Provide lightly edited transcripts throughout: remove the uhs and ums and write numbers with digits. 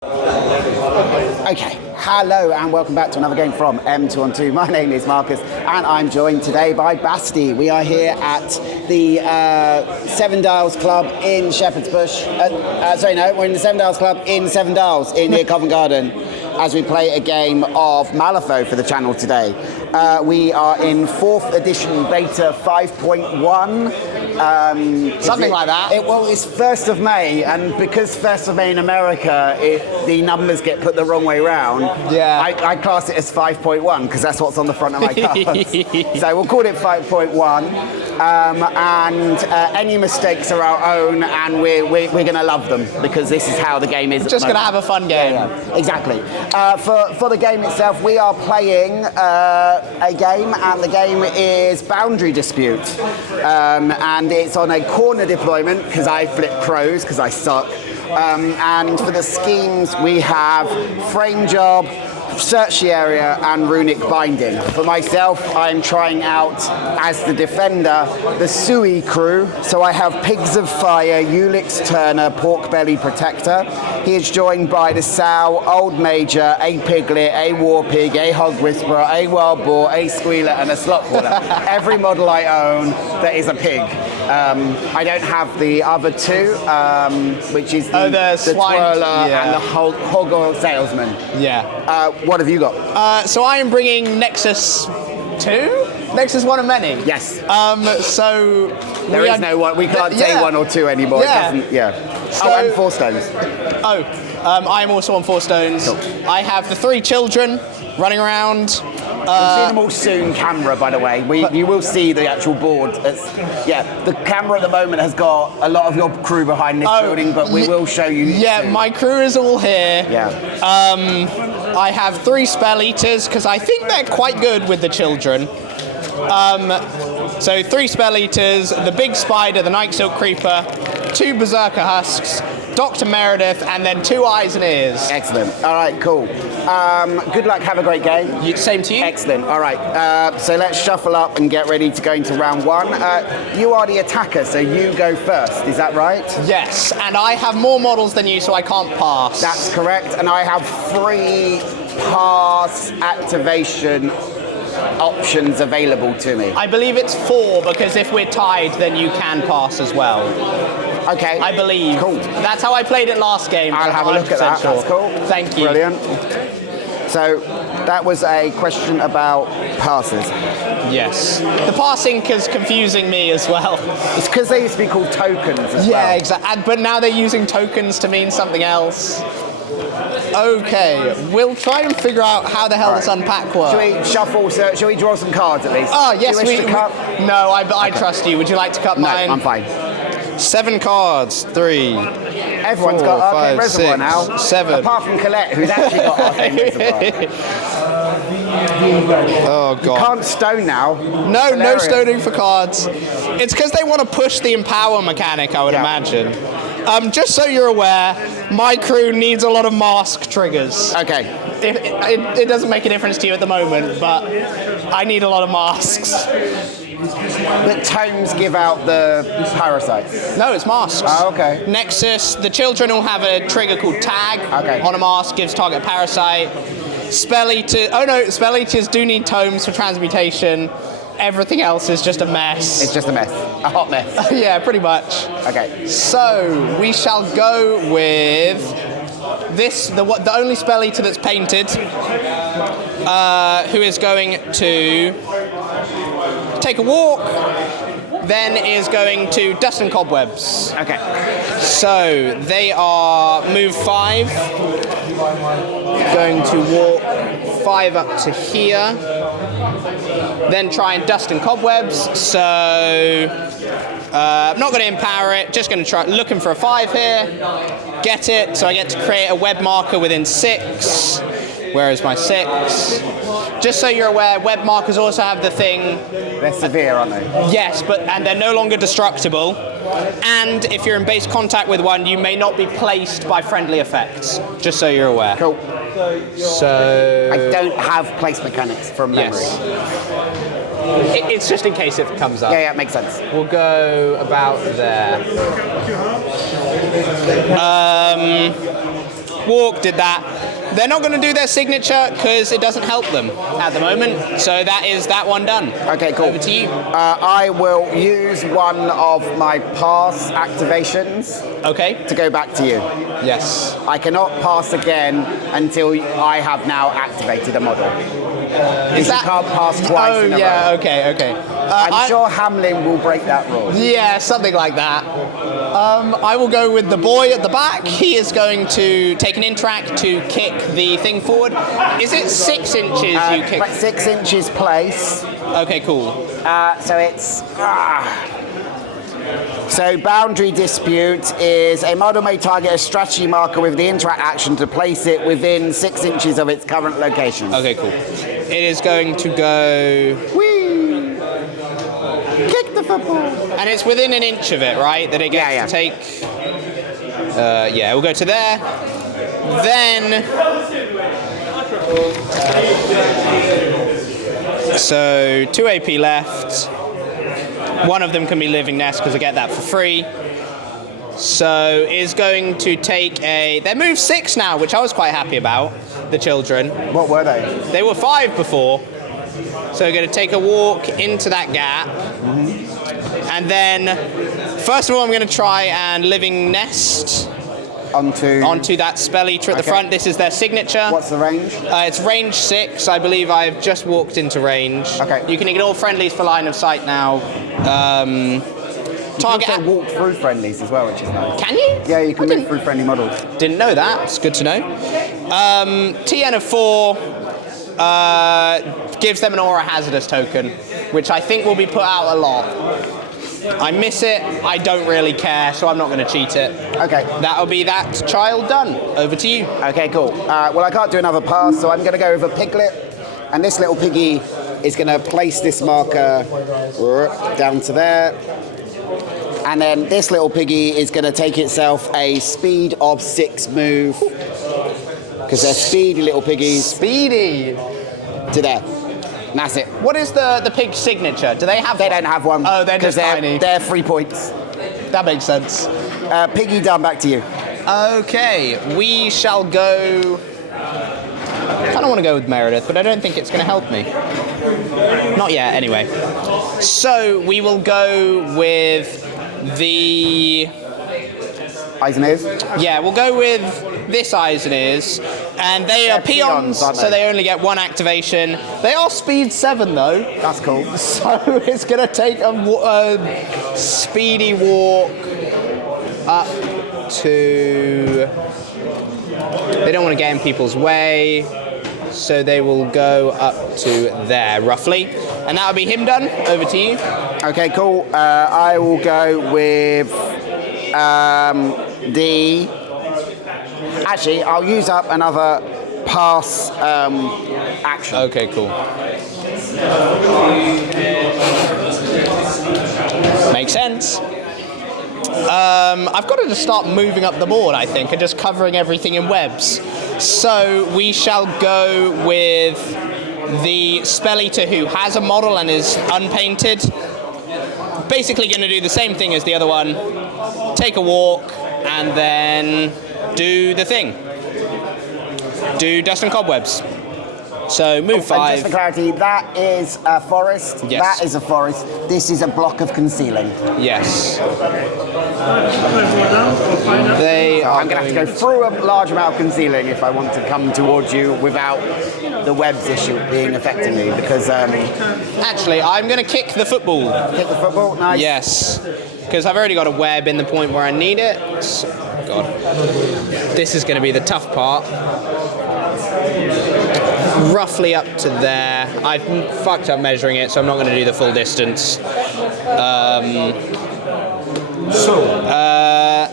Okay, hello and welcome back to another game from M212. My name is Marcus and I'm joined today by Basti. We are here at the Seven Dials Club in Shepherd's Bush. We're in the Seven Dials Club in Seven Dials in near Covent Garden as we play a game of Malifaux for the channel today. We are in 4th edition beta 5.1. Something like that. It's 1st of May, and because 1st of May in America, the numbers get put the wrong way round. Yeah. I class it as 5.1 because that's what's on the front of my cards. So we'll call it 5.1. Any mistakes are our own, and we're going to love them because this is how the game is. Just going to have a fun game. Yeah, exactly. For the game itself, we are playing a game, and the game is Boundary Dispute. And it's on a corner deployment because I flip crows because I suck. And for the schemes, we have frame job, search the area, and runic binding. For myself, I'm trying out as the defender the Sooey crew. So I have Pigs of Fire, Ulix Turner, Porkbelly Protector. He is joined by the Sow, Old Major, a Piglet, a War Pig, a Hog Whisperer, a Wild Boar, a Squealer, and a Slop Hauler. Every model I own that is a pig. I don't have the other two, which is the Twirler and the Hog Salesman. Yeah. What have you got? So I am bringing Nexus 2? Nexus 1 of many? Yes. So... There is no one. We can't say 1 or 2 anymore. Yeah. It doesn't, So, and 4 stones. I am also on 4 stones. Cool. I have the 3 children running around. We'll see them all soon, camera, by the way. You will see the actual board. The camera at the moment has got a lot of your crew behind this building, but we will show you soon. My crew is all here. Yeah. I have 3 Spelleaters, because I think they're quite good with the children. So 3 Spelleaters, the big spider, the Nightsilk Creeper, 2 Berserker Husks, Dr. Meredith, and then 2 eyes and ears. Excellent. All right, cool. Good luck, have a great game. Same to you. Excellent. All right, so let's shuffle up and get ready to go into round 1. You are the attacker, so you go first, is that right? Yes, and I have more models than you, so I can't pass. That's correct, and I have 3 pass activation options available to me. I believe it's 4, because if we're tied, then you can pass as well. Okay. I believe. Cool. That's how I played it last game. I'll have a look at that. Sure. That's cool. Thank you. Brilliant. So that was a question about passes. Yes. The passing is confusing me as well. It's because they used to be called tokens as well. Yeah, exactly. But now they're using tokens to mean something else. Okay, we'll try and figure out how the hell this unpack works. Shall we shuffle? Shall we draw some cards at least? Oh, yes, Do you wish to cut? No, I trust you. Would you like to cut mine? No, I'm fine. 7 cards. 3. Everyone's 4, got Arcane 5, Reservoir 6, now. 7. Apart from Colette, who's actually got Arcane Reservoir. Oh, God. You can't stone now. No stoning for cards. It's because they want to push the empower mechanic, I would imagine. Just so you're aware, my crew needs a lot of mask triggers. Okay. It doesn't make a difference to you at the moment, but I need a lot of masks. But tomes give out the parasites. No, it's masks. Oh, okay. Nexus, the children will have a trigger called Tag. Okay. On a mask, gives target parasite. Spelleaters do need tomes for transmutation. Everything else is just a mess. It's just a mess. A hot mess. Yeah, pretty much. Okay. So, we shall go with this, the only Spelleater that's painted, who is going to take a walk, then is going to dust and cobwebs. Okay. So, they are move 5, going to walk 5 up to here, then try and dust and cobwebs. So I'm not going to empower it, just going to try looking for a 5 here, get it, so I get to create a web marker within 6. Where is my 6? Just so you're aware, web markers also have the thing. They're severe, aren't they? Yes, and they're no longer destructible. And if you're in base contact with one, you may not be placed by friendly effects. Just so you're aware. Cool. So I don't have place mechanics from memory. Yes. It's just in case it comes up. Yeah, makes sense. We'll go about there. walk, did that. They're not going to do their signature because it doesn't help them at the moment. So that is that one done. Okay, cool. Over to you. I will use one of my pass activations. Okay. To go back to you. Yes. I cannot pass again until I have now activated a model. You can't pass twice in a row. Okay. I'm sure Hamlin will break that rule. Yeah, something like that. I will go with the boy at the back. He is going to take an interact to kick the thing forward. Is it 6 inches you kick? 6 inches place. Okay, cool. So it's... So Boundary Dispute is a model may target a strategy marker with the interact action to place it within 6 inches of its current location. Okay, cool. It is going to go... Whee! Kick the football! And it's within an inch of it, right? That it gets to take... we'll go to there. Then... So, 2 AP left. One of them can be Living Nest because I get that for free. So is going to take a... They're move 6 now, which I was quite happy about, the children. What were they? They were 5 before. So we're going to take a walk into that gap. Mm-hmm. And then, first of all, I'm going to try and Living Nest onto that Spelleater at the front. This is their signature. What's the range? It's range 6. I believe I've just walked into range. Okay. You can ignore friendlies for line of sight now. Target. You can also walk through friendlies as well, which is nice. Can you? Yeah, you can move through friendly models. Didn't know that. It's good to know. TN of 4 gives them an Aura Hazardous token, which I think will be put out a lot. I miss it, I don't really care, so I'm not going to cheat it. Okay. That'll be that child done. Over to you. Okay, cool. Well, I can't do another pass, so I'm going to go with a Piglet. And this little piggy is going to place this marker down to there. And then this little piggy is going to take itself a speed of 6 move. Because they're speedy little piggies. Speedy! To there. And that's it. What is the pig signature? Do they have They don't have one. Oh, they're just tiny. They're 3 points. That makes sense. Piggy done, back to you. Okay, we shall go... I kind of want to go with Meredith, but I don't think it's going to help me. Not yet, anyway. So, we will go with the... Eyes and ears? Yeah, we'll go with this Eyes and Ears. And they are peons, so they only get 1 activation. They are speed 7, though. That's cool. So it's going to take a speedy walk up to... They don't want to get in people's way, so they will go up to there, roughly. And that'll be him done. Over to you. Okay, cool. I will go with the... Actually, I'll use up another pass action. Okay, cool. Makes sense. I've got to just start moving up the board, I think, and just covering everything in webs. So we shall go with the Spelleater, who has a model and is unpainted. Basically going to do the same thing as the other one. Take a walk, and then do the thing. Do Dust and Cobwebs. So move 5. Just for clarity, that is a forest. Yes. That is a forest. This is a block of concealing. Yes. I'm going to have to go through a large amount of concealing if I want to come towards you without the webs issue being affecting me, because... Actually, I'm going to kick the football. Kick the football? Nice. Yes. Because I've already got a web in the point where I need it. So, God. This is going to be the tough part. Roughly up to there. I've fucked up measuring it, so I'm not going to do the full distance.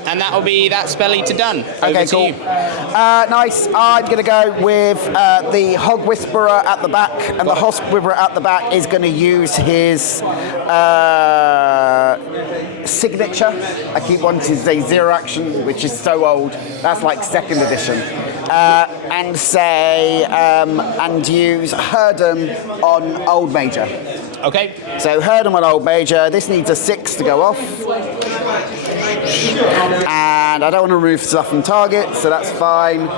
And that will be that Spelleater done. Over to you. Nice. I'm going to go with the Hog Whisperer at the back, and the Hog Whisperer at the back is going to use his signature. I keep wanting to say 0 action, which is so old. That's like 2nd edition. And say, and use Herdem on Old Major. Okay. So Herdem on Old Major. This needs a 6 to go off. And I don't want to remove stuff from target, so that's fine.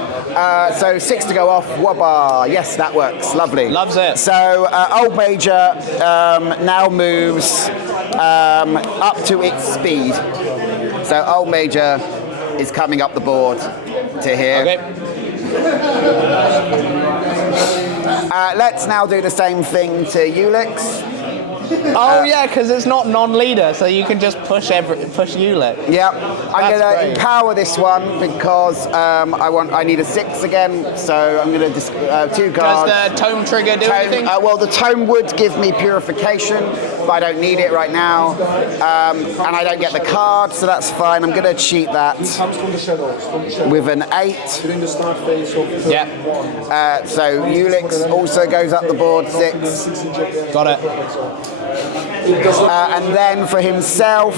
So 6 to go off. Wabba. Yes, that works. Lovely. Loves it. So Old Major now moves up to its speed. So Old Major is coming up the board to here. Okay. Let's now do the same thing to Ulix. Oh yeah, because it's not non-leader, so you can just push Ulix. Yep. I'm going to great. empower this one because I need a 6 again, so I'm going to 2 cards. Does the tome trigger do anything? Well, the tome would give me purification, but I don't need it right now. And I don't get the card, so that's fine. I'm going to cheat that with an 8. Yeah. So Ulix also goes up the board 6. Got it. And then for himself,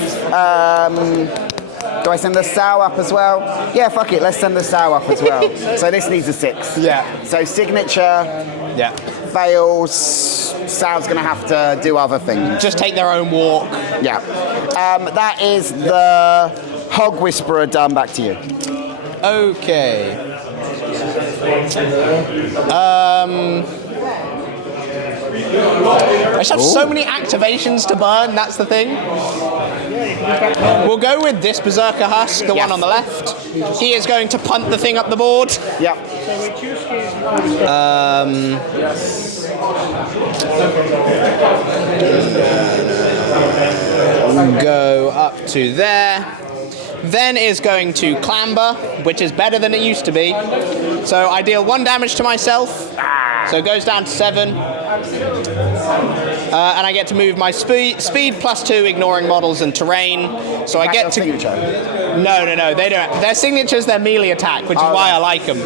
do I send the Sow up as well? Yeah, fuck it, let's send the Sow up as well. So this needs a 6. Yeah. So signature Yeah. fails. Sow's going to have to do other things. Just take their own walk. Yeah. That is the Hog Whisperer done. Back to you. Okay. I just have so many activations to burn, that's the thing. We'll go with this Berserker Husk, the one on the left. He is going to punt the thing up the board. Yeah. Go up to there. Then is going to clamber, which is better than it used to be. So I deal 1 damage to myself. So it goes down to 7. And I get to move my speed +2, ignoring models and terrain. So I get to... signature. No, they don't. Their signature's their melee attack, which is why I like them.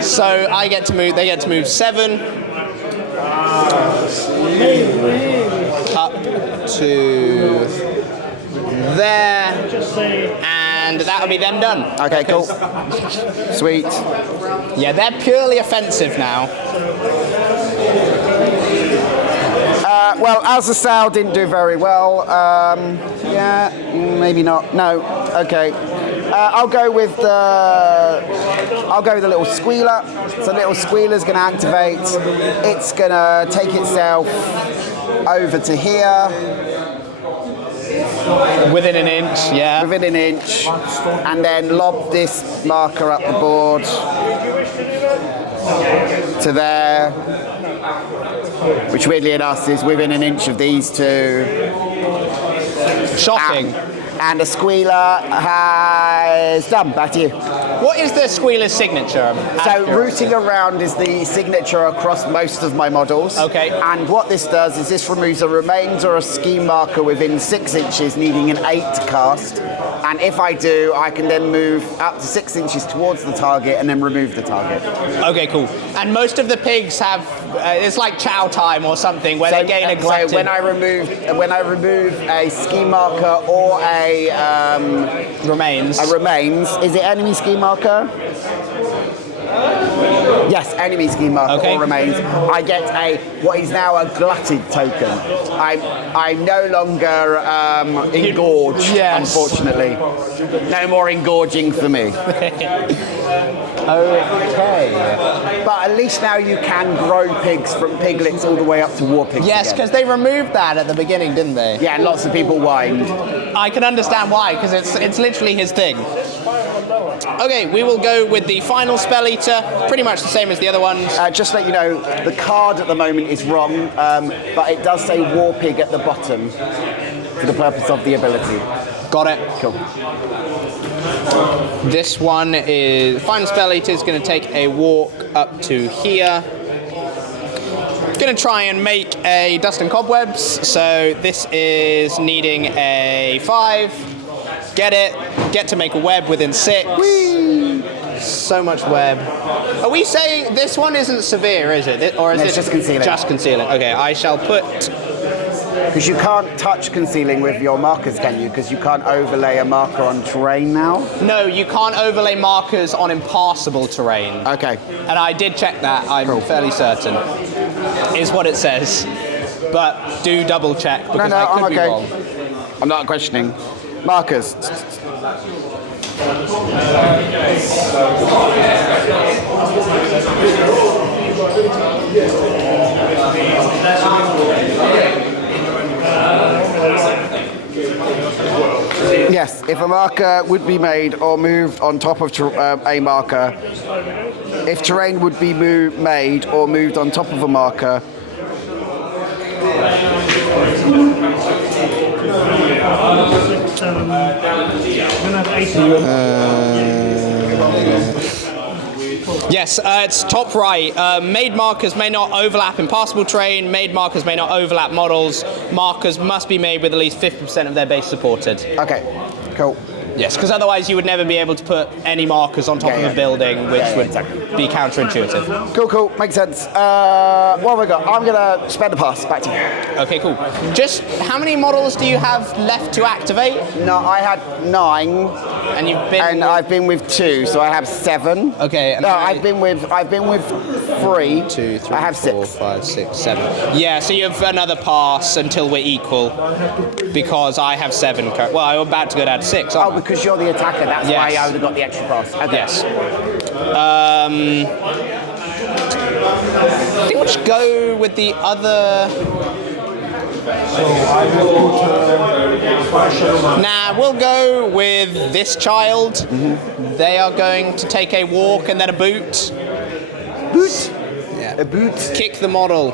So I get to move, they get to move 7. Up to there. And that'll be them done. Okay, cool. Sweet. Yeah, they're purely offensive now. Well, as the Sow didn't do very well. Yeah, maybe not. No. Okay. I'll go with the little Squealer. So little Squealer's going to activate. It's going to take itself over to here. Within an inch, yeah. Within an inch. And then lob this marker up the board to there. Which weirdly enough is within an inch of these two. Shocking. And a Squealer has done. Back to you. What is the Squealer's signature? So rooting around is the signature across most of my models. Okay. And what this does is this removes a remains or a scheme marker within 6 inches, needing an 8 to cast. And if I do, I can then move up to 6 inches towards the target and then remove the target. Okay, cool. And most of the pigs have, it's like chow time or something, where they gain a glutton. So when I remove a scheme marker or a remains, is it enemy scheme marker? Yes, enemy scheme marker or remains. I get what is now a glutted token. I'm no longer engorged, unfortunately. No more engorging for me. Okay. But at least now you can grow pigs from piglets all the way up to war pigs. Yes, because they removed that at the beginning, didn't they? Yeah, and lots of people whined. I can understand why, because it's literally his thing. Okay, we will go with the final Spelleater, pretty much the same as the other ones. Just to let you know, the card at the moment is wrong, but it does say War Pig at the bottom for the purpose of the ability. Got it. Cool. This one is, final Spelleater is going to take a walk up to here. Going to try and make a Dust and Cobwebs, so this is needing a 5. Get it, get to make a web within 6. Whee! So much web. Are we saying this one isn't severe, is it? Or is it just concealing? Just concealing. Okay, I shall put... Because you can't touch concealing with your markers, can you? Because you can't overlay a marker on terrain now? No, you can't overlay markers on impassable terrain. Okay. And I did check that, I'm fairly certain. Is what it says. But do double check, because I could be wrong. I'm not questioning. Markers. Yes, if a marker would be made or moved on top of a marker, if terrain would be made or moved on top of a marker, yes, it's top right. Made markers may not overlap impassable terrain. Made markers may not overlap models. Markers must be made with at least 50% of their base supported. Okay, cool. Yes, because otherwise you would never be able to put any markers on top of a building, which would be counterintuitive. Cool, makes sense. What have we got? I'm gonna spend a pass, back to you. Okay, cool. Just how many models do you have left to activate? No, I had 9. And you've been and I've been with 2, so I have 7. Okay. And no, I've been with 3. 2, 3, I have 4, 6. 5, 6, 7. Yeah, so you have another pass until we're equal, because I have 7. Well, I'm about to go down to 6. Oh, because you're the attacker. That's yes. why I would have got the extra pass. Okay. Yes. I think we'll just go with the other. Nah, we'll go with this child. Mm-hmm. They are going to take a walk and then a boot. Boot? Yeah. A boot? Kick the model.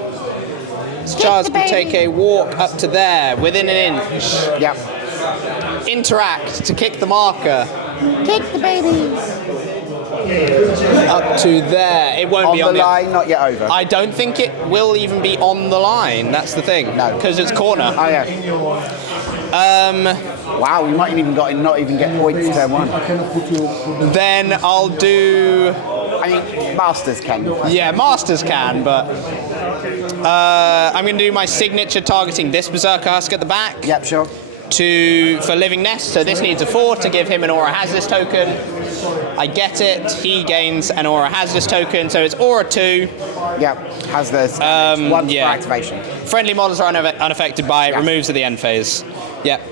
This child's going to take a walk up to there, within an inch. Yep. Interact to kick the marker. Kick the baby. Up to there. It won't be on the line, not yet over. I don't think it will even be on the line. That's the thing. No. Because it's corner. Oh, yeah. Wow, we might even not even get points turn 1. Then I'll do. I mean, Masters can. Yeah, Masters can, but I'm going to do my signature targeting this Berserker Husk at the back. Yep, sure. For Living Nest, so this needs a 4 to give him an Aura Hazardous token. I get it. He gains an Aura Hazardous token, so it's Aura 2. Yep, has this 1 for activation. Friendly models are unaffected by it. Yeah. Removes at the end phase. Yep.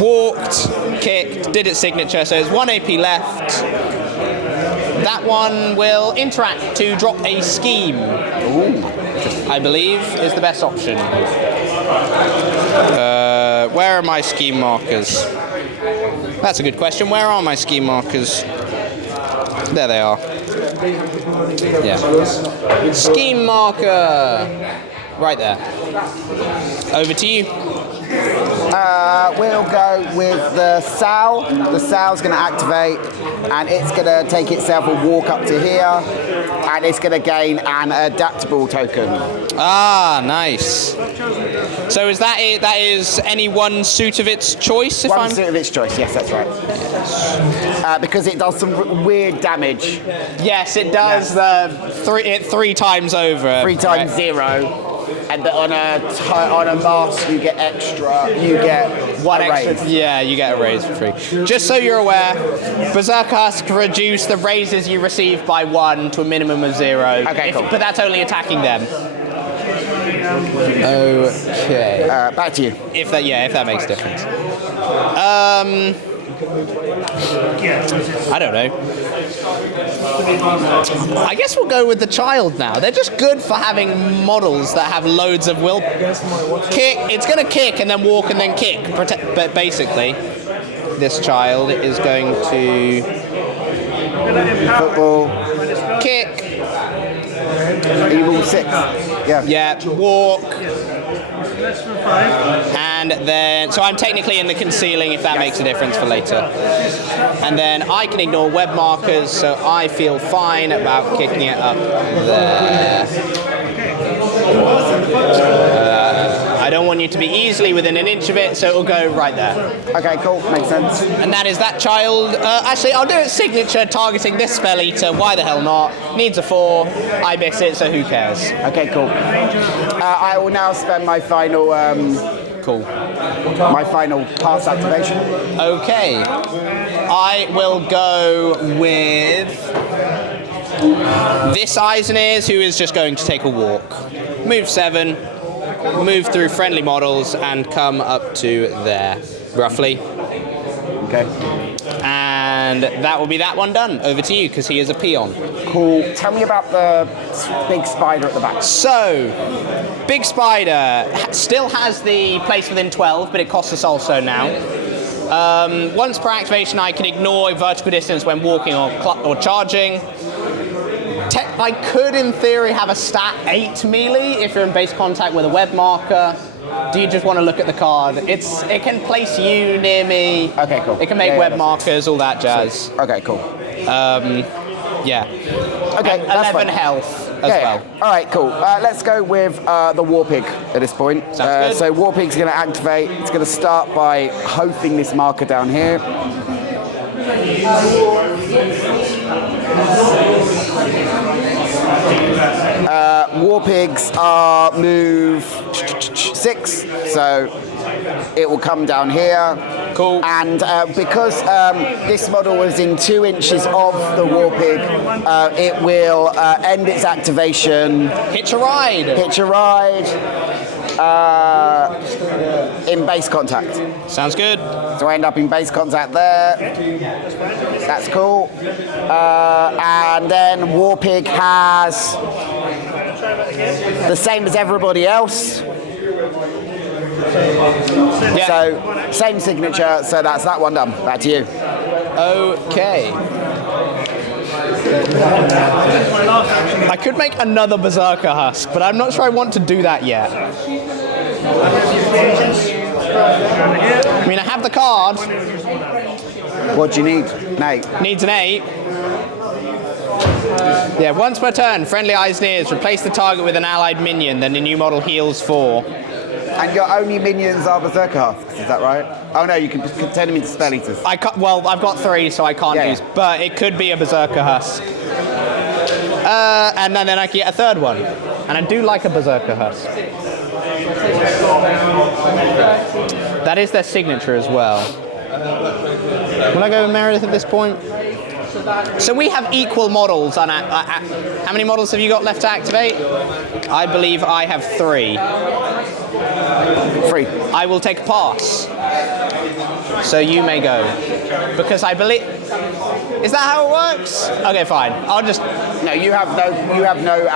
Walked, kicked, did its signature, so there's 1 AP left. That one will interact to drop a scheme. Ooh. I believe is the best option. Where are my scheme markers? That's a good question. Where are my scheme markers? There they are. Yeah. Scheme marker. Right there. Over to you. We'll go with the Sow. The Sow's going to activate, and it's going to take itself a walk up to here, and it's going to gain an adaptable token. Ah, nice. So is that it? That is any one suit of its choice? One suit of its choice, yes, that's right. Because it does some weird damage. Yes, it does. Yes. 3 times over. 3 times right. 0. And on a mask you get extra. You get 1 extra. Raise. Yeah, you get a raise for free. Just so you're aware, Berserker Husk reduce the raises you receive by 1 to a minimum of 0. Okay, cool. But that's only attacking them. Okay. Back to you. If that makes a difference. I don't know. I guess we'll go with the child now. They're just good for having models that have loads of will. Kick. It's going to kick and then walk and then kick. But basically, this child is going to football. Kick. Evil 6. Yeah. Yeah. Walk. And then, so I'm technically in the concealing if that makes a difference for later. And then I can ignore web markers, so I feel fine about kicking it up there. I don't want you to be easily within an inch of it, so it'll go right there. Okay, cool, makes sense. And that is that child. Actually, I'll do it signature targeting this Spelleater. Why the hell not? Needs a 4. I miss it, so who cares? Okay, cool. I will now spend my final. Cool. My final pass activation. Okay. I will go with this Eyes and Ears, who is just going to take a walk. Move 7. Move through friendly models and come up to there. roughly. Okay. And that will be that one done. Over to you, because he is a peon. Cool. Tell me about the big spider at the back. So, Big Spider still has the place within 12, but it costs us also now. Once per activation, I can ignore vertical distance when walking or charging. I could, in theory, have a stat 8 melee if you're in base contact with a web marker. Do you just want to look at the card? It can place you near me. Okay, cool. It can make web markers, all that jazz. Okay, cool. Yeah. Okay, And that's 11 fine. health as well. All right, cool. Let's go with the War Pig at this point. Sounds good. So War Pig's going to activate. It's going to start by hoofing this marker down here. War Pigs are move 6, so it will come down here. Cool. And because this model was in 2 inches of the War Pig, it will end its activation. Hitch a ride. Hitch a ride in base contact. Sounds good. So I end up in base contact there. That's cool. And then War Pig has the same as everybody else. Yeah. So same signature, so that's that one done. Back to you. Okay. I could make another Berserker Husk, but I'm not sure I want to do that yet. I mean, I have the card. What do you need? Nate. Needs an 8. Yeah, once per turn, friendly eyes nears. Replace the target with an allied minion, then the new model heals 4. And your only minions are Berserker Husks, is that right? Oh no, you can turn them into Spelleaters. Well, I've got 3, so I can't use, but it could be a Berserker Husk. And then I can get a 3rd one. And I do like a Berserker Husk. That is their signature as well. Will I go with Meredith at this point? So we have equal models. How many models have you got left to activate? I believe I have 3. 3. I will take a pass. So you may go. Because I believe... Is that how it works? Okay, fine. I'll just... No, you have no,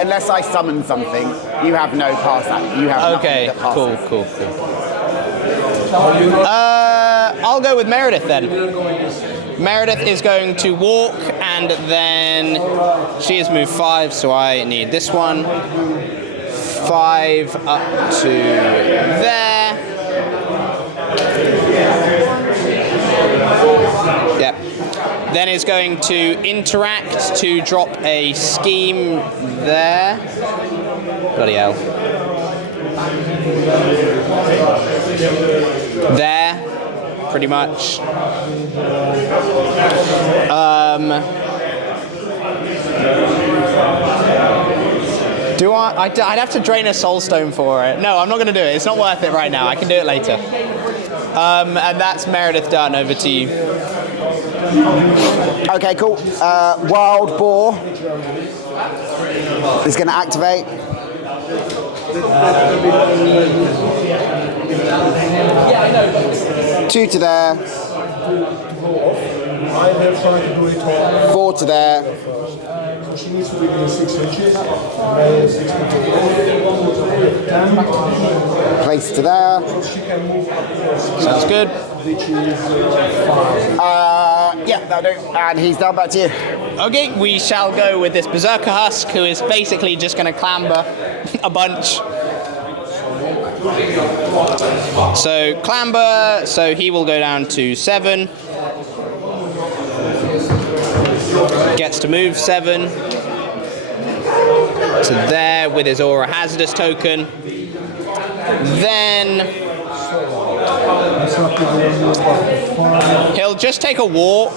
unless I summon something, you have no pass. You have Okay, nothing that passes. cool. I'll go with Meredith then. Meredith is going to walk, and then she has moved 5, so I need this one. 5 up to there. Yep. Then is going to interact to drop a scheme there. Bloody hell. There, pretty much. I'd have to drain a soulstone for it. No, I'm not going to do it. It's not worth it right now. I can do it later. And that's Meredith done. Over to you. Okay, cool. Wild Boar is going to activate. Two to there. 4 to there. Place to there. Sounds good. Yeah, that'll do. And he's done. Back to you. Okay, we shall go with this Berserker Husk, who is basically just going to clamber a bunch. So clamber, so he will go down to 7. Gets to move 7 to there with his Aura Hazardous token. Then he'll just take a walk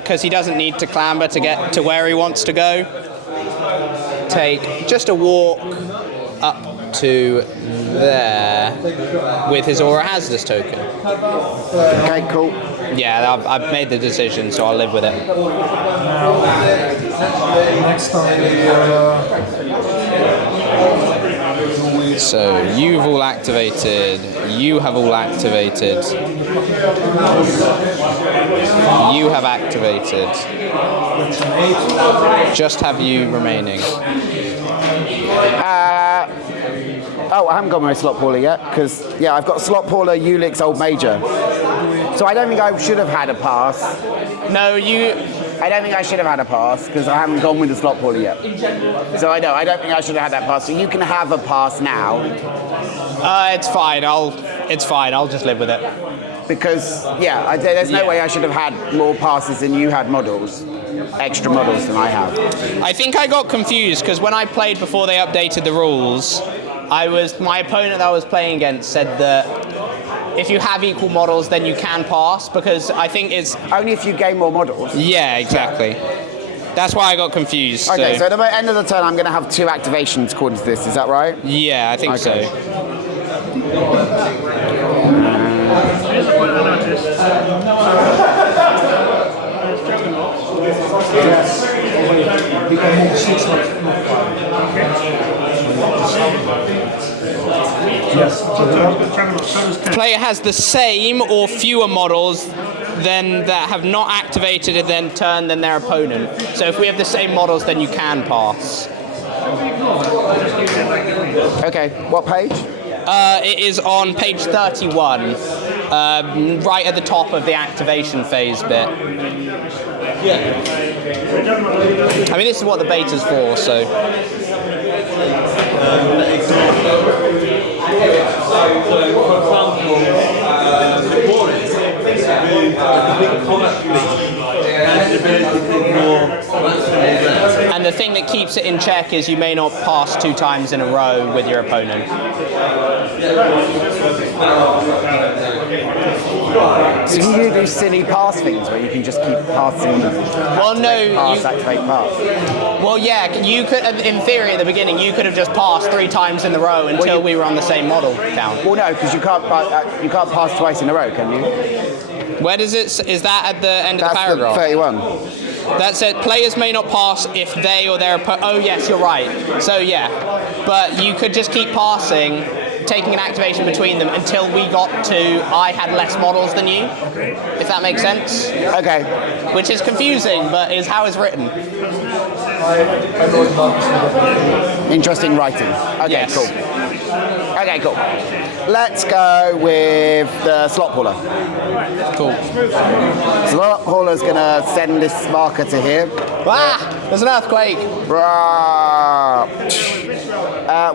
because he doesn't need to clamber to get to where he wants to go. Take just a walk up to there with his Aura Hazardous token. Okay, cool. Yeah, I've made the decision, so I'll live with it. Next time we So you've all activated. You have all activated. You have activated. Just have you remaining. Oh, I haven't got my Slop Hauler yet, because, yeah, I've got Slop Hauler, Ulix, Old Major. So I don't think I should have had a pass. No, I don't think I should have had a pass, because I haven't gone with the Slop Hauler yet. So I don't think I should have had that pass. So you can have a pass now. It's fine. It's fine. I'll just live with it. Because, yeah, there's no way I should have had more passes than you had models. Extra models than I have. I think I got confused, because when I played before they updated the rules, my opponent that I was playing against said that if you have equal models, then you can pass, because I think it's... Only if you gain more models? Yeah, exactly. That's why I got confused. Okay, so at the end of the turn, I'm going to have 2 activations according to this, is that right? Yeah, I think so. Player has the same or fewer models than that have not activated and then turned than their opponent. So if we have the same models, then you can pass. Okay, what page? It is on page 31, right at the top of the activation phase bit. I mean, this is what the beta's for, so... And the thing that keeps it in check is you may not pass 2 times in a row with your opponent. So can you do silly pass things where you can just keep passing? Well, no. Activate, pass. Well, yeah, you could, in theory, at the beginning, you could have just passed 3 times in the row until we were on the same model count. Well, no, because you can't pass twice in a row, can you? Where does it? Is that at the end of the paragraph? That's 31. That said, players may not pass if they or their opponent... Oh, yes, you're right. So, yeah. But you could just keep passing, taking an activation between them until we got to I had less models than you, if that makes sense. Okay. Which is confusing, but is how it's written. Interesting writing. Okay, yes. Cool. Okay, cool. Let's go with the Slop Hauler. Cool. Slop Hauler's going to send this marker to here. Ah! There's an earthquake!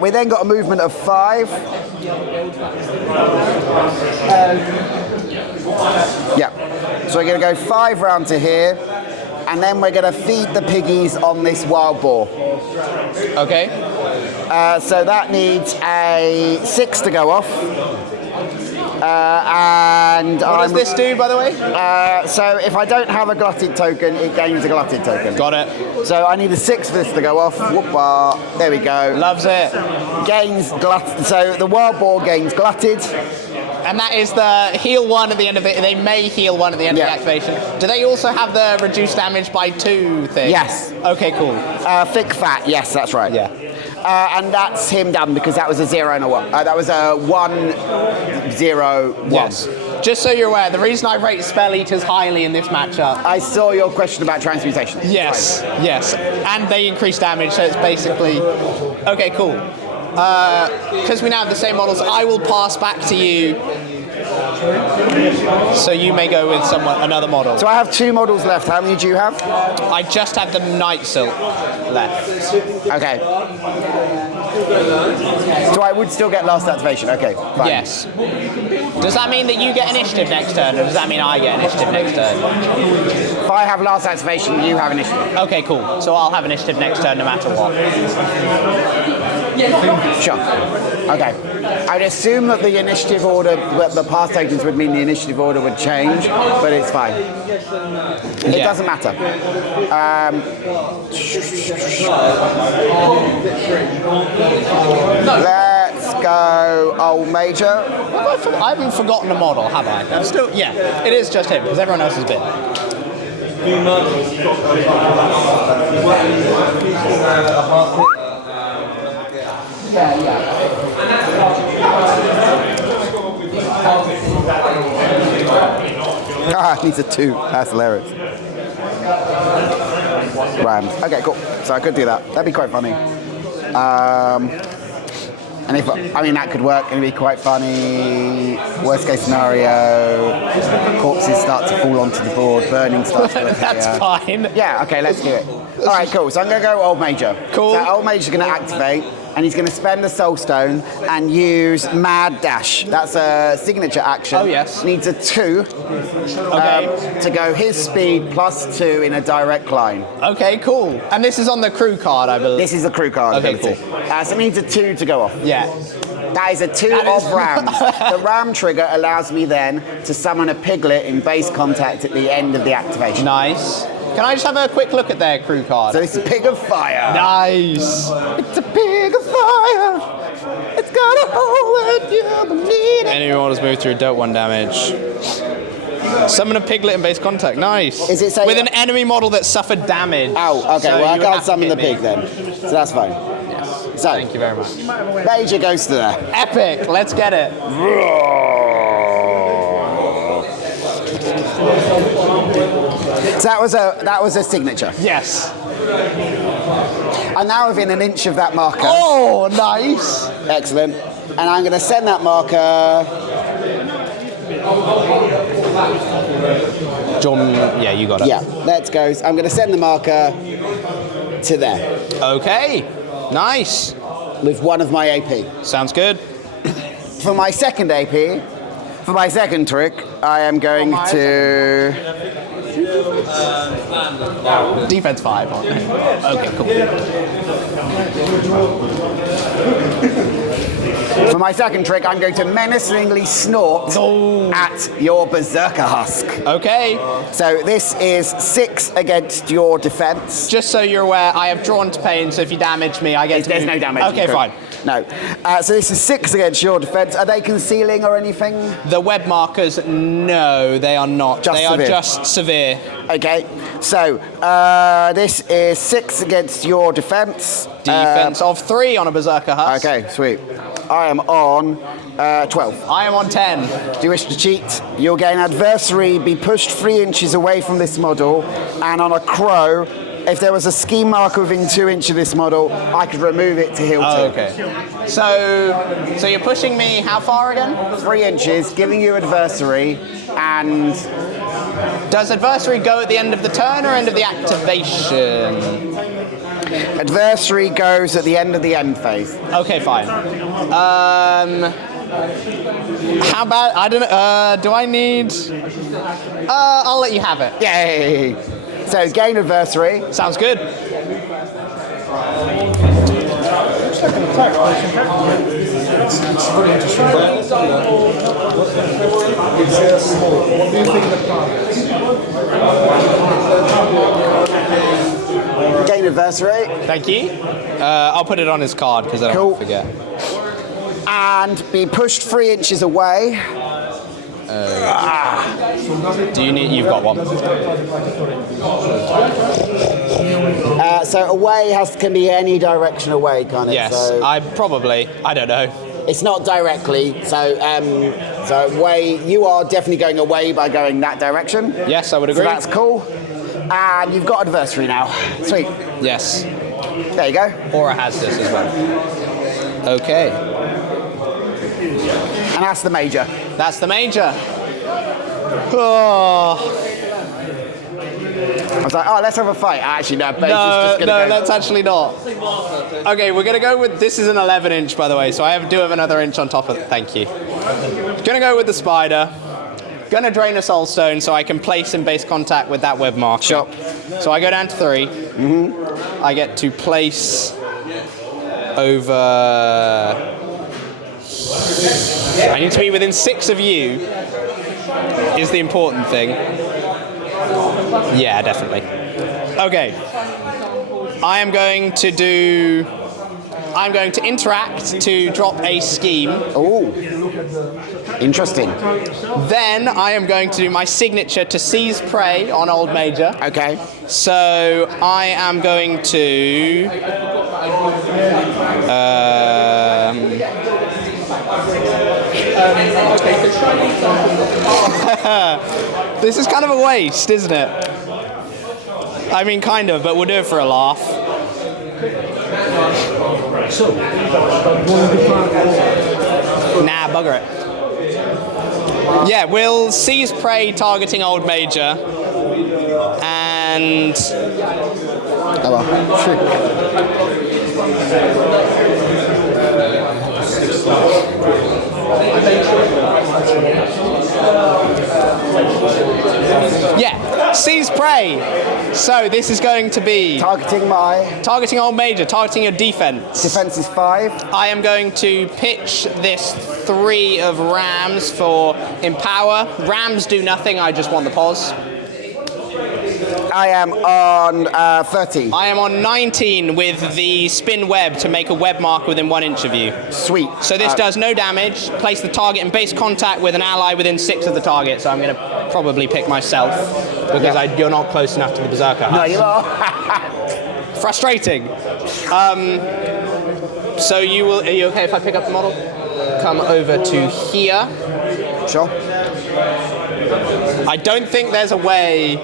We then got a movement of 5. Yeah. So we're going to go 5 round to here, and then we're going to feed the piggies on this wild boar. Okay. So that needs a 6 to go off. And what does this do, by the way? So if I don't have a glutted token, it gains a glutted token. Got it. So I need a 6 for this to go off. Whoop-ah. There we go. Loves it. Gains glutted. So the wild boar gains glutted. And that is the heal 1 at the end of it. They may heal 1 at the end of the activation. Do they also have the reduced damage by 2 thing? Yes. Okay, cool. Thick fat. Yes, that's right. Yeah. And that's him done because that was a 0 and a 1. That was a 1, 0, 1. Yes. Just so you're aware, the reason I rate Spelleaters highly in this matchup... I saw your question about transmutation. Yes, yes. And they increase damage, so it's basically... Okay, cool. Because we now have the same models, I will pass back to you. So you may go with another model. So I have 2 models left. How many do you have? I just have the Nightsilk left. Okay. So I would still get last activation. Okay, fine. Yes. Does that mean that you get initiative next turn, or does that mean I get initiative next turn? If I have last activation, you have initiative. Okay, cool. So I'll have initiative next turn no matter what. Sure. Okay. I'd assume that the initiative order, the pass tokens would mean the initiative order would change, but it's fine. It doesn't matter. Let's go Old Major. I haven't forgotten a model, have I? I'm still, yeah, it is just him, because everyone else has been. Ah, it needs a 2. That's hilarious. Rams. Okay, cool. So I could do that. That'd be quite funny. And if I mean that could work. It'd be quite funny. Worst case scenario, corpses start to fall onto the board. Burning starts to appear. That's fine. Yeah. Okay. Let's do it. All right. Cool. So I'm gonna go Old Major. Cool. So Old Major's gonna activate, and he's gonna spend a Soul Stone and use Mad Dash. That's a signature action. Oh yes. Needs a 2. To go his speed plus 2 in a direct line. Okay, cool. And this is on the crew card, I believe. This is the crew card. Okay, ability. cool. So it needs a 2 to go off. Yeah. That is a 2 of rams. The ram trigger allows me then to summon a piglet in base contact at the end of the activation. Nice. Can I just have a quick look at their crew card? So it's a pig of fire. Nice. It's a pig of fire. It's got a hole in you believe it. Enemy models move through dealt 1 damage. Summon a piglet in base contact. Nice. Is it saying with an enemy model that suffered damage? Oh, okay. So Well, I you can't have to summon the hit pig me. then. So that's fine. Yes. So, Thank you very much. Major goes to there. Epic. Let's get it. So that was a signature. Yes. I'm now within an inch of that marker. Oh, nice. Excellent. And I'm going to send that marker. John, yeah, you got it. Yeah, let's go. I'm going to send the marker to there Okay. Nice. with one of my AP. Sounds good. For my second AP, for my second trick, I am going to. Defense 5. Okay, cool. For my second trick, I'm going to menacingly snort at your Berserker Husk. Okay. So this is 6 against your defense. Just so you're aware, I have drawn to pain, so if you damage me, I get to There's move. no damage. Okay, fine. No. So this is 6 against your defense. Are they concealing or anything? The web markers, no, they are not. Just they severe. are just severe. Okay. So this is 6 against your defense. Defense of 3 on a Berserker Husk. Okay, sweet. I am on 12. I am on 10. Do you wish to cheat? You'll gain adversary, be pushed 3 inches away from this model, and on a crow, if there was a scheme marker within 2 inches of this model, I could remove it to heal 2. Oh, okay. So you're pushing me how far again? 3 inches, giving you adversary, and Does adversary go at the end of the turn or end of the activation? adversary goes at the end of the end phase. Okay, fine. How about, I don't know, do I need... I'll let you have it. Yay! So gain adversary. Sounds good. Gain adversary. Thank you. I'll put it on his card because I don't Cool. want to forget. And be pushed 3 inches away. Do you need? You've got one. So away can be any direction away, can't it? Yes, So I don't know. it's not directly. So away. You are definitely going away by going that direction. Yes, I would So agree. that's cool. And you've got adversary now. Sweet. Yes. There you go. Aura has this as well. Okay. And that's the major. That's the major. Oh. I was like, oh, let's have a fight. Actually, no. Base is No, just gonna go. let's actually not. Okay, we're gonna go with, this is an 11 inch by the way, so I do have another inch on top of it. Thank you. Gonna go with the spider. Gonna drain a soul stone so I can place in base contact with that web marker. Sure. So I go down to 3. Mm-hmm. I get to place over. I need to be within 6 of you. Is the important thing. Yeah, definitely. Okay. I'm going to interact to drop a scheme. Oh, interesting. Then I am going to do my signature to seize prey on Old Major. Okay. So I am going to This is kind of a waste, isn't it? I mean, kind of, but we'll do it for a laugh. Nah, bugger it. Yeah, we'll seize prey targeting Old Major. And... Oh well. Yeah, seize prey. So this is going to be Targeting Old Major, targeting your defense. defense is 5. I am going to pitch this 3 of rams for empower. Rams do nothing, I just want the pos. I am on 13. I am on 19 with the spin web to make a web marker within 1 inch of you. Sweet. So this does no damage. Place the target in base contact with an ally within 6 of the target. So I'm going to probably pick myself because you're not close enough to the Berserker Husk. No, you are. Frustrating. So are you okay if I pick up the model? Come over to here. Sure. I don't think there's a way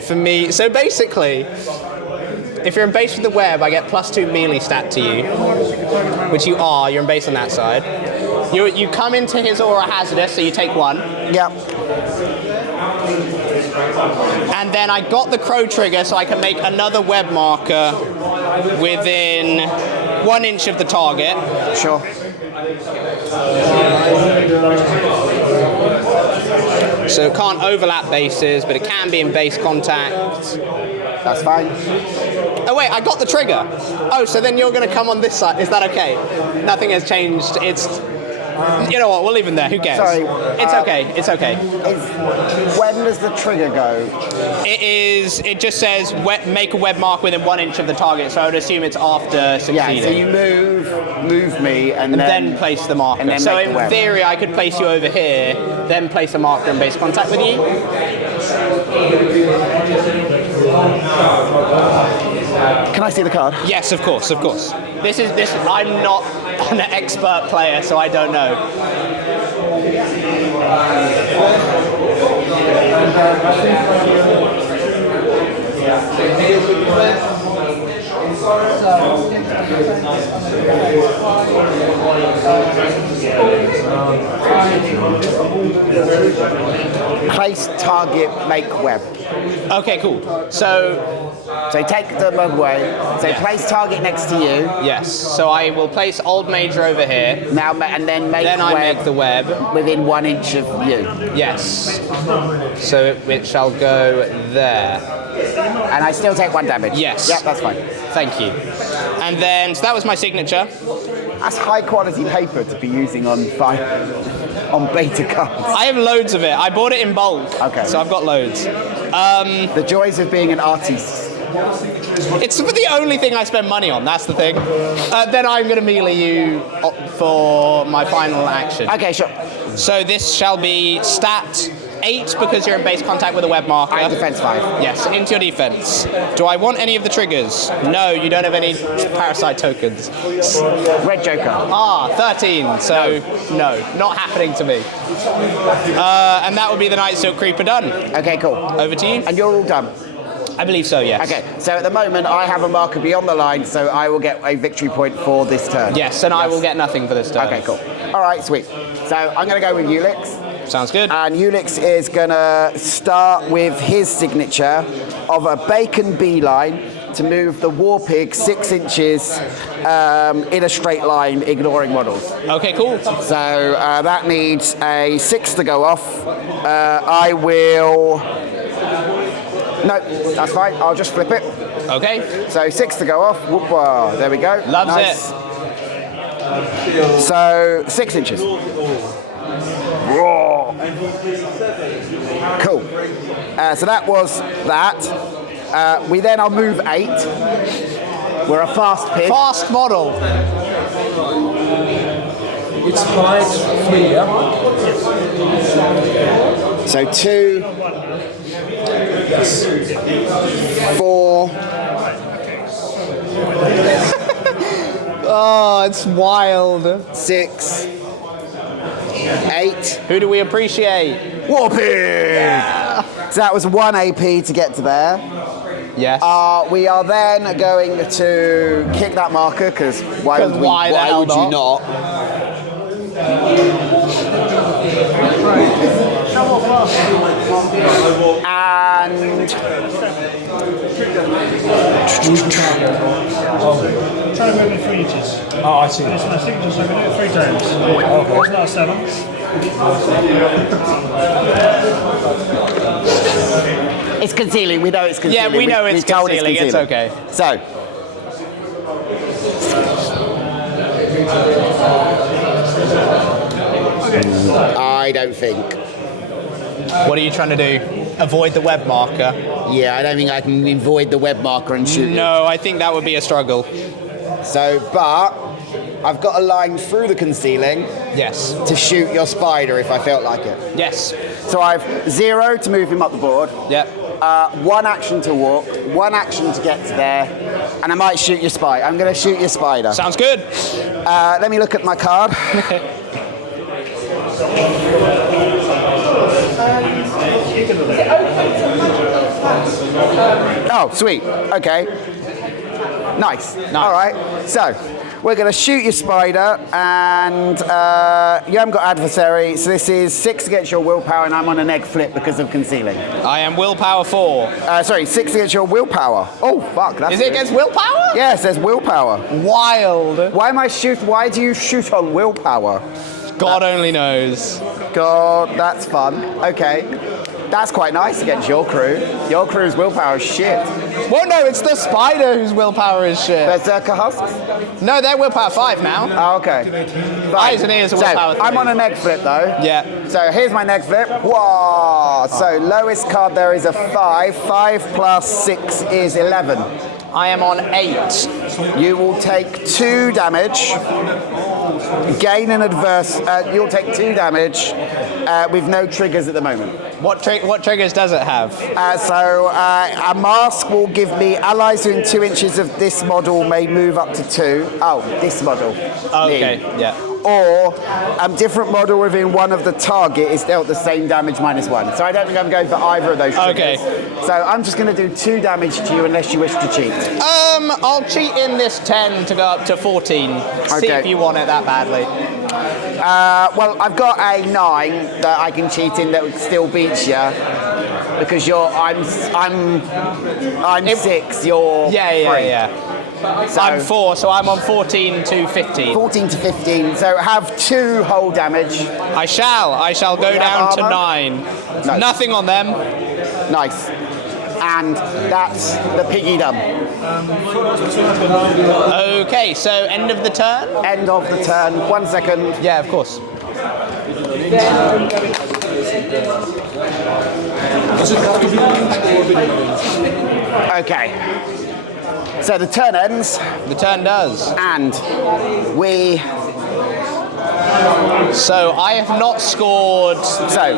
for me. So basically, if you're in base with the web, I get +2 melee stat to you, which you are. You're in base on that side. You come into his aura hazardous, so you take 1. Yep. And then I got the crow trigger, so I can make another web marker within 1 inch of the target. Sure. So it can't overlap bases, but it can be in base contact. That's fine. Oh wait, I got the trigger. Oh, so then you're going to come on this side. Is that okay? Nothing has changed. It's... You know what? We'll leave him there. Who cares? Sorry. It's okay. It's okay. When does the trigger go? It just says make a web mark within 1 inch of the target. So I would assume it's after succeeding. Yeah. So you move me, and then place the marker. And then so make in the web. theory, I could place you over here, then place a marker in base contact with you. Can I see the card? Yes, of course, of course. This. I'm not an expert player, so I don't know. Place, target, make web. Okay, cool. So take the web away. So Yeah. place target next to you. yes, so I will place Old Major over here. Now and then make Then I web make the web. within 1 inch of you. Yes. So it shall go there. And I still take 1 damage. Yes. Yep, that's fine. Thank you. And then, so that was my signature. That's high quality paper to be using on beta cards. I have loads of it. I bought it in bulk. Okay. So I've got loads. The joys of being an artist. It's the only thing I spend money on, that's the thing. Then I'm going to melee you for my final action. Okay, sure. So this shall be stat 8 because you're in base contact with a web marker. And defense 5. Yes, into your defense. Do I want any of the triggers? No, you don't have any parasite tokens. Red Joker. 13, so no, not happening to me. And that would be the Nightsilk Creeper done. Okay, cool. Over to you. And you're all done. I believe so, yes. Okay, so at the moment I have a marker beyond the line, so I will get a victory point for this turn. Yes, and I will get nothing for this turn. Okay, cool. All right, sweet. So I'm going to go with Ulix. Sounds good. And Ulix is going to start with his signature of a bacon beeline to move the war pig 6 inches in a straight line, ignoring models. Okay, cool. So that needs a 6 to go off. I will... No, that's fine. I'll just flip it. Okay. So 6 to go off. Whoop-wah. There we go. Loves nice. It. So 6 inches. Raw. Cool. So that was that. I'll move 8. We're a fast pig. Fast model. It's height 3, yeah? So 2, 4. Oh, it's wild. 6, 8. Who do we appreciate? Warpig! So that was 1 AP to get to there. Yes. We are then going to kick that marker, because why would you not? And Try to move it 3 inches. Oh, I see. It's my signature, so I can do it 3 times. Okay. It's not a 7. it's concealing. We know it's concealing. Yeah, we know it's concealing. It's okay. So. I don't think. What are you trying to do? Avoid the web marker? Yeah, I don't think I can avoid the web marker and shoot No, I think that would be a struggle. So, but I've got a line through the concealing. Yes. To shoot your spider if I felt like it. Yes. So I've 0 to move him up the board. Yep. 1 action to walk, 1 action to get to there, and I might shoot your spider. I'm going to shoot your spider. Sounds good. Let me look at my card. Oh, sweet. Okay. Nice. All right. So, we're going to shoot your spider, and you haven't got adversary, so this is 6 against your willpower, and I'm on an egg flip because of concealing. I am willpower 4. Sorry, 6 against your willpower. Oh, fuck. That's Is it good. against willpower? Yeah, it says willpower. Wild. Why do you shoot on willpower? God only knows. God, that's fun. Okay. That's quite nice against your crew. Your crew's willpower is shit. Well, no, it's the spider whose willpower is shit. Berserker Husks? No, they're willpower 5 now. Oh, okay. Eyes and ears are willpower 3. I'm on a neck flip, though. Yeah. So here's my neck flip. Whoa! So lowest card there is a 5. 5 plus 6 is 11. I am on 8. You will take 2 damage. Gain an adverse. You'll take 2 damage with no triggers at the moment. What triggers does it have? A mask will give me allies within 2 inches of this model may move up to 2. Oh, this model. Okay, yeah. Or a different model within one of the target is dealt the same damage -1. So I don't think I'm going for either of those triggers. Okay. So I'm just going to do 2 damage to you unless you wish to cheat. I'll cheat in this 10 to go up to 14. See if you want it that badly. Well, I've got a 9 that I can cheat in that would still beat you. Because I'm 6, you're 3. Yeah. So I'm 4, so I'm on 14 to 15. 14 to 15, so have 2 whole damage. I shall go down to 9. Nice. Nothing on them. Nice. And that's the piggy done. Okay, so end of the turn? End of the turn. 1 second. Yeah, of course. Okay. So the turn ends. The turn does. And we... So I have not scored... So,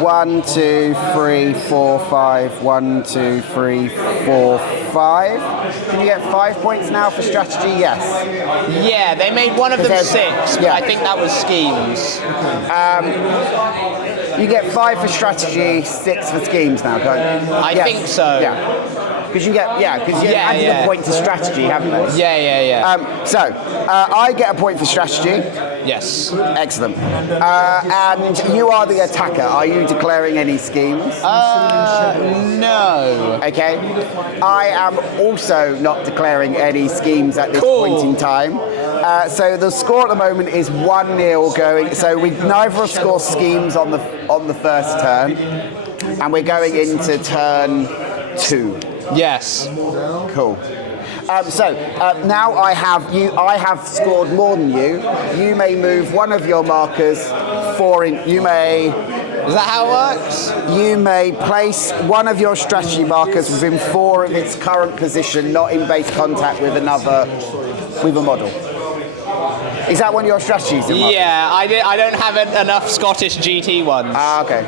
1, 2, 3, 4, 5. 1, 2, 3, 4, 5. Can you get 5 points now for strategy? Yes. Yeah, they made one of them 6, but I think that was schemes. You get 5 for strategy, 6 for schemes now, can't you? I think so. Yeah. Because you added a point to strategy, haven't you? Yeah. I get a point for strategy. Yes. Excellent. And you are the attacker. Are you declaring any schemes? No. Okay. I am also not declaring any schemes at this point in time. So the score at the moment is 1-0 going. So we neither score schemes on the first turn, and we're going into turn 2. Yes. Cool. Now I have scored more than you. You may move one of your markers 4 in. You may. Is that how it works? You may place one of your strategy markers within 4 of its current position, not in base contact with a model. Is that one of your strategies? Yeah, I don't have enough Scottish GT ones. Ah, okay.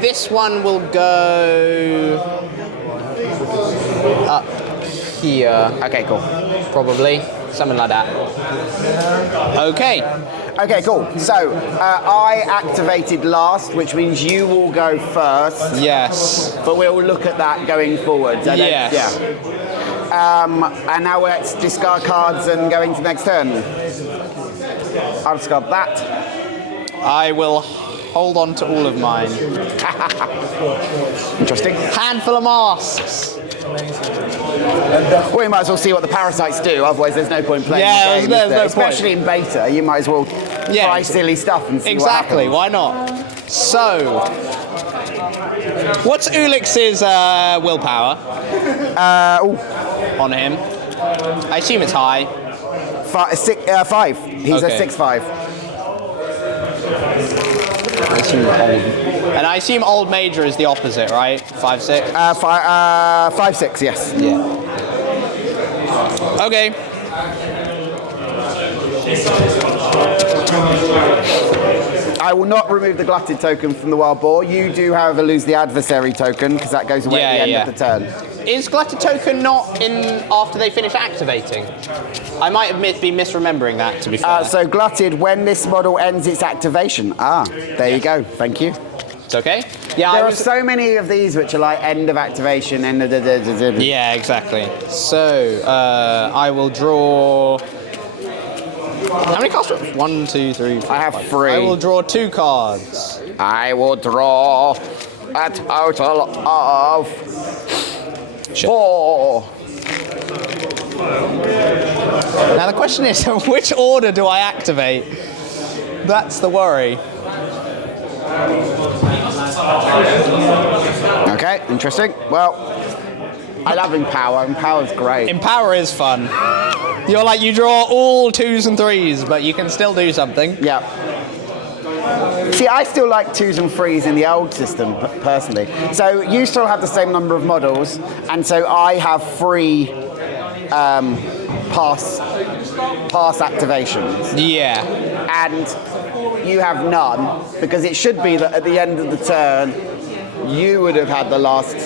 This one will go up here. Okay, cool. Probably. something like that. Okay. Okay, cool. So I activated last, which means you will go first. Yes. But we'll look at that going forward. Yes. Yeah. And now let's discard cards and go into the next turn. I'll discard that. I will hold on to all of mine. Interesting. Handful of masks. Well, you might as well see what the parasites do, otherwise there's no point playing the game. There's no point. Especially in beta, you might as well try silly stuff and see exactly, what happens. why not? So, what's Ulix's willpower on him? I assume it's high. 5. He's Okay. a 6/5. And I assume Old Major is the opposite, right? 5/6? 5/6, yes. Yeah. Okay. I will not remove the glutted token from the wild boar. You do, however, lose the adversary token because that goes away at the end of the turn. Is glutted token not in after they finish activating? I might have been misremembering that, to be fair. So glutted, when this model ends its activation. There you go. Thank you. It's okay. Yeah, There are so many of these which are like end of activation, end of Yeah, exactly. So I will draw. How many cards? 1, 2, 3, 4, I have 5. 3. I will draw 2 cards. I will draw a total of 4. Now the question is, which order do I activate? That's the worry. Okay, interesting. Well, I love Empower. Empower's great. Empower is fun. You're like, you draw all 2s and 3s, but you can still do something. Yeah. See, I still like 2s and 3s in the old system, personally. So you still have the same number of models, and so I have 3 pass activations. Yeah. And you have none, because it should be that at the end of the turn, you would have had the last.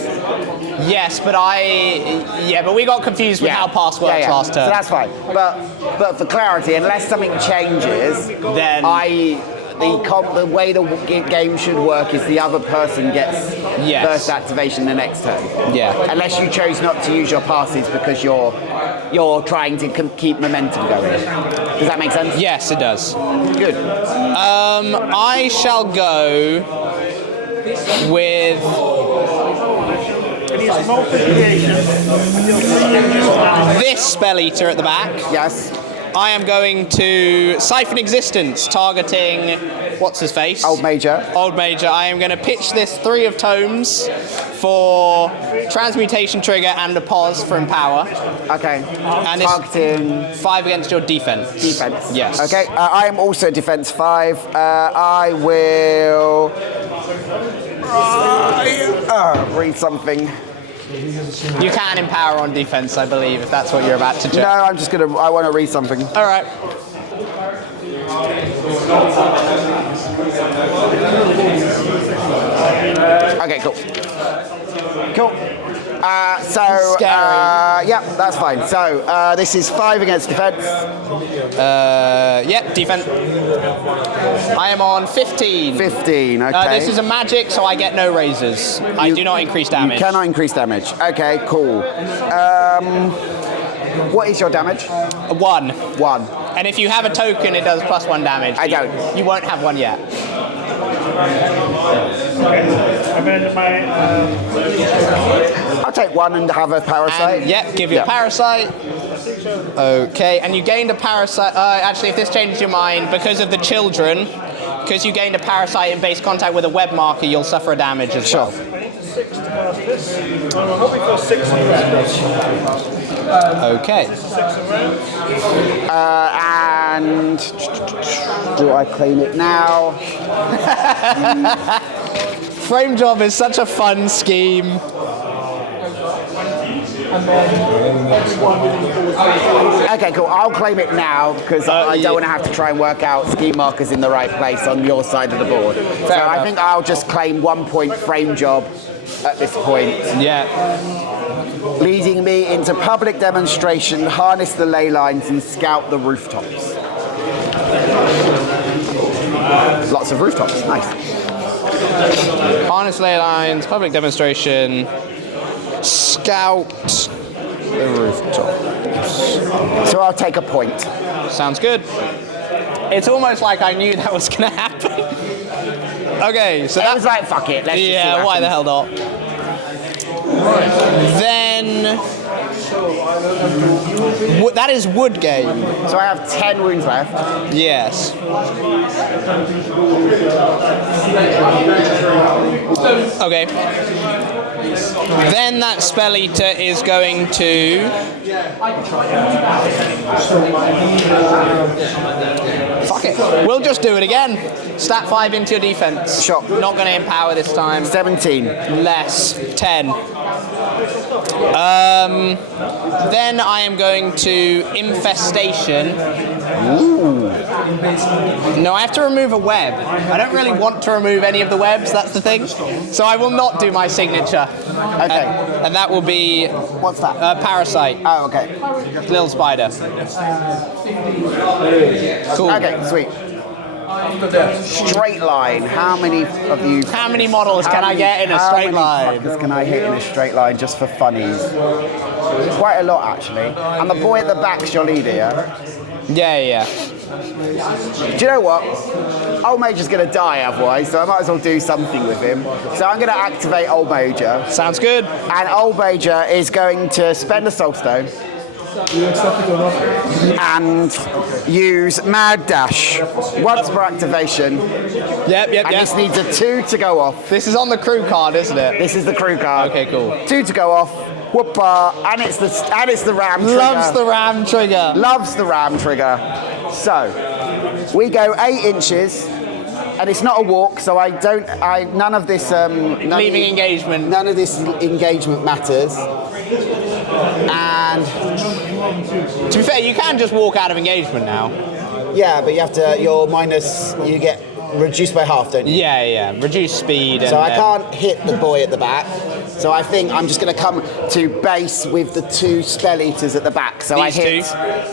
Yes, but but we got confused with how pass works last turn. So that's fine. But for clarity, unless something changes, Then the way the game should work is the other person gets first activation the next turn. Yeah. Unless you chose not to use your passes because you're trying to keep momentum going. Does that make sense? Yes, it does. Good. I shall go with. This Spelleater at the back. Yes. I am going to Siphon Existence, targeting what's his face? Old Major. Old Major. I am going to pitch this 3 of Tomes for Transmutation Trigger and a pause for Empower. Okay. And targeting 5 against your defense. Defense. Yes. Okay. I am also defense 5. I will read something. You can empower on defense, I believe, if that's what you're about to check. No, I'm just gonna. I want to read something. All right. Okay, cool. Cool. Yeah, that's fine. So this is 5 against defense. Yep, defense. I am on 15. 15. Okay. This is a magic, so I get no raises. I do not increase damage. You cannot increase damage. Okay, cool. What is your damage? 1. 1. And if you have a token, it does +1 damage. I don't. You won't have one yet. And then my. I'll take 1 and have a parasite. And, give you a parasite. Okay, and you gained a parasite. Actually, if this changes your mind, because of the children, because you gained a parasite in base contact with a web marker, you'll suffer damage as well. I need to 6 to pass this. I'll probably for 6 to pass this. Okay. 6 around. And do I claim it now? Frame job is such a fun scheme. Okay, cool. I'll claim it now because I don't want to have to try and work out ski markers in the right place on your side of the board. So I think I'll just claim 1 point frame job at this point. Yeah. Leading me into public demonstration, harness the ley lines and scout the rooftops. Lots of rooftops, nice. Harness ley lines, public demonstration, scout the rooftop. So I'll take a point. Sounds good. It's almost like I knew that was going to happen. Okay, so That was like, fuck it, let's just see yeah, what why the happens. hell not? Then that is wood game. So I have 10 wounds left. Yes. Okay. Then that Spelleater is going to fuck it. We'll just do it again. Stat 5 into your defense. Sure. Not going to empower this time. 17. Less 10. Then I am going to infestation. Ooh. No, I have to remove a web. I don't really want to remove any of the webs, that's the thing. So I will not do my signature. Okay. And that will be What's that? Parasite. Oh, okay. Little spider. Cool. Okay, sweet. Straight line. How many of you? How many models can I get in a straight line? How many fuckers can I hit in a straight line just for funnies? Quite a lot, actually. And the boy at the back's your leader, yeah? Yeah. Do you know what? Old Major's going to die otherwise, so I might as well do something with him. So I'm going to activate Old Major. Sounds good. And Old Major is going to spend a Soul Stone and use Mad Dash once per activation. Yep. And this needs a 2 to go off. This is on the crew card, isn't it? This is the crew card. Okay, cool. 2 to go off. Whoopah. And it's the ram trigger. Loves the ram trigger. Loves the ram trigger. So we go 8 inches. And it's not a walk, so none of this Leaving engagement. None of this engagement matters. And To be fair, you can just walk out of engagement now. yeah, but you get reduced by half, don't you? Yeah. Reduce speed. So I can't hit the boy at the back. So I think I'm just going to come to base with the 2 Spelleaters at the back. So These I hit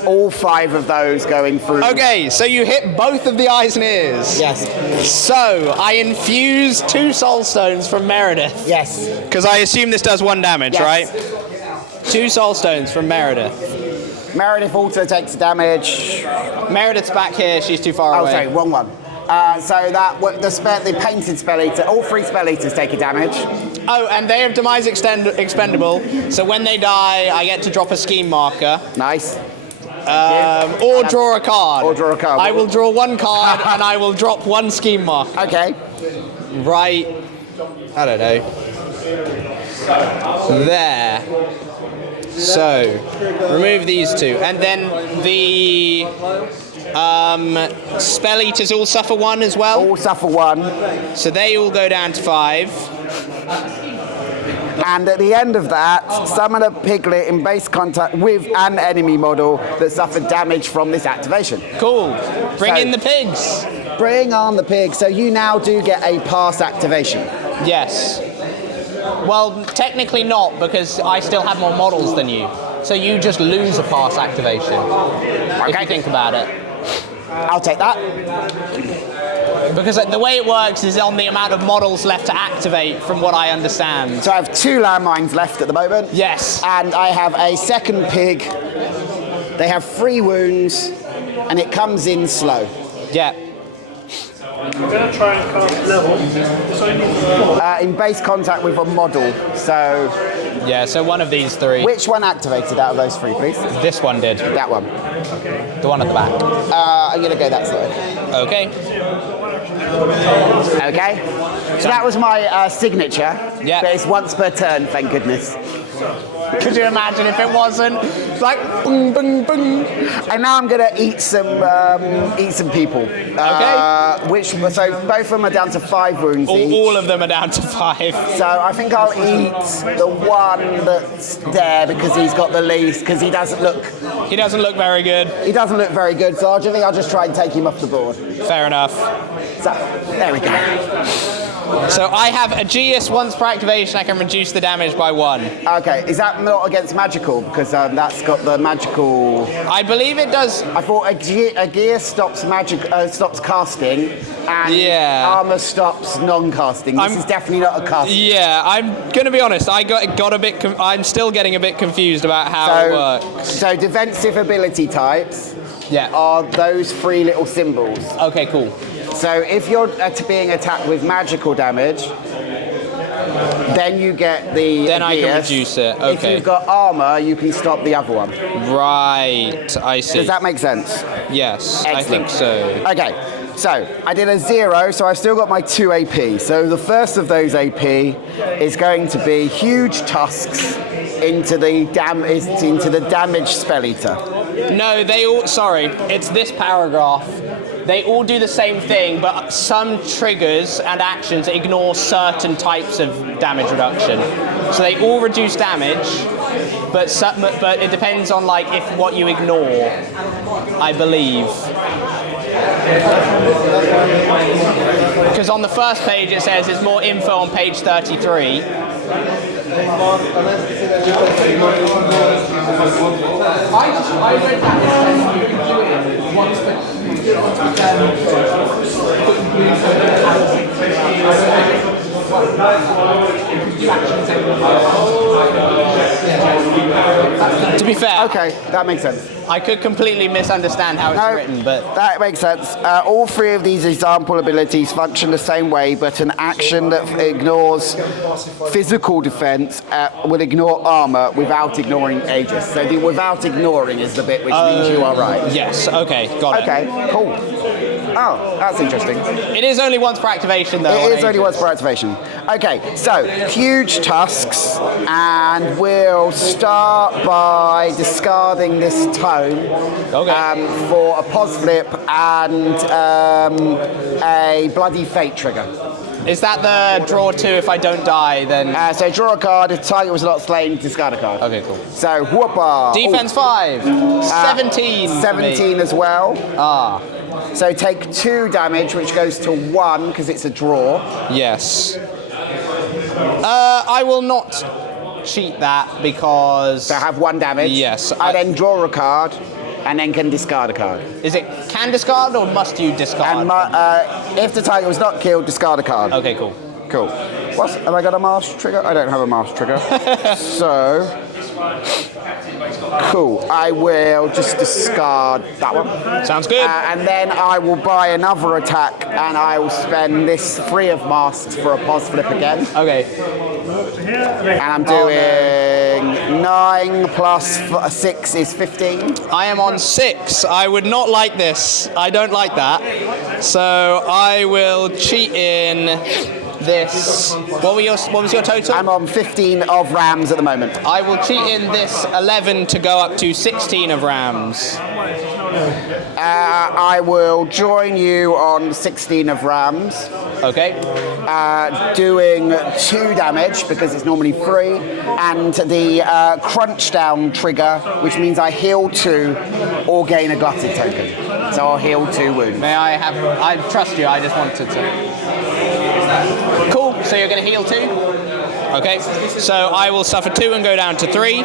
2? all 5 of those going through. Okay, so you hit both of the eyes and ears. Yes. So I infuse 2 soul stones from Meredith. Yes. Because I assume this does 1 damage, Yes. right? 2 soul stones from Meredith. Meredith also takes damage. Meredith's back here, she's too far Oh, away. sorry, wrong one. So the painted Spelleater, all 3 Spelleaters take a damage. Oh, and they have demise expendable, so when they die, I get to drop a scheme marker. Nice. Or draw a card. Or draw a card. I will draw 1 card and I will drop 1 scheme marker. Okay. Right. I don't know. There. So, remove these 2. And then the Spelleaters all suffer 1 as well. All suffer 1. So they all go down to 5. And at the end of that, summon a Piglet in base contact with an enemy model that suffered damage from this activation. Cool. Bring So- in the pigs. Bring on the pig. So you now do get a pass activation. Yes. Well, technically not, because I still have more models than you. So you just lose a pass activation. If you think about it. I'll take that. Because the way it works is on the amount of models left to activate, from what I understand. So I have 2 landmines left at the moment. Yes. And I have a second pig. They have 3 wounds, and it comes in slow. Yeah. I'm going to try and cast level. So I need 4. In base contact with a model. So Yeah, so one of these 3. which one activated out of those 3, please? This one did. That one. The one at the back. I'm going to go that side. Okay. Okay. So that was my signature. Yeah. But it's once per turn, thank goodness. Could you imagine if it wasn't? It's like boom, boom, boom. And now I'm gonna eat some people. Okay. So both of them are down to 5 wounds each. All of them are down to 5. So I think I'll eat the one that's there because he's got the least. Because he doesn't look. He doesn't look very good. He doesn't look very good. So I think I'll just try and take him off the board. Fair enough. So there we go. So I have Aegeus. Once per activation, I can reduce the damage by 1. Okay, is that not against magical? Because that's got the magical. I believe it does. I thought Aegeus stops stops casting, and armor stops non-casting. This is definitely not a cast. Yeah, I'm gonna be honest. I got a bit. I'm still getting a bit confused about how it works. So defensive ability types are those 3 little symbols. Okay, cool. So if you're being attacked with magical damage, then you get the Then I can Aegeus. reduce it. Okay. If you've got armor, you can stop the other one. Right, I see. Does that make sense? Yes, Excellent. I think so. Okay, so I did a 0, so I've still got my 2 AP. So the first of those AP is going to be huge tusks into the damage Spelleater. No, they all. Sorry, it's this paragraph. They all do the same thing, but some triggers and actions ignore certain types of damage reduction. So they all reduce damage, but it depends on like what you ignore, I believe. Because on the first page it says there's more info on page 33. To be fair, okay, that makes sense. I could completely misunderstand how it's written, but that makes sense. All 3 of these example abilities function the same way, but an action that ignores physical defense will ignore armor without ignoring Aegis. So the without ignoring is the bit which means you are right. Yes. Okay. Got it. Okay. Cool. Oh, that's interesting. It is only once per activation, though. It is only once per activation. Okay, so huge tusks, and we'll start by discarding this tome for a pos flip and a bloody fate trigger. Is that the draw 2 if I don't die, then? So draw a card, if the target was not slain, discard a card. Okay, cool. So whoopah. Defense 5. 17. 17 as well. Ah. So take 2 damage, which goes to 1 because it's a draw. Yes. I will not cheat that because... So have 1 damage. Yes. I then draw a card and then can discard a card. Is it can discard or must you discard? And if the target was not killed, discard a card. Okay, cool. Cool. Have I got a master trigger? I don't have a master trigger. So... Cool. I will just discard that one. Sounds good. And then I will buy another attack, and I will spend this 3 of masks for a pos flip again. Okay. And I'm doing 9 plus 6 is 15. I am on 6. I would not like this. I don't like that. So I will cheat in this. What was your total? I'm on 15 of rams at the moment. I will cheat in this 11 to go up to 16 of rams. I will join you on 16 of rams. Okay. Doing 2 damage because it's normally 3, and the crunch down trigger, which means I heal 2 or gain a glutted token. So I'll heal 2 wounds. May I have? I trust you. I just wanted to. Cool. So you're going to heal 2. Okay. So I will suffer 2 and go down to 3.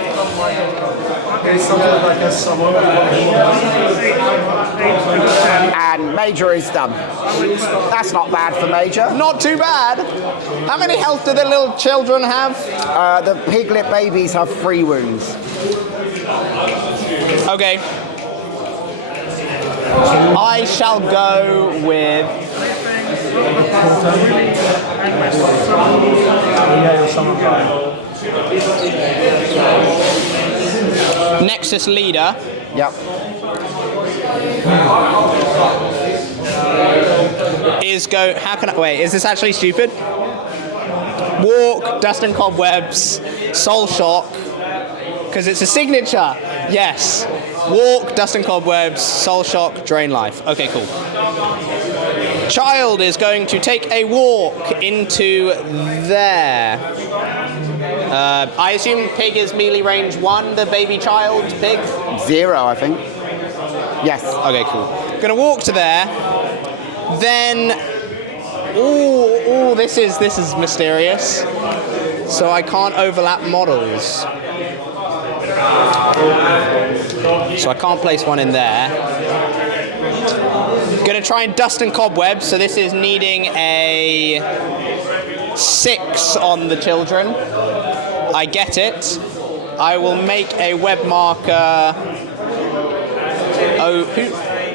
And Major is done. That's not bad for Major. Not too bad. How many health do the little children have? The Piglet babies have 3 wounds. Okay. I shall go with... Nexus leader. Yep. How can I... Wait, is this actually stupid? Walk, dust and cobwebs, soul shock, because it's a signature. Yes. Walk, dust and cobwebs, soul shock, drain life. Okay, cool. Child is going to take a walk into there. I assume pig is melee range 1, the baby child pig? 0, I think. Yes. Okay, cool. Gonna walk to there. Then, ooh, this is mysterious. So I can't overlap models. So I can't place one in there. Gonna try and dust and cobwebs. So this is needing a 6 on the children. I get it. I will make a web marker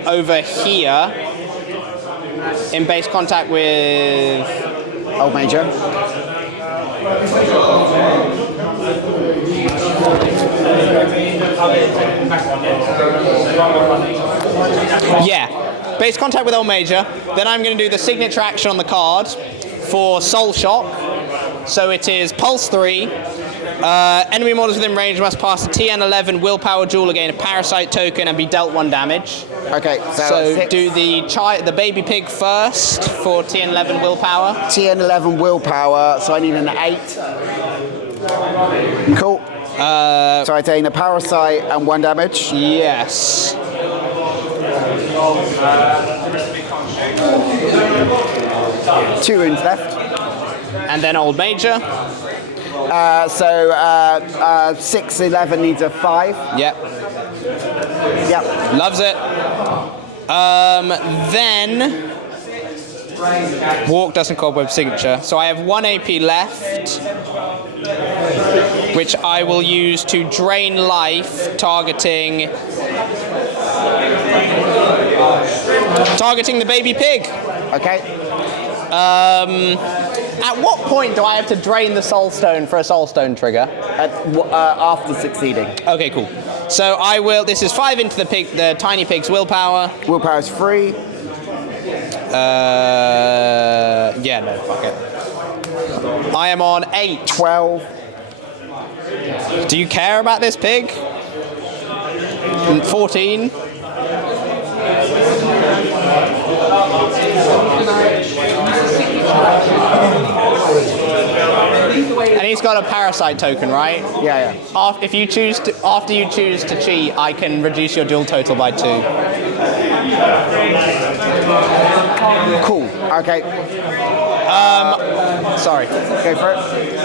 over here in base contact with Old Major. Yeah, base contact with Old Major. Then I'm going to do the signature action on the card for Soul Shock. So it is Pulse 3. Enemy models within range must pass the TN11 Willpower Duel again, a Parasite token, and be dealt 1 damage. Okay, So 6. do the baby pig first for TN11 Willpower. TN11 Willpower, so I need an 8. Cool. So I take a Parasite and 1 damage. Yes. Two wounds left. And then Old Major. So 6/11 needs a 5. Yep. Yep. Loves it. Then walk, dust and cobweb signature. So I have 1 AP left, which I will use to drain life, targeting the baby pig. Okay. At what point do I have to drain the soul stone for a soul stone trigger? After succeeding. Okay, cool. So I will. This is 5 into the tiny pig's willpower. Willpower is free. Yeah, no, fuck it. I am on 8. 12. Do you care about this pig? 14. And he's got a parasite token, right? Yeah. After you choose to cheat, I can reduce your duel total by 2. Cool. Okay. Sorry. Go for it.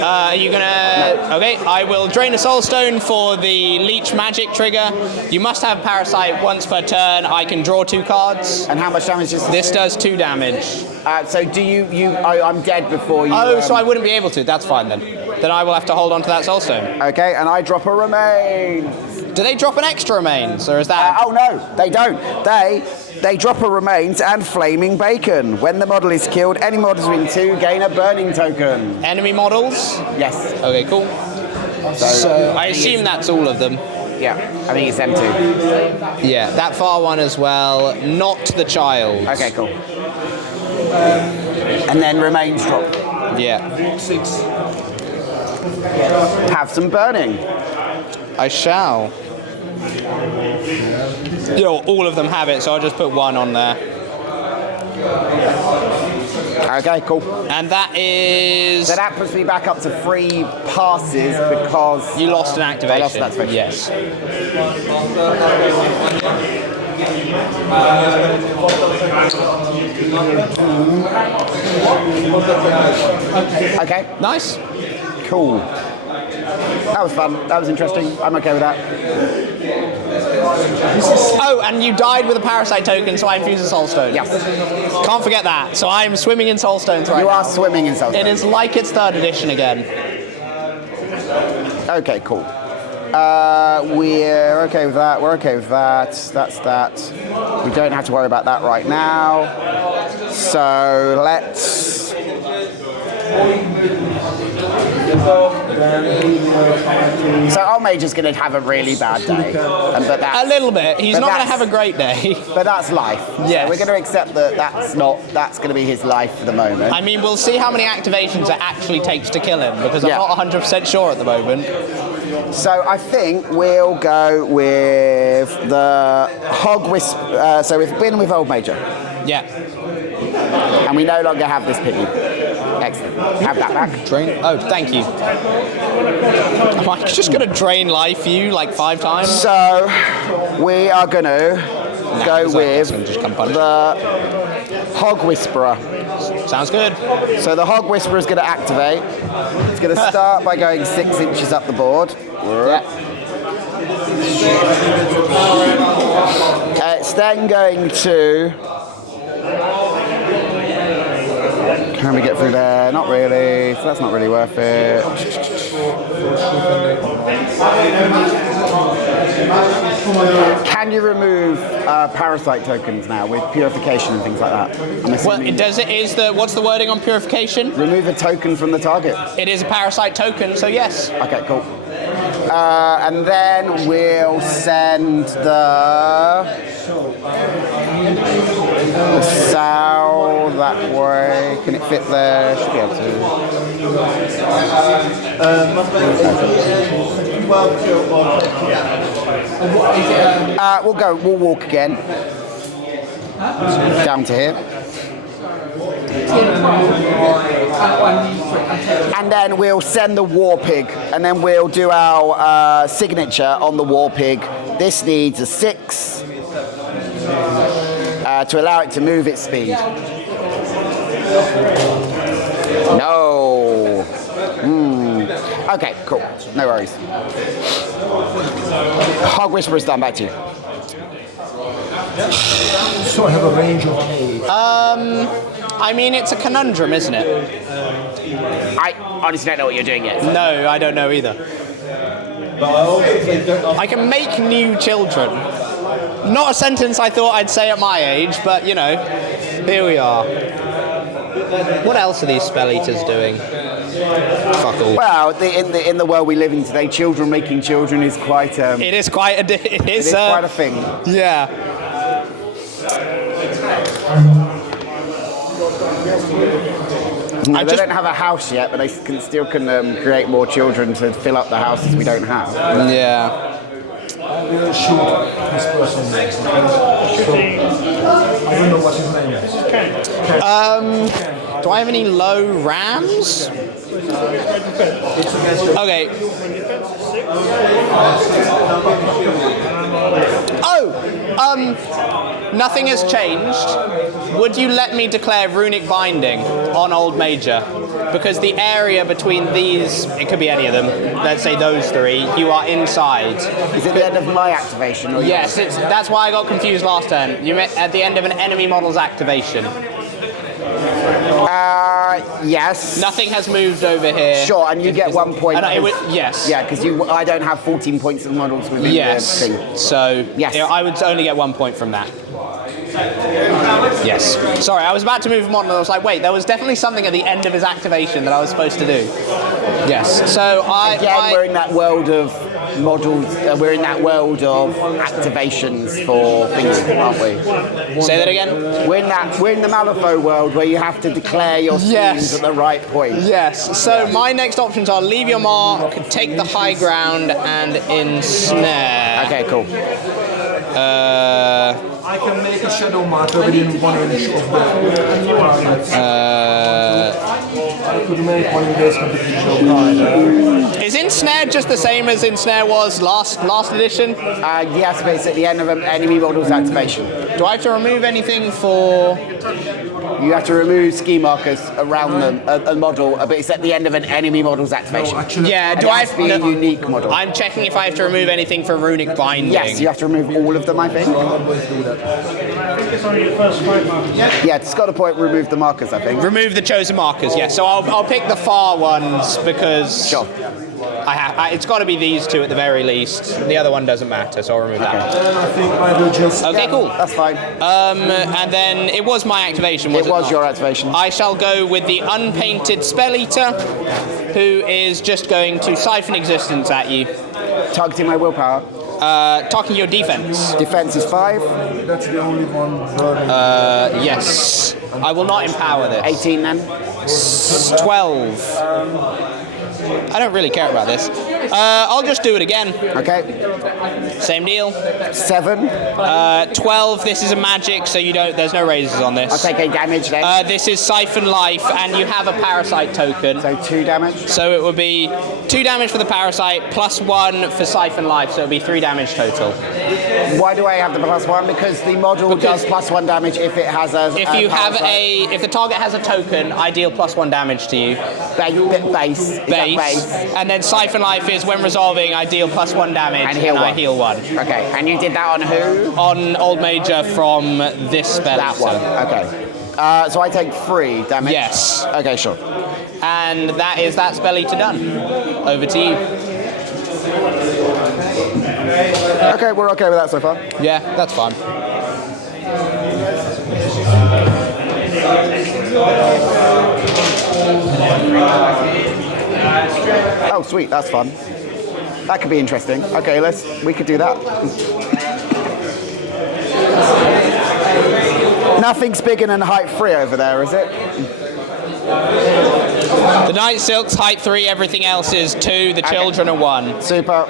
Are you gonna? No. Okay. I will drain a soul stone for the leech magic trigger. You must have parasite once per turn. I can draw 2 cards. And how much damage is This does 2 damage. So do you? I'm dead before you. Oh, so I wouldn't be able to. That's fine then. Then I will have to hold on to that soul stone. Okay, and I drop a remain. Do they drop an extra remains, or is that? Oh no, they don't. They drop a remains and flaming bacon. When the model is killed, any models within 2 gain a burning token. Enemy models? Yes. Okay, cool. So I assume that's all of them. Yeah, I think it's them 2. Yeah, that far one as well. Not the child. Okay, cool. And then remains drop. Yeah. Have some burning. I shall. Yo, all of them have it, so I'll just put 1 on there. Okay, cool. And that is... So that puts me back up to 3 passes because... You lost an activation. I lost an activation. Yes. Okay. Nice. Cool. That was fun. That was interesting. I'm okay with that. Oh, and you died with a parasite token, so I infuse a soul stone. Yes. Can't forget that. So I'm swimming in soul stones right now. You are swimming in soul stones. It is like it's 3rd edition again. Okay, cool. We're okay with that. We're okay with that. That's that. We don't have to worry about that right now. So let's So old Major's going to have a really bad day. But A little bit. He's not going to have a great day. But that's life. Yes. So we're going to accept that that's going to be his life for the moment. I mean, we'll see how many activations it actually takes to kill him, because I'm not 100% sure at the moment. So I think we'll go with the Hog Whisperer. So we've been with Old Major. Yeah. And we no longer have this piggy. Excellent. Have that back. Drain. Oh, thank you. Am I just going to drain life you like 5 times? So we are going to go with the Hog Whisperer. Sounds good. So the Hog Whisperer is going to activate. It's going to start by going 6 inches up the board. It's then going to... Can we get through there? Not really. So that's not really worth it. Can you remove parasite tokens now with purification and things like that? Well, what's the wording on purification? Remove a token from the target. It is a parasite token, so yes. Okay, cool. And then we'll send the Sow that way. Can it fit there? Should be able to. We'll walk again. Down to here. And then we'll send the War Pig, and then we'll do our signature on the War Pig. This needs a 6 to allow it to move its speed. No. Okay, cool. No worries. Hog Whisperer's done. Back to you. So I have a range of 8. I mean, it's a conundrum, isn't it? I honestly don't know what you're doing yet. No, I don't know either. I can make new children. Not a sentence I thought I'd say at my age, but you know, here we are. What else are these Spelleaters doing? Fuck all. Well, in the world we live in today, children making children is quite. It is quite a. It is quite a thing. Yeah. They don't have a house yet, but they still can create more children to fill up the houses we don't have. Yeah. I will shoot this person next. So, I don't know what his name is. Do I have any low rams? Okay. Nothing has changed. Would you let me declare runic binding on Old Major? Because the area between these, it could be any of them, let's say those 3, you are inside. Is it the end of my activation? Or yes, that's why I got confused last turn. You meant at the end of an enemy model's activation. Yes. Nothing has moved over here. Sure, and you get 1 point. Yes. Yeah, because I don't have 14 points of models within the thing. So yes. I would only get 1 point from that. Yes. Sorry, I was about to move him on and I was like, wait, there was definitely something at the end of his activation that I was supposed to do. Yes. So we're in that world of models. We're in that world of activations for things, aren't we? Say that again. We're in the Malifaux world where you have to declare your schemes at the right point. Yes. So my next options are leave your mark, take the high ground, and ensnare. Okay, cool. I can make a shadow marker within 1 inch of the I could make one in this competition. Is ensnare just the same as ensnare was last edition? Yes, but it's at the end of an enemy model's activation. Do I have to remove anything for... You have to remove ski markers around a model, but it's at the end of an enemy model's activation. Yeah, do I have to be a unique model? I'm checking if I have to remove anything for runic binding. Yes, you have to remove all of them, I think. I always do that. I think it's only the first 5 markers. Yeah, it's got a point, remove the markers, I think. Remove the chosen markers, yes. So I'll pick the far ones because... Sure. It's got to be these two at the very least. The other one doesn't matter, so I'll remove that. I think I will just... Okay, cool. That's fine. And then it was my activation, was it? It was not? your activation. I shall go with the unpainted Spelleater, who is just going to siphon existence at you. Targeting my willpower. Talking your defense. Defense is 5. That's the only one burning. Yes. I will not empower this. 18 then. 12. I don't really care about this. I'll just do it again. Okay. Same deal. 7. 12. This is a magic, so you don't. There's no raises on this. I'll take a damage then. This is Siphon Life, and you have a Parasite token. So 2 damage. So it would be 2 damage for the Parasite, plus 1 for Siphon Life, so it would be 3 damage total. Why do I have the +1? Because the model does +1 damage if it has a... If the target has a token, I deal +1 damage to you. Base. Base. And then Siphon Life is when resolving, I deal +1 damage, And heal I 1. heal 1. Okay, and you did that on who? On Old Major from this spell. That one. Okay. So I take 3 damage? Yes. Okay, sure. And that is that Spelleater done. Over to you. Okay, we're okay with that so far. Yeah, that's fine. Oh, sweet, that's fun. That could be interesting. Okay, we could do that. Nothing's bigger than height 3 over there, is it? The Nightsilk's height 3, everything else is 2, the children are 1. Super.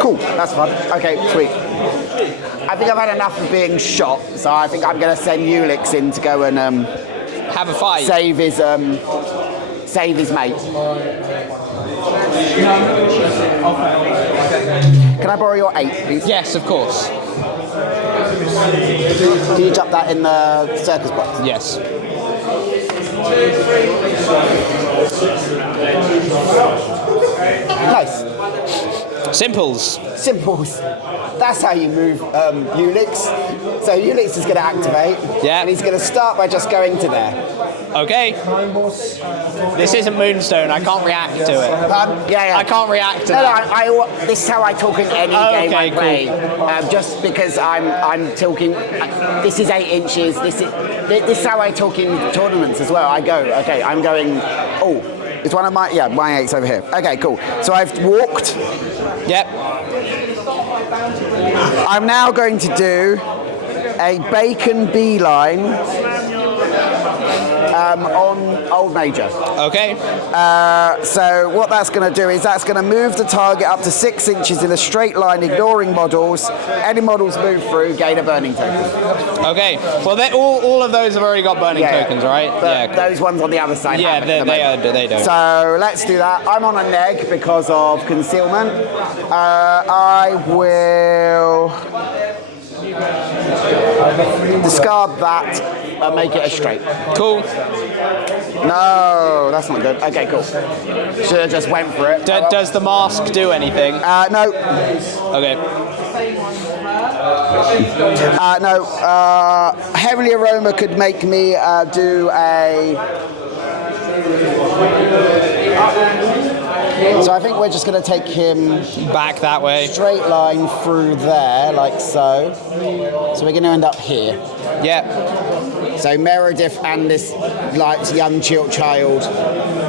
Cool, that's fun. Okay, sweet. I think I've had enough of being shot, so I think I'm going to send Ulix in to go and Have a fight. save his mate. Can I borrow your 8, please? Yes, of course. Can you drop that in the circus box? Yes. Nice. Simples. Simples. That's how you move Ulix. So Ulix is going to activate. Yeah. And he's going to start by just going to there. Okay. This isn't Moonstone. I can't react to it. Yeah. I can't react to No, that. this is how I talk in any game I cool. play. Just because I'm talking. This is 8 inches. This is how I talk in tournaments as well. I go. Okay, I'm going. Oh, it's one of my 8's over here. Okay, cool. So I've walked. Yep. I'm now going to do a bacon beeline on Old Major. Okay. So what that's going to do is that's going to move the target up to 6 inches in a straight line, ignoring models. Any models move through, gain a burning token. Okay. Well, all of those have already got burning tokens, right? But Cool. those ones on the other side. Yeah, they don't. So let's do that. I'm on a neg because of concealment. I will discard that and make it a straight. Cool. No, that's not good. Okay, cool. Should have just went for it. Does the mask do anything? No. Okay. No. Heavenly Aroma could make me do a... So I think we're just going to take him Back that way. straight line through there, like so. So we're going to end up here. Yep. So Meredith and this young child.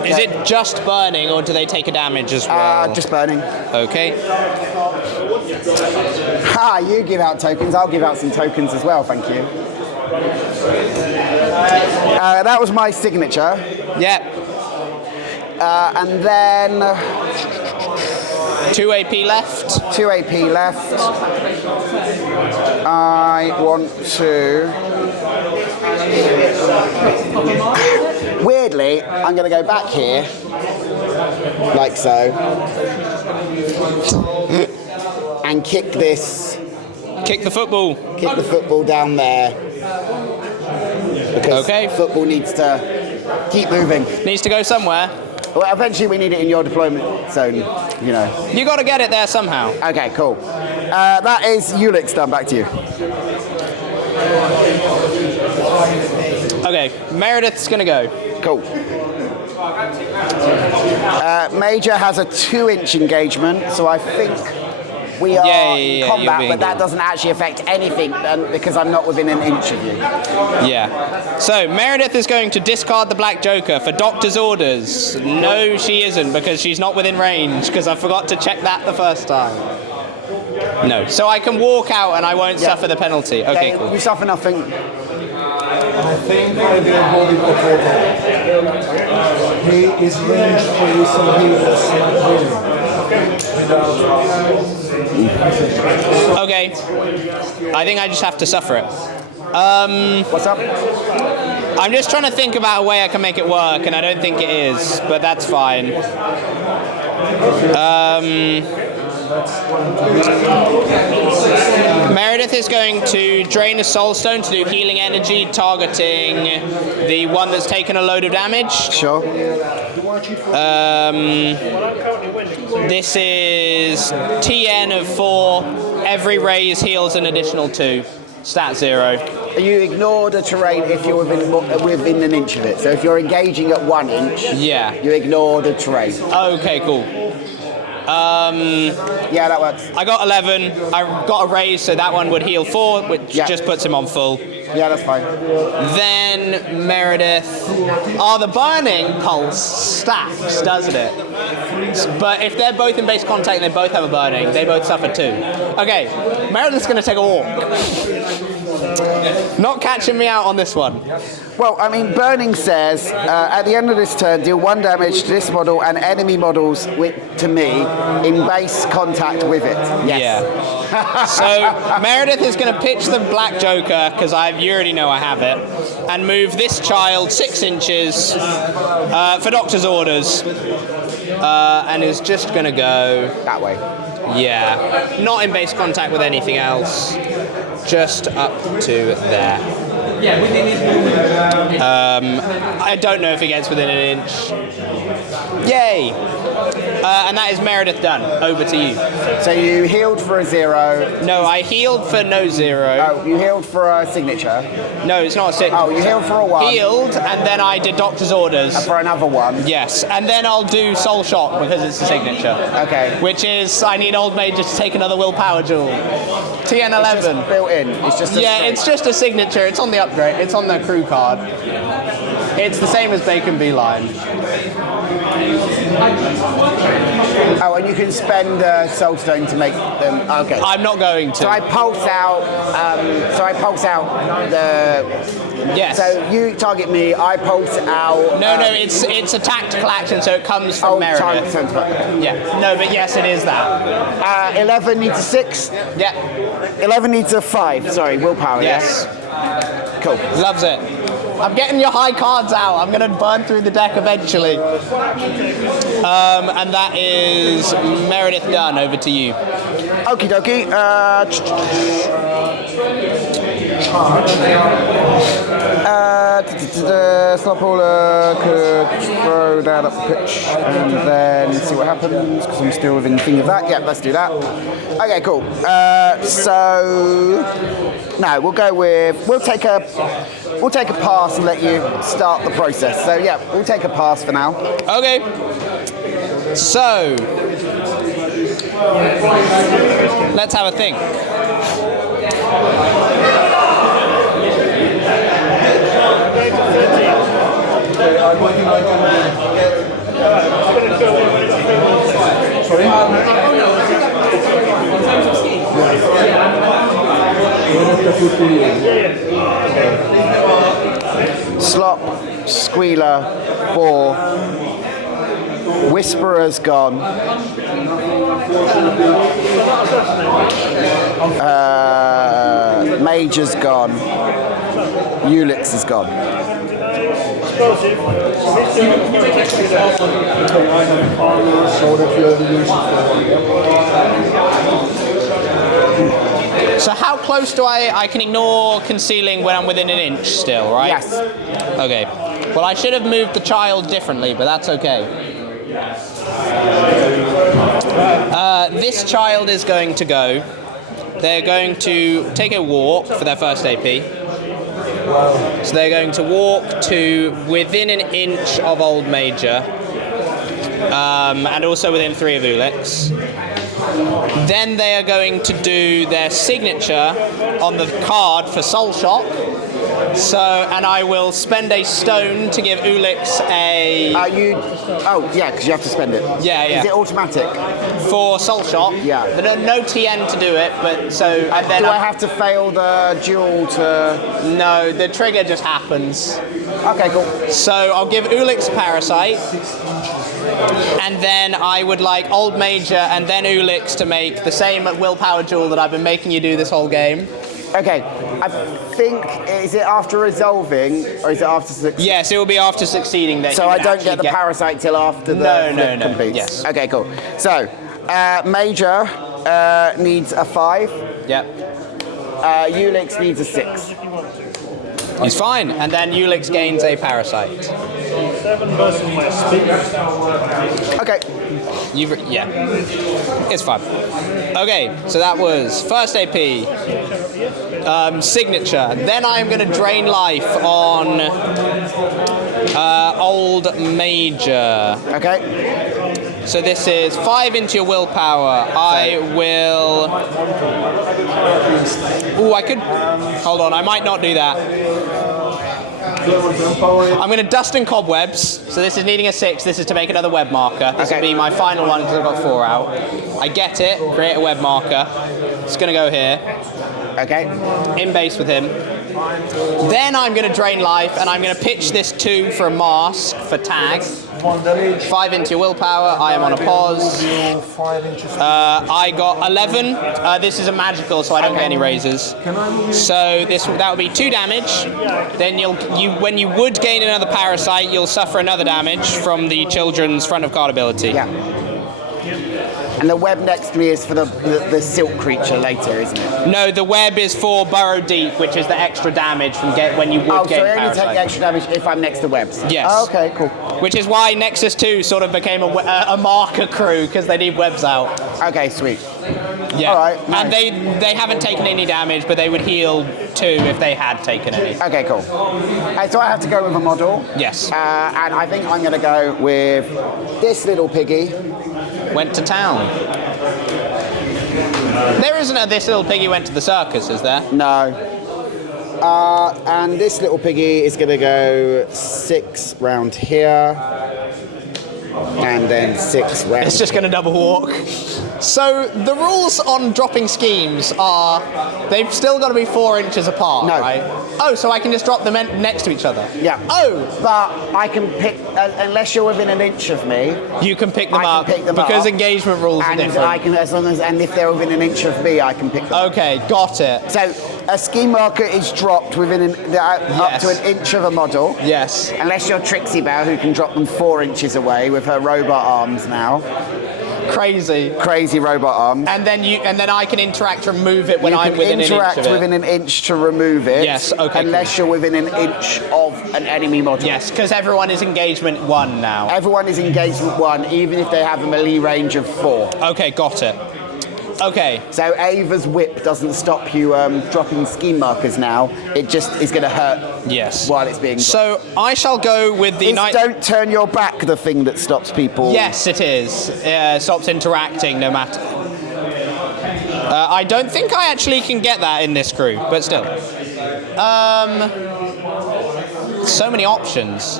Is it just burning, or do they take a damage as well? Just burning. Okay. Ha! You give out tokens. I'll give out some tokens as well. Thank you. That was my signature. Yep. And then 2 AP left. 2 AP left. I want to... Weirdly, I'm going to go back here, like so, and kick this... Kick the football. Kick the football down there. Because football needs to keep moving. Needs to go somewhere. Well, eventually we need it in your deployment zone, you know. You got to get it there somehow. Okay, cool. That is Ulix done. Back to you. Okay, Meredith's gonna go. Cool. Major has a 2-inch engagement, so I think we are in combat, but that doesn't actually affect anything because I'm not within an inch of you. Yeah. So Meredith is going to discard the Black Joker for Doctor's orders. No, she isn't, because she's not within range, because I forgot to check that the first time. No. So I can walk out and I won't suffer the penalty. Okay, cool. You suffer nothing. I think I will hold it operator. He is ranged free, so he was not winning. Okay. I think I just have to suffer it. What's up? I'm just trying to think about a way I can make it work, and I don't think it is, but that's fine. Meredith is going to drain a soul stone to do healing energy, targeting the one that's taken a load of damage. Sure. This is TN of 4. Every raise heals an additional 2. Stat 0. You ignore the terrain if you're within an inch of it. So if you're engaging at 1 inch, you ignore the terrain. Okay, cool. Yeah, that works. I got 11. I got a raise, so that one would heal 4, which just puts him on full. Yeah, that's fine. Then Meredith. Oh, the burning pulse stacks, doesn't it? But if they're both in base contact and they both have a burning, they both suffer 2. Okay, Meredith's going to take a walk. Not catching me out on this one. Well, I mean, burning says, at the end of this turn, deal 1 damage to this model and enemy models to me in base contact with it. Yes. Yeah. So Meredith is going to pitch the Black Joker, because you already know I have it, and move this child 6 inches for Doctor's orders, and is just going to go that way. Yeah, not in base contact with anything else, just up to there. I don't know if he gets within an inch. Yay! And that is Meredith done. Over to you. So you healed for a 0. No, I healed for no 0. Oh, you healed for a signature? No, it's not a signature. Oh, you healed for a 1. Healed, and then I did Doctor's orders. And for another 1? Yes, and then I'll do Soul Shock because it's a signature. Okay. Which is, I need Old Mage just to take another willpower jewel. TN11. It's just built in. It's just it's just a signature. It's on the upgrade. It's on the crew card. It's the same as Bacon Beeline. Oh, and you can spend Soulstone to make them. Okay. I'm not going to. So I pulse out. The. Yes. So you target me. I pulse out. No, it's a tactical action, so it comes from Meredith. Yeah. No, but yes, it is that. 11 needs a 6. Yeah. 11 needs a 5. Sorry, willpower. Yes. Cool. Loves it. I'm getting your high cards out. I'm going to burn through the deck eventually. And that is Meredith done. Over to you. Okie dokie. Slop Hauler could throw that up the pitch and then see what happens because I'm still within the thing of that. Yeah, let's do that. Okay, cool. So no, we'll take a pass and let you start the process. So yeah, we'll take a pass for now. Okay. So let's have a think. Sorry? Slop, Squealer, Boar, Whisperer's gone. Major's gone. Ulix is gone. So how close do I can ignore concealing when I'm within an inch still, right? Yes. Okay. Well, I should have moved the child differently, but that's okay. This child is going to go they're going to take a walk for their first AP. So they're going to walk to within an inch of Old Major, and also within 3 of Ulix. Then they are going to do their signature on the card for Soul Shock. So, and I will spend a stone to give Ulix a... Oh, yeah, because you have to spend it. Yeah. Is it automatic? For Soul Shock. Yeah. There are no TN to do it, but so... And then do I have to fail the duel to... No, the trigger just happens. Okay, cool. So I'll give Ulix Parasite, and then I would like Old Major and then Ulix to make the same willpower duel that I've been making you do this whole game. Okay, I think, is it after resolving, or is it after succeeding? Yes, it will be after succeeding that So you I would don't actually get the parasite till after the flip completes? Yes. Okay, cool. So, Major needs a 5. Yep. Ulix needs a 6. He's fine, and then Ulix gains a Parasite. 7 versus my speed. Okay. Yeah, it's fine. Okay, so that was first AP, signature. Then I'm going to drain life on Old Major. Okay. So this is 5 into your willpower. I will... Ooh, I could... Hold on, I might not do that. I'm going to Dust and Cobwebs. So this is needing a 6. This is to make another web marker. This will be my final one because I've got 4 out. I get it. Create a web marker. It's going to go here. Okay. In base with him. Then I'm going to drain life, and I'm going to pitch this 2 for a mask for tag. 5 into your willpower. I am on a pause. I got 11. This is a magical, so I don't get any raises. So that would be 2 damage. Then when you would gain another parasite, you'll suffer another damage from the children's front of card ability. Yeah. And the web next to me is for the silk creature later, isn't it? No, the web is for Burrow Deep, which is the extra damage from when you would gain so I only parasite. take the extra damage if I'm next to webs? Yes. Oh, okay, cool. Which is why Nexus 2 sort of became a marker crew, because they need webs out. Okay, sweet. Yeah. All right, nice. And they haven't taken any damage, but they would heal 2 if they had taken any. Okay, cool. So I have to go with a model. Yes. And I think I'm going to go with this little piggy. Went to town. There isn't a this little piggy went to the circus, is there? No. And this little piggy is going to go 6 round here. And then 6 round. It's just going to double walk. So the rules on dropping schemes are they've still got to be 4 inches apart, No. right? Oh, so I can just drop them next to each other? Yeah. Oh! But I can pick, unless you're within an inch of me. You can pick them up pick them because up, engagement rules are and different. I can, and if they're within an inch of me, I can pick them up. Okay, got it. So a scheme marker is dropped within up to an inch of a model. Yes. Unless you're Trixie Bear, who can drop them 4 inches away with her robot arms now. Crazy robot arms. And then I can interact and move it when I'm within an inch of it. You can interact within an inch to remove it. Yes, okay. Unless you're within an inch of an enemy model. Yes, because everyone is engagement 1 now. Everyone is engagement 1, even if they have a melee range of 4. Okay, got it. Okay. So Ava's whip doesn't stop you dropping scheme markers now. It just is going to hurt. Yes. While it's being dropped. So I shall go with the Don't turn your back, the thing that stops people. Yes, it is. Stops interacting no matter. I don't think I actually can get that in this crew, but still. So many options.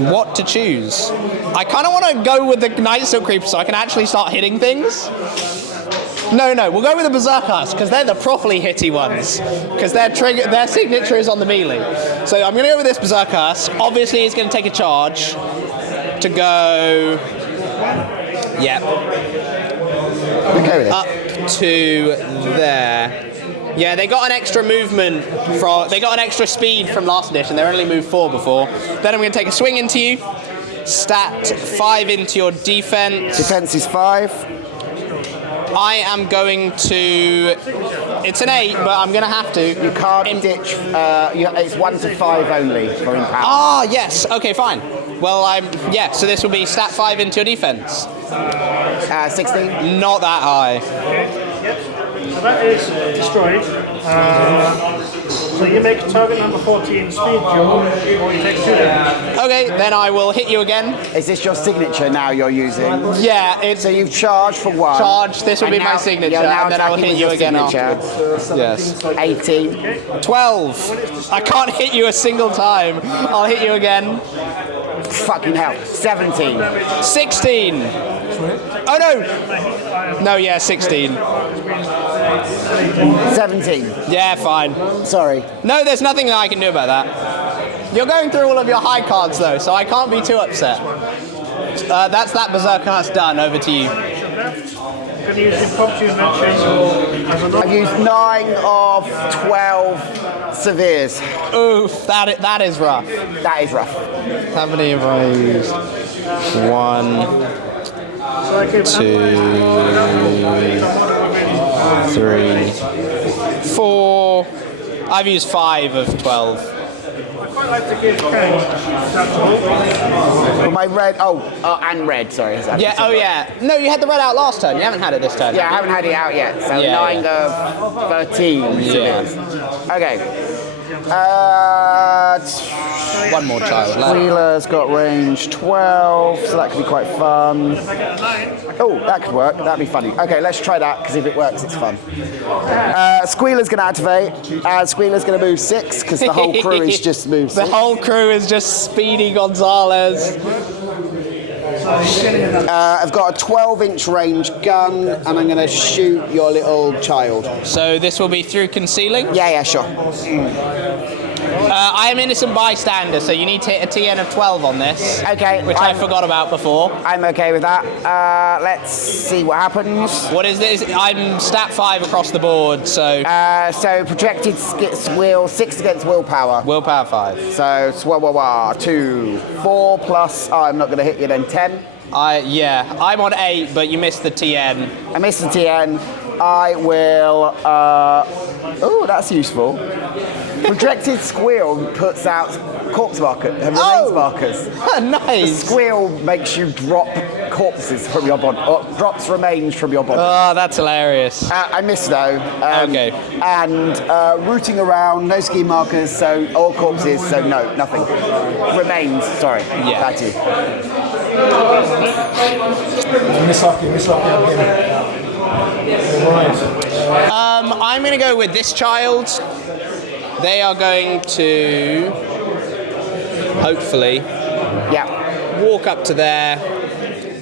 What to choose? I kind of want to go with the Nightsilk Creeper so I can actually start hitting things. No, we'll go with the Berserker Husk because they're the properly hitty ones. Because their signature is on the melee. So I'm going to go with this Berserker Husk. Obviously, it's going to take a charge to go. Yeah. Okay with it. Up to there. Yeah, they got an extra movement they got an extra speed from last edition. They only moved 4 before. Then I'm going to take a swing into you. Stat 5 into your defense. Defense is 5. I am going to. It's an 8, but I'm going to have to. You can't ditch. It's 1 to 5 only for impact. Ah, yes. Okay, fine. Well, so this will be stat 5 into your defense. 16. Not that high. that is destroyed. So you make target number 14 speed jump, or you take 2 damage. Okay, then I will hit you again. Is this your signature now you're using? Yeah, it's So you've charged for 1. charge. This will And be my now signature, you're now and then I will attacking hit with you your again signature. afterwards. Yes. 18. 12. I can't hit you a single time. I'll hit you again. Fucking hell. 17. 16. Oh no. No, yeah, 16. 17. Yeah, fine. Sorry. No, there's nothing that I can do about that. You're going through all of your high cards though, so I can't be too upset. That's that Berserker Husk done. Over to you. I'm going to use impromptu adventure. I've used 9 of 12 severes. Oof, that is rough. That is rough. How many have I used? 1, So I can 2, 3, 4. I've used 5 of 12. I quite like to give Kang that Well, my red, and red, sorry. is that- Yeah, oh yeah. No, you had the red out last turn. You haven't had it this turn. Yeah, I haven't had it out yet, so Yeah, 9 of 13 Yeah. severes. Okay. One more child left. Squealer's got range 12, so that could be quite fun. Oh, that could work. That'd be funny. Okay, let's try that, because if it works, it's fun. Squealer's going to activate. Squealer's going to move 6, because the whole crew is just moved 6. The whole crew is just Speedy Gonzalez. I've got a 12-inch range gun, and I'm going to shoot your little child. So this will be through concealing. Yeah, sure. I am innocent bystander, so you need to hit a TN of 12 on this. Okay. Which I forgot about before. I'm okay with that. Let's see what happens. What is this? I'm stat 5 across the board, so So projected will 6 against willpower. willpower 5. So 2, 4 plus. Oh, I'm not going to hit you then. 10. Yeah, I'm on 8, but you missed the TN. I missed the TN. I will. Oh, that's useful. Projected squeal puts out corpse remains markers. Nice. Squeal makes you drop corpses from your body, or drops remains from your body. Oh, that's hilarious. I missed though. Okay. And rooting around, no ski markers, so all corpses, so no, nothing. Remains, sorry. Yeah. Back to you. Miss up Right. I'm going to go with this child. They are going to, hopefully, Yeah. walk up to there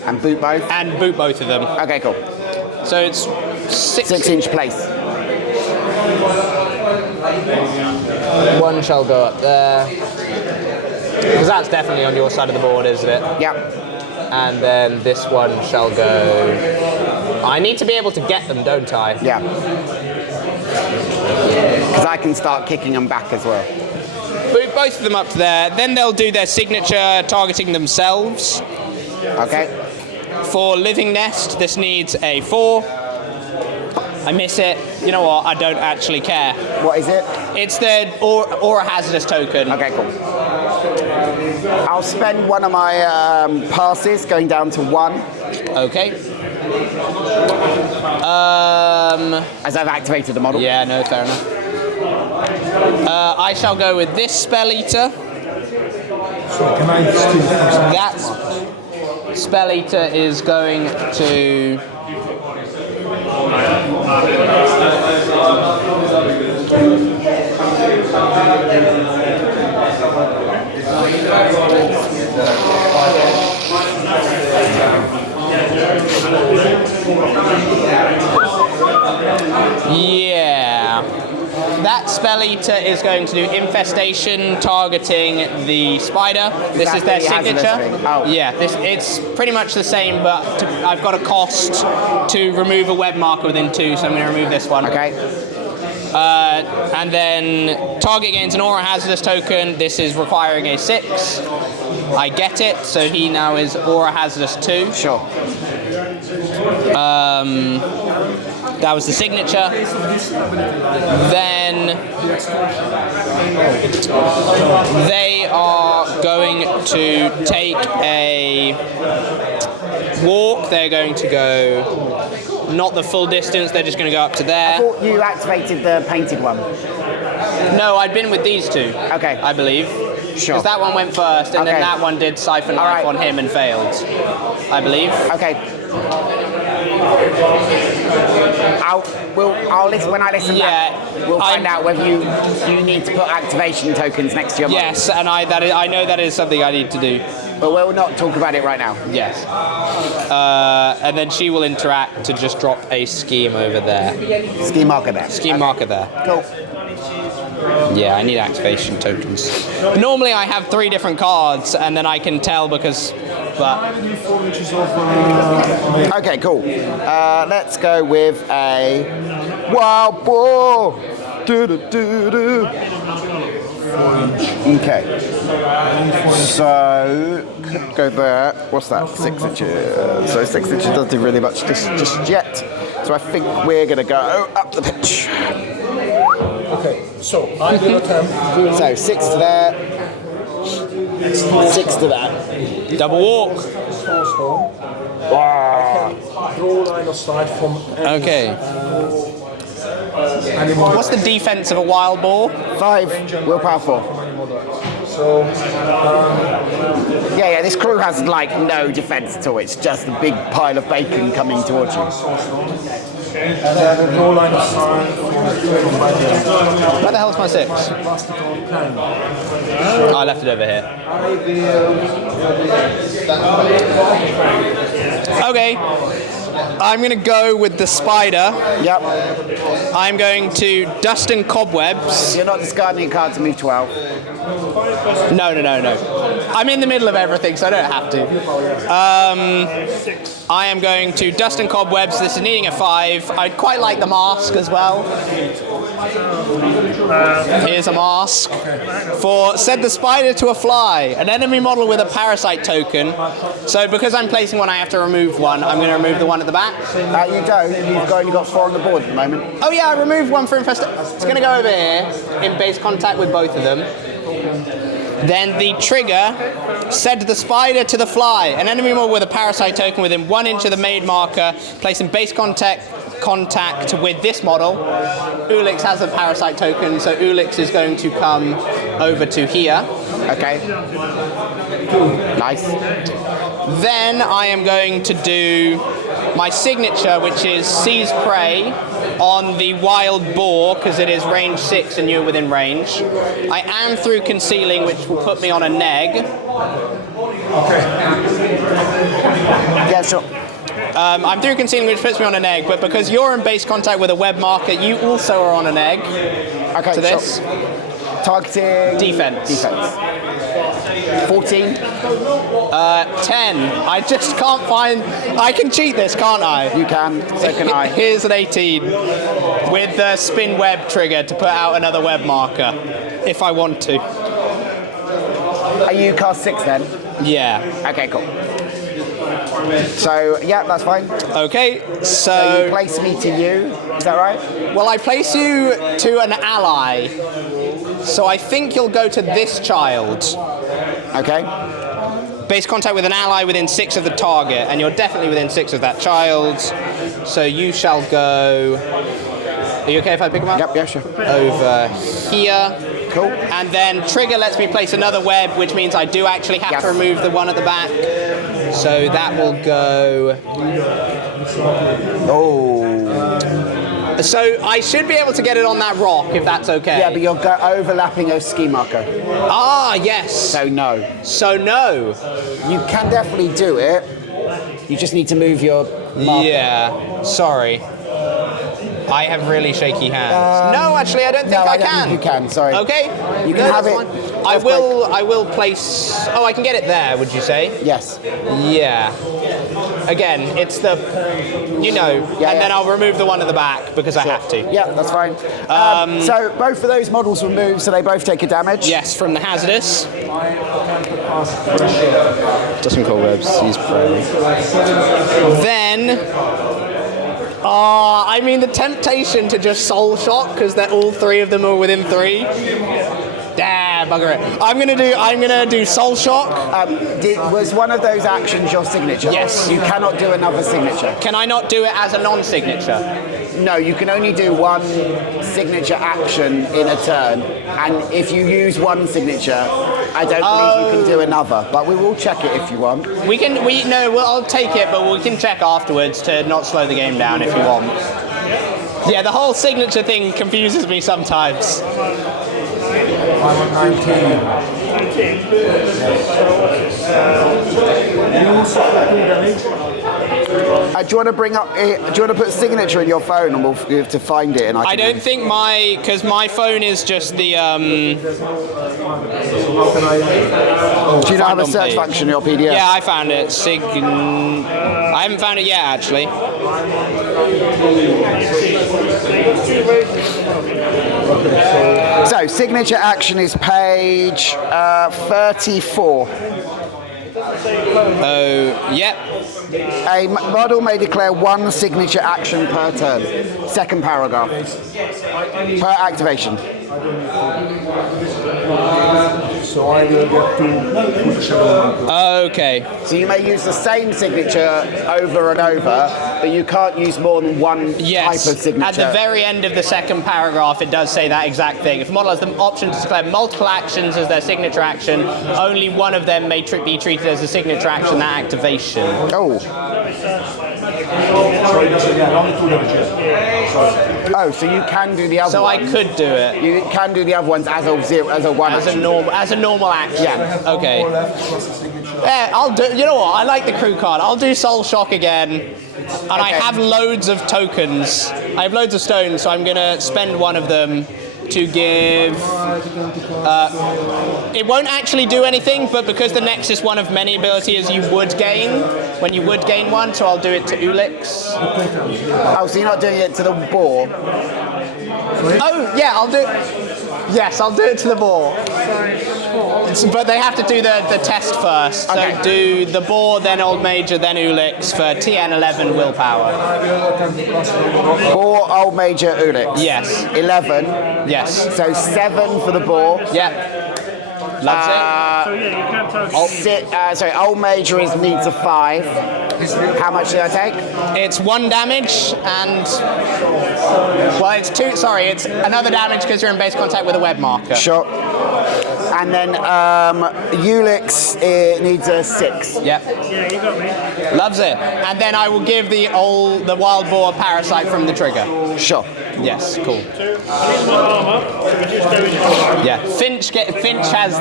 And boot both. and boot both of them. Okay, cool. So it's 6-inch place. One shall go up there. Because that's definitely on your side of the board, isn't it? Yep. And then this one shall go... I need to be able to get them, don't I? Yeah. Because I can start kicking them back as well. Boot both of them up to there. Then they'll do their signature targeting themselves. Okay. For Living Nest, this needs a 4. I miss it. You know what? I don't actually care. What is it? It's the Aura Hazardous token. Okay, cool. I'll spend one of my passes going down to 1. Okay. As I've activated the model. Yeah, no, fair enough. I shall go with this Spelleater. So can I steal something? That Spelleater is going to... Yeah. That Spelleater is going to do infestation targeting the spider. This is their the hazardous signature. thing? Oh. Yeah, it's pretty much the same, but I've got a cost to remove a web marker within 2, so I'm going to remove this one. Okay. And then target gains an aura hazardous token. This is requiring a 6. I get it, so he now is aura hazardous 2. Sure. That was the signature. Then they are going to take a walk. They're going to go not the full distance. They're just going to go up to I there. thought you activated the painted one. No, I'd been with these two. Okay. I believe. Sure. Because that one went first, and then Okay. that one did Siphon All Life right. on him and failed. I believe. Okay. I'll listen when I listen back. We'll find out whether you need to put activation tokens next to your model. Yes, and I know that is something I need to do. But we'll not talk about it right now. Yes. And then she will interact to just drop a scheme over there. Ski marker there. Scheme marker there. Cool. Yeah, I need activation tokens. Normally I have 3 different cards, and then I can tell because... But Okay, cool. Let's go with a wild boar. Do-do-do-do. Okay. So go there. What's that? 6 inches. So 6 inches doesn't do really much just yet. So I think we're gonna go up the pitch. Okay, so I'm going to attempt to So 6 to there. 6 to that. double walk. Wow. draw line of sight from Okay. animal. What's the defense of a wild boar? 5. Willpower 4. So Yeah, this crew has like no defense at all. It's just a big pile of bacon coming towards you. and then a draw line of sight from Where the hell's my 6? plastic on pen. I left it over here. Okay. I'm going to go with the spider. Yep. I'm going to dust and cobwebs. You're not discarding a card to move 12. No. I'm in the middle of everything, so I don't have to. I am going to dust and cobwebs. This is needing a 5. I'd quite like the mask as well. Here's a mask. For set the spider to a fly, an enemy model with a parasite token. So because I'm placing one, I have to remove one. I'm going to remove the one at the back. You don't. You've only got 4 on the board at the moment. Oh yeah, I removed one for infestation. It's going to go over here in base contact with both of them. Then the trigger, set the spider to the fly. An enemy model with a parasite token within 1 inch of the made marker, placed in base contact with this model. Ulix has a parasite token, so Ulix is going to come over to here. Okay. Nice. Then I am going to do my signature, which is seize prey on the wild boar, because it is range 6 and you're within range. I am through concealing, which will put me on a neg. Yeah, sure. I'm through concealing, which puts me on an egg, but because you're in base contact with a web marker, you also are on an egg. Okay, to this. Sure. Targeting. Defense. 14. 10. I just can't find... I can cheat this, can't I? You can. So can I. Here's an 18 with the spin web trigger to put out another web marker, if I want to. Are you cast 6 then? Yeah. Okay, cool. So, yeah, that's fine. Okay, So you place me to you. Is that right? well, I place you to an ally. So I think you'll go to this child. Okay. Base contact with an ally within 6 of the target, and you're definitely within 6 of that child. So you shall go... Are you okay if I pick him up? Yep, yeah, sure. Over here. Cool. And then trigger lets me place another web, which means I do actually have to remove the one at the back. So that will go... Oh. So I should be able to get it on that rock, if that's okay. Yeah, but you're overlapping a ski marker. Ah, yes. So no. So no. You can definitely do it. You just need to move your marker. Yeah, sorry. I have really shaky hands. No, actually, I don't think I don't can. think you can, sorry. Okay. You can have that's it. fine. I will place... Oh, I can get it there, would you say? Yes. Yeah. Again, it's the... You know, then I'll remove the one at the back because I have to. Yeah, that's fine. So both of those models will move, so they both take a damage. Yes, from the hazardous. Doesn't call webs, use prey. Then... I mean, the temptation to just soul shock, because all 3 of them are within 3. Damn. Yeah, bugger it. I'm gonna do Soul Shock. Was one of those actions your signature? Yes. You cannot do another signature. Can I not do it as a non-signature? No, you can only do one signature action in a turn, and if you use one signature, I don't believe you can do another. But we will check it if you want. I'll take it, but we can check afterwards to not slow the game down if you want. Yeah, the whole signature thing confuses me sometimes. I'm on 19. 19. Do you want to bring up? Do you want to put signature in your phone, and we'll have to find it? And I don't think because my phone is just the. Do you not have a search function in your PDF? Yeah, I found it. I haven't found it yet, actually. So signature action is page 34. Oh, yep. A model may declare one signature action per turn. Second paragraph. Per activation. So I will get to put shadow. Okay. So you may use the same signature over and over, but you can't use more than one type of signature. At the very end of the second paragraph, it does say that exact thing. If a model has the option to declare multiple actions as their signature action, only one of them may be treated as a signature action, that activation. Oh. Oh, so you can do the other So ones. I could do it. You can do the other ones as a one action. As a normal action. Yeah. Okay. Yeah, I'll do. You know what? I like the crew card. I'll do Soul Shock again. And I have loads of tokens. I have loads of stones, so I'm gonna spend one of them to give. It won't actually do anything, but because the Nexus one of many ability is you would gain when you would gain one, so I'll do it to Ulix. Oh, so you're not doing it to the Boar? Oh yeah, I'll do. Yes, I'll do it to the Boar. But they have to do the test first. Okay. So do the Boar, then Old Major, then Ulix for TN11 willpower. Boar, Old Major, Ulix. Yes. 11. Yes. So 7 for the Boar. Yeah. Loves it. So yeah, you can target. Sorry, Old Major needs a 5. How much did I take? It's 1 damage and well, it's 2. Sorry, it's another damage because you're in base contact with a web marker. Sure. And then Ulix needs a 6. Yep. Yeah, you got me. Loves it. And then I will give the wild boar parasite from the trigger. Sure. Yes, cool. I need my armor to reduce damage. Yeah, Finch has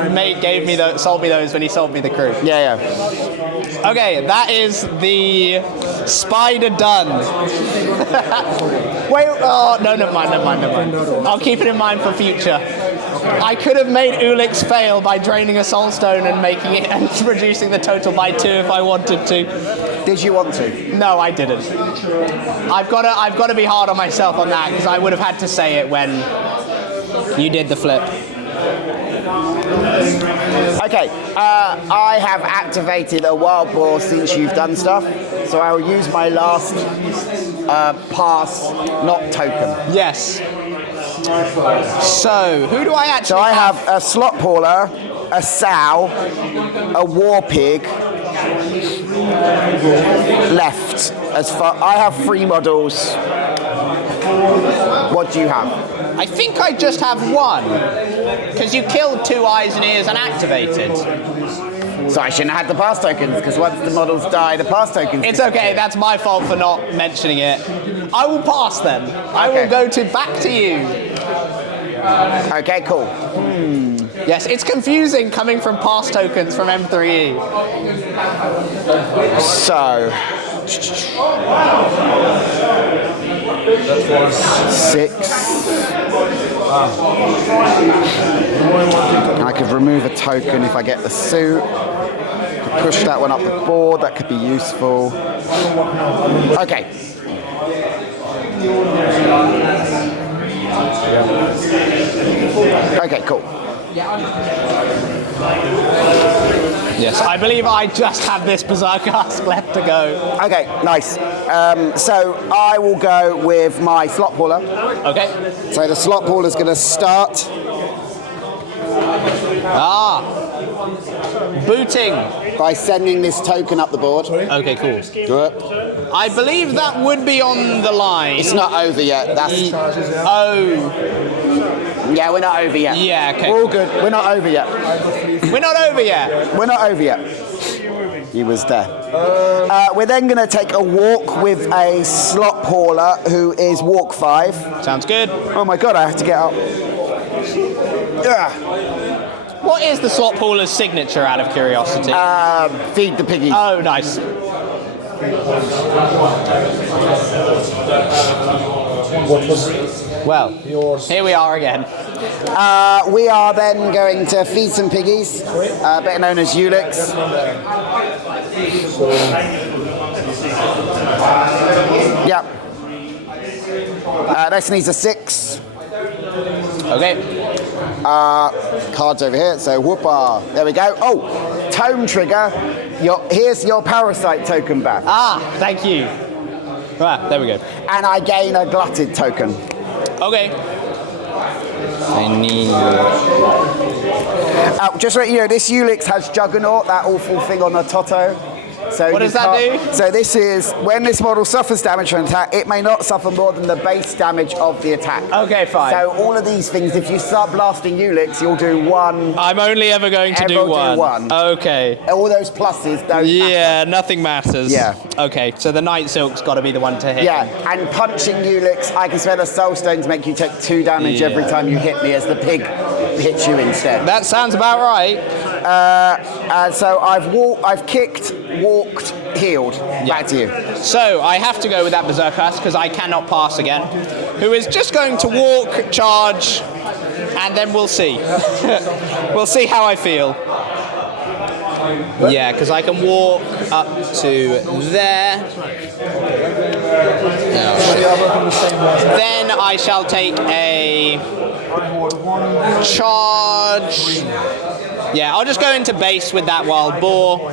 sold me those when he sold me the crew. Yeah, yeah. Okay, that is the spider done. Wait, oh no, never mind. I'll keep it in mind for future. I could have made Ulix fail by draining a soul stone and making it and reducing the total by 2 if I wanted to. Did you want to? No, I didn't. I've got to be hard on myself on that because I would have had to say it when you did the flip. Okay, I have activated a wild boar since you've done stuff, so I will use my last pass, not token. Yes. So, who do I actually So I have a Slop Hauler, a Sow, a War Pig left. I have 3 models. What do you have? I think I just have 1. Because you killed 2 eyes and ears and activated. So I shouldn't have had the pass tokens, because once the models die, the pass tokens. It's okay, that's my fault for not mentioning it. I will pass them. I will go back to you. Okay, cool. Yes, it's confusing coming from pass tokens from M3E. So 6. I could remove a token if I get the suit. Could push that one up the board, that could be useful. Okay. Okay, cool. Yes, I believe I just have this Berserker Husk left to go. Okay, nice. So I will go with my Slop Hauler. Okay. So the Slop Hauler is going to start Ah. Booting. By sending this token up the board. Okay, cool. Good. I believe that would be on the line. It's not over yet. That's. Oh. Yeah, we're not over yet. Yeah, okay. We're all good. We're not over yet. We're not over yet. We're not over yet. He was there. We're then going to take a walk with a Slop Hauler who is walk 5. Sounds good. Oh my god, I have to get up. Yeah. What is the Slop Hauler's signature, out of curiosity? Feed the piggy. Oh, nice. Well, here we are again. We are then going to feed some piggies, better known as Ulix. Yep. This needs a 6. Okay. Cards over here, so whoopah. There we go. Oh, tome trigger. Here's your parasite token back. Ah, thank you. Right, there we go. And I gain a glutted token. Okay. I need... Just so you know, this Ulix has Juggernaut, that awful thing on the Toto. So what does that do? So this is, when this model suffers damage from an attack, it may not suffer more than the base damage of the attack. Okay, fine. So all of these things, if you start blasting Ulix, you'll do 1. I'm only ever going to do 1. Okay. All those pluses don't matter. matter. Nothing matters. Yeah. Okay, so the Nightsilk's got to be the one to hit. Yeah, and punching Ulix, I can spend a Soul Stone to make you take 2 damage every time you hit me as the pig hits you instead. That sounds about right. So I've kicked, walked, healed. Back to you. So I have to go with that Berserker Husk because I cannot pass again. Who is just going to walk, charge, and then we'll see. We'll see how I feel. Yeah, because I can walk up to there. Then I shall take a charge. Yeah, I'll just go into base with that Wild Boar.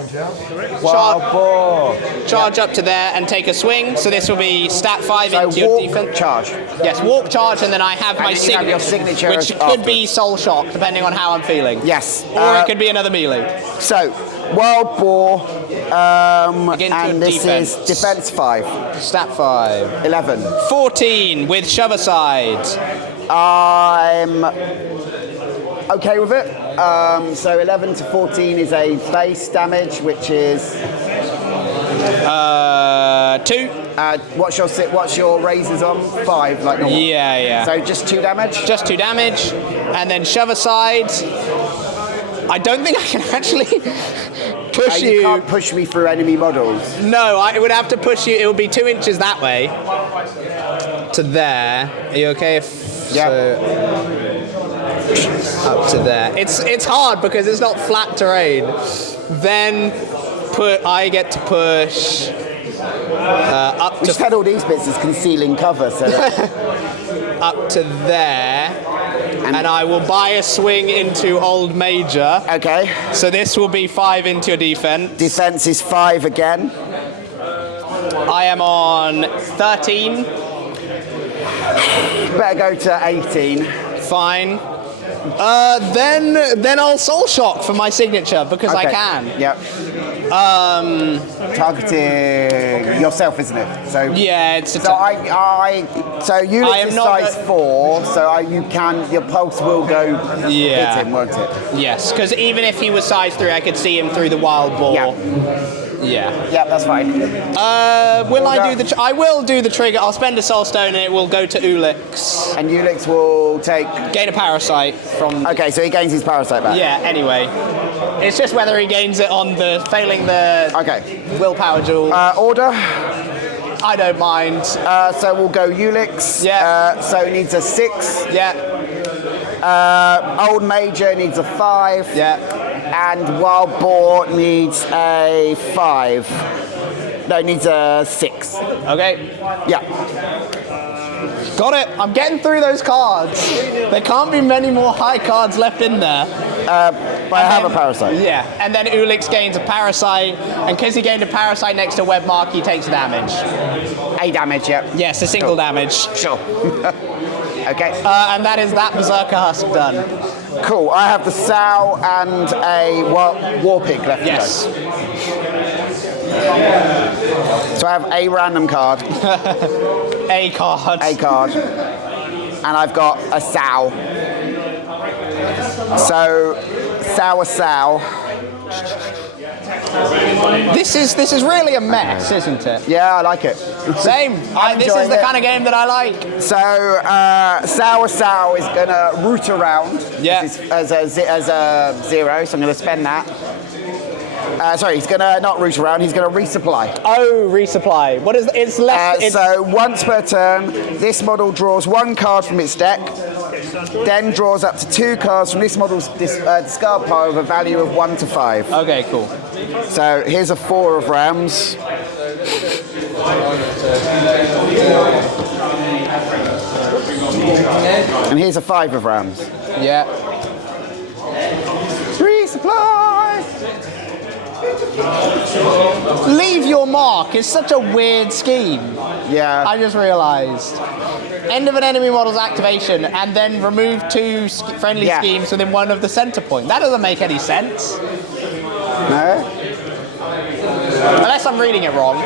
Charge up to there and take a swing. So this will be stat 5 into your defense. Charge. Yes, walk, charge, and then I have my signature, which could be Soul Shock, depending on how I'm feeling. Yes. Or it could be another melee. So, Wild Boar, and this is defense 5. Stat 5. 11. 14 with shove aside. I'm okay with it. So 11 to 14 is a base damage, which is 2. What's your raises on? 5, like normal. Yeah. So just 2 damage. Just 2 damage, and then shove aside. I don't think I can actually push you. You can't push me through enemy models. No, I would have to push you. It would be 2 inches that way to there. Are you okay? Yeah. Up to there. It's hard because it's not flat terrain. Then I get to push up We to just had all these bits as concealing cover, so up to there, and I will buy a swing into Old Major. okay. So this will be 5 into your defense. Defense is 5 again. I am on 13. Better go to 18. Fine. Then I'll Soul Shock for my signature because I can. Yep. Targeting yourself, isn't it? So Yeah, it's a So so Ulix am is not size 4, so your pulse will go Yeah. hit him, won't it? Yes, because even if he was size 3, I could see him through the Wild Boar. Yeah. Yeah, that's fine. Will I do the? I will do the trigger. I'll spend a Soul Stone and it will go to Ulix. And Ulix will take. Gain a Parasite from. Okay, so he gains his parasite back. Yeah. Anyway, it's just whether he gains it on the failing the willpower duel. Order. I don't mind. So we'll go Ulix. Yeah. So he needs a 6. Yeah. Old Major needs a 5. Yeah. And Wild Boar needs a 5. No, needs a 6. Okay. Yeah. Got it. I'm getting through those cards. There can't be many more high cards left in there. But I have a parasite. Yeah. And then Ulix gains a Parasite, and because he gained a Parasite next to Web Mark, he takes damage. A damage, yeah. Yes, a single damage. Sure. Okay. And that is that Berserker Husk done. Cool. I have the sow and a war pig left Yes. to go. So I have a random card. A card. A card. And I've got a sow. So, sow. This is really a mess, isn't it? Yeah, I like it. Same. This is the kind of game that I like. So, sow is going to root around. Yeah. As a 0, so I'm going to spend that. Sorry, he's going to not root around, he's going to resupply. Oh, resupply. What is it's less? So once per turn, this model draws 1 card from its deck, then draws up to 2 cards from this model's discard pile with a value of 1 to 5. Okay, cool. So here's a 4 of rams. And here's a 5 of rams. Yeah. Resupply! Leave your mark is such a weird scheme. Yeah. I just realised. End of an enemy model's activation and then remove 2 friendly schemes within one of the center point. That doesn't make any sense. No? Unless I'm reading it wrong.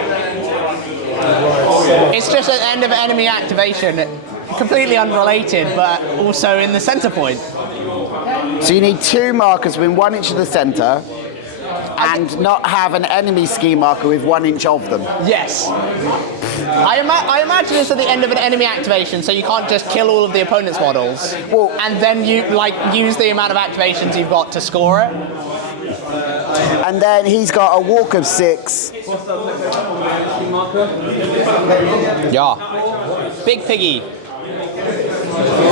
It's just an end of an enemy activation, completely unrelated, but also in the center point. So you need 2 markers within 1 inch of the center, and not have an enemy scheme marker with 1 inch of them. Yes. I imagine it's at the end of an enemy activation, so you can't just kill all of the opponent's models, and then you use the amount of activations you've got to score it. And then he's got a walk of 6. Yeah. Big piggy.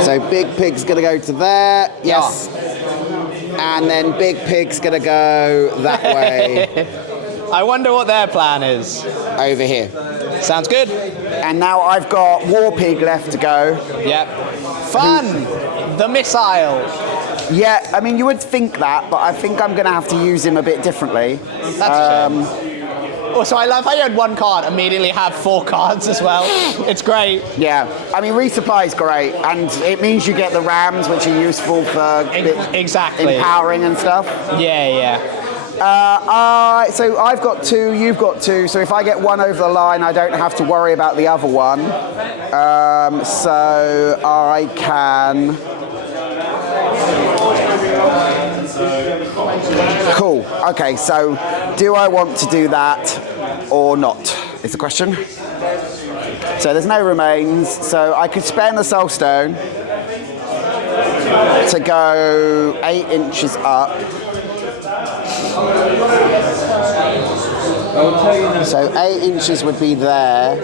So Big Pig's gonna go to there. Yes. And then Big Pig's gonna go that way. I wonder what their plan is. Over here. Sounds good. And now I've got War Pig left to go. Yep. Fun! The missile. Yeah, I mean, you would think that, but I think I'm gonna have to use him a bit differently. That's a shame. Also, I love how you had 1 card, immediately have 4 cards as well. It's great. Yeah, I mean, resupply is great, and it means you get the rams, which are useful for Exactly. empowering and stuff. Yeah. So I've got 2, you've got 2, so if I get 1 over the line, I don't have to worry about the other one. So I can... Cool. Okay, so do I want to do that or not, is the question. So there's no remains, so I could spend the soul stone to go 8 inches up. So 8 inches would be there,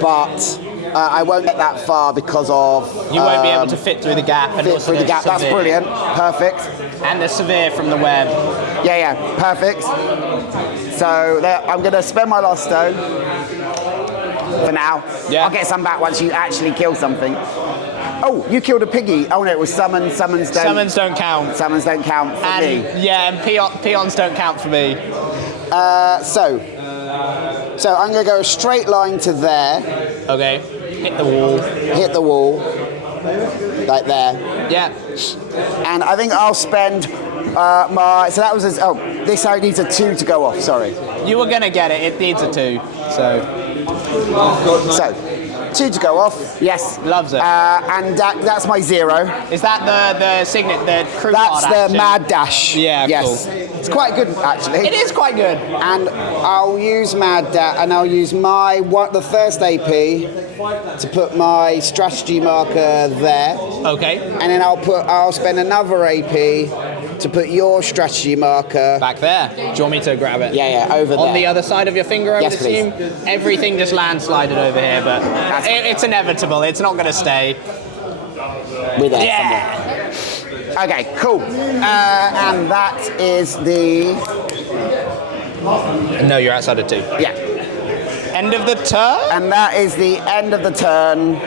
but I won't get that far because of... You won't be able to fit through the gap. And fit through the gap, that's brilliant, perfect. And the severe from the web. Yeah, perfect. So there, I'm going to spend my last stone for now. Yeah. I'll get some back once you actually kill something. Oh, you killed a piggy. Oh no, it was summons. Summons don't count. Summons don't count for me. Yeah, and peons don't count for me. So I'm going to go a straight line to there. Okay. Hit the wall. Hit the wall. Like there. Yeah. And I think I'll spend so that was this needs a 2 to go off, sorry. You were gonna get it, it needs a 2, so 2 to go off, yes. Loves it. And that's my 0. Is that the signet, the crew That's card the action? mad dash. Yeah, yes. cool. It's quite good, actually. It is quite good. And I'll use mad dash, and I'll use the first AP to put my strategy marker there. Okay. And then I'll spend another AP to put your strategy marker back there. Do you want me to grab it? Yeah, over there. On the other side of your finger, I would Yes, assume? please. Everything just landslided over here, but it's inevitable. It's not going to stay. With it. Yeah. Somewhere. Okay, cool. And that is the... No, you're outside of 2. Yeah. End of the turn? And that is the end of the turn.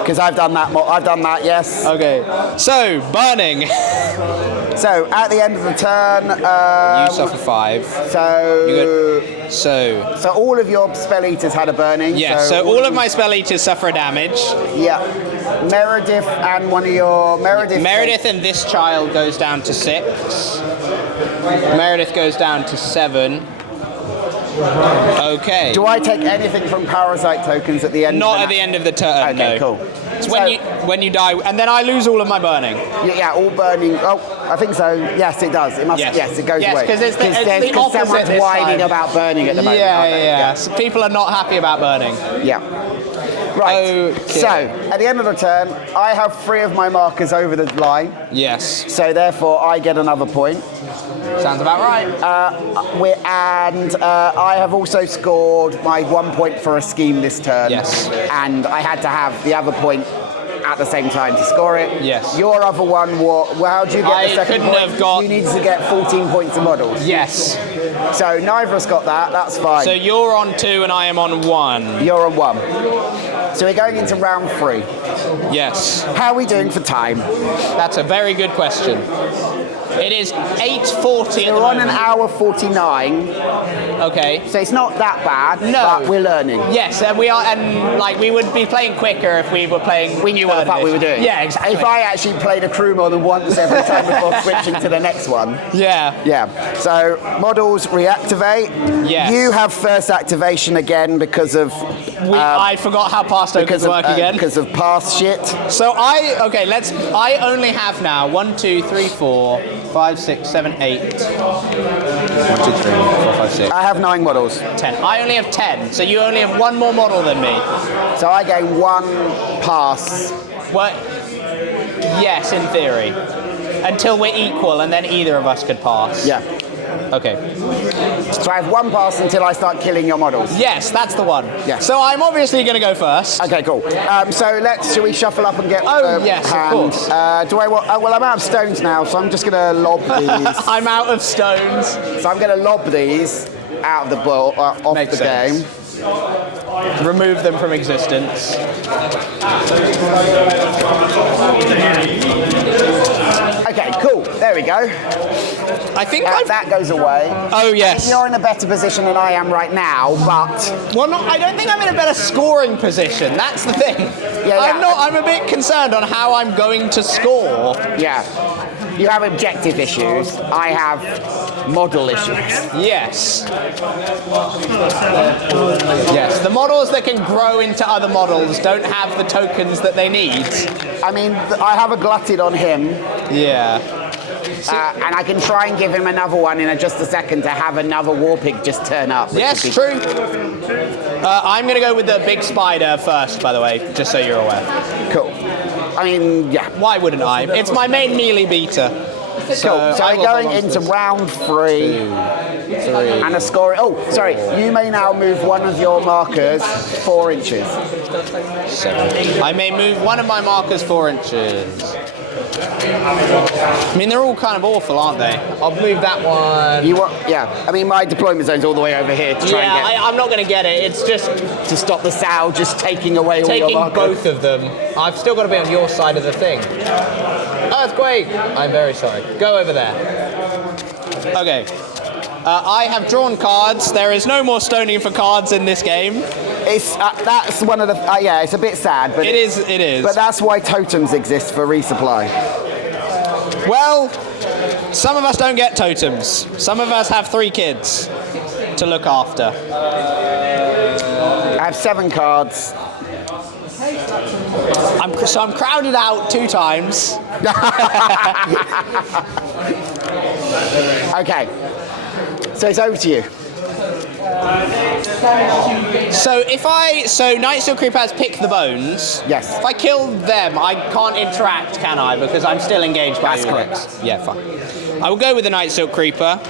Because I've done that. I've done that. Yes. Okay. So burning. So at the end of the turn, You suffer 5. so So all of your Spelleaters had a burning. yeah. So all of my Spelleaters suffer damage. Yeah. Meredith and one of your Meredith and this child goes down to 6. Meredith goes down to 7. Okay. Do I take anything from parasite tokens at the end? Not at the end of the turn. Okay, no. cool. It's So- when you die, and then I lose all of my burning. Yeah, all burning. Oh, I think so. Yes, it does. It must. Yes, it goes away. Yes, because someone's this whining time. about burning at the moment. Yeah, aren't they? yeah. So people are not happy about burning. Yeah. Right. Okay. So at the end of the turn, I have 3 of my markers over the line. Yes. So therefore, I get another point. Sounds about right. I have also scored my 1 point for a scheme this turn. Yes. And I had to have the other point at the same time to score it. Yes. Your other one, how did you get I the second couldn't point? have got- You needed to get 14 points of models. Yes. So neither of us got that. That's fine. So you're on 2 and I am on 1. You're on 1. So we're going into round 3. Yes. How are we doing for time? That's a very good question. It is 8:40 at the We're on an moment. hour 49, Okay. so it's not that bad. No. But we're learning. Yes, and we are, and like we would be playing quicker if we were playing. We knew what the fuck we were doing. Yeah, exactly. If I actually played a crew more than once every time before switching to the next one. Yeah. Yeah. So models reactivate. Yes. You have first activation again because of I forgot how past tokens work again. because of past shit. So I only have now 1, 2, 3, 4, 5, 6, 7, 8. 1, 2, 3, 4, 5, 6. I have 9 models, 10. I only have 10, so you only have 1 more model than me. so I gain 1 pass. What? Yes, in theory. Until we're equal, and then either of us could pass. Yeah. Okay. So I have 1 pass until I start killing your models. Yes, that's the one. Yeah. So I'm obviously going to go first. Okay, cool. Shall we shuffle up and get? Yes, of hand? course. Do I want? Well, I'm out of stones now, so I'm just gonna lob these. I'm out of stones. So I'm gonna lob these out of the ball, off Makes the sense. game. Remove them from existence. Okay, cool. There we go. I think I've... That goes away. Oh, yes. You're in a better position than I am right now, but Well, I don't think I'm in a better scoring position. That's the thing. Yeah. I'm a bit concerned on how I'm going to score. yeah, you have objective issues. I have model issues. Yes. Yes. The models that can grow into other models don't have the tokens that they need. I mean, I have a glutted on him, Yeah. and I can try and give him another one in just a second to have another war pig just turn up. which Yes, would be- true. I'm going to go with the big spider first, by the way, just so you're aware. Cool. I mean, yeah. Why wouldn't I? It's my main melee beater. Cool. So I we're will going hold on to into this. round 3 3. and a score. Oh, sorry. You may now move one of your markers 4 inches. 7. I may move one of my markers 4 inches. I mean, they're all kind of awful, aren't they? I'll move that one. You want? Yeah. I mean, my deployment zone's all the way over here to try and get I'm not going to get it. It's just to stop the sow just taking away all your taking markers. both of them. I've still got to be on your side of the thing. Earthquake! I'm very sorry. Go over there. Okay. I have drawn cards. There is no more stoning for cards in this game. It's that's one of the yeah. It's a bit sad, but It is. But that's why totems exist for resupply. Well, some of us don't get totems. Some of us have 3 kids to look after. I have 7 cards. I'm crowded out 2 times. Okay. So it's over to you. So Nightsilk Creeper has picked the bones. Yes. If I kill them, I can't interact, can I? Because I'm still engaged by That's Ulix. correct. Yeah, fine. I will go with the Nightsilk Creeper.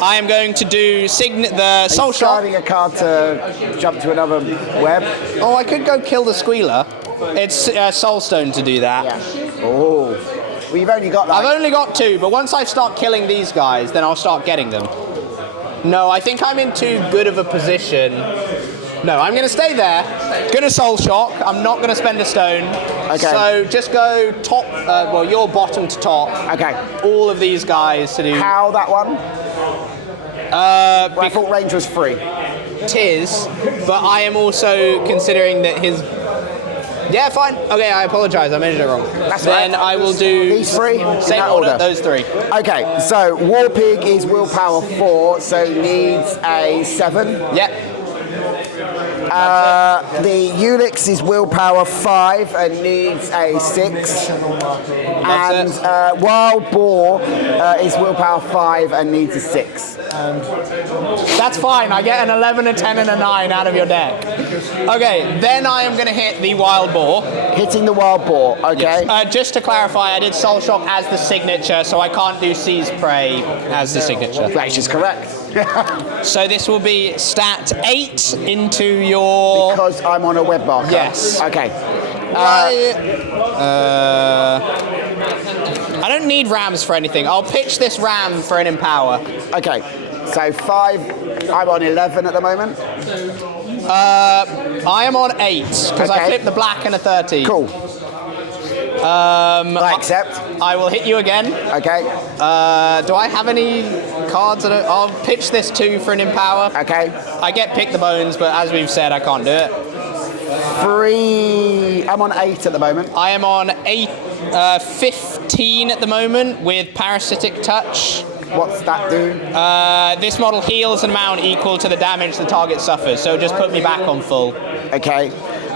I am going to do the Soul Shot. Starting a card to jump to another web. Oh, I could go kill the Squealer. It's Soul Stone to do that. Yeah. Oh. Well, you've only got I've like. only got 2, but once I start killing these guys, then I'll start getting them. No, I think I'm in too good of a position No, I'm going to stay there. Going to soul shock. I'm not going to spend a stone. Okay. So just go top, well, your bottom to top. Okay. All of these guys to do. How that one? I thought range was free. Tis, but I am also considering that his. Yeah, fine. Okay, I apologise. I measured it wrong. That's then right. I will do These three? same order. Those three. Okay, so War Pig is willpower 4, so needs a 7. Yeah. The Ulix is willpower 5 and needs a 6. And Wild Boar is willpower 5 and needs a 6. That's fine. I get an 11, a 10, and a 9 out of your deck. Okay, then I am going to hit the Wild Boar. Hitting the Wild Boar, okay. Yes. Just to clarify, I did Soul Shock as the signature, so I can't do Seize Prey as the signature. That is correct. So this will be stat 8 into your... Because I'm on a web marker. Yes. Okay. I don't need rams for anything. I'll pitch this ram for an empower. Okay. So 5, I'm on 11 at the moment. I am on 8, because I flipped the black and a 13. Cool. I accept. I will hit you again. Okay. Do I have any cards? I'll pitch this 2 for an empower. Okay. I get pick the bones, but as we've said, I can't do it. 3, I'm on 8 at the moment. I am on 15 at the moment with Parasitic Touch. What's that do? This model heals an amount equal to the damage the target suffers, so just put me back on full. Okay.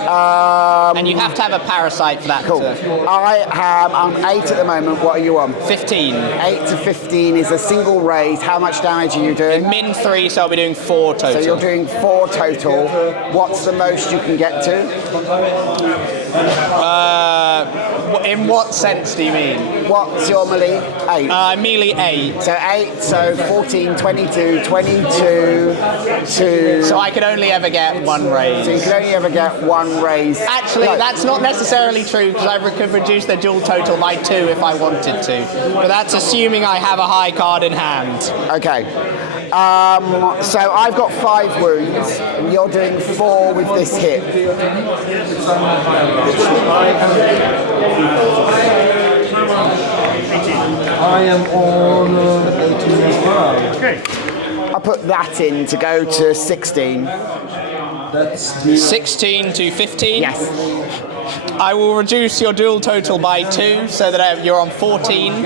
And you have to have a parasite for that. Cool. I'm 8 at the moment. What are you on? 15. 8 to 15 is a single raise. How much damage are you doing? Min 3, so I'll be doing 4 total. So you're doing 4 total. What's the most you can get to? In what sense do you mean? What's your melee? 8. Melee 8. So 8, so 14, 22, 22 to... So I could only ever get 1 raise. So you can only ever get 1 raise. Actually, that's not necessarily true, because I could reduce the dual total by 2 if I wanted to. But that's assuming I have a high card in hand. Okay. So I've got 5 wounds, and you're doing 4 with this hit. I am on 18 as well. Okay. I put that in to go to 16. That's the 16 to 15. Yes. I will reduce your dual total by 2, so that you're on 14.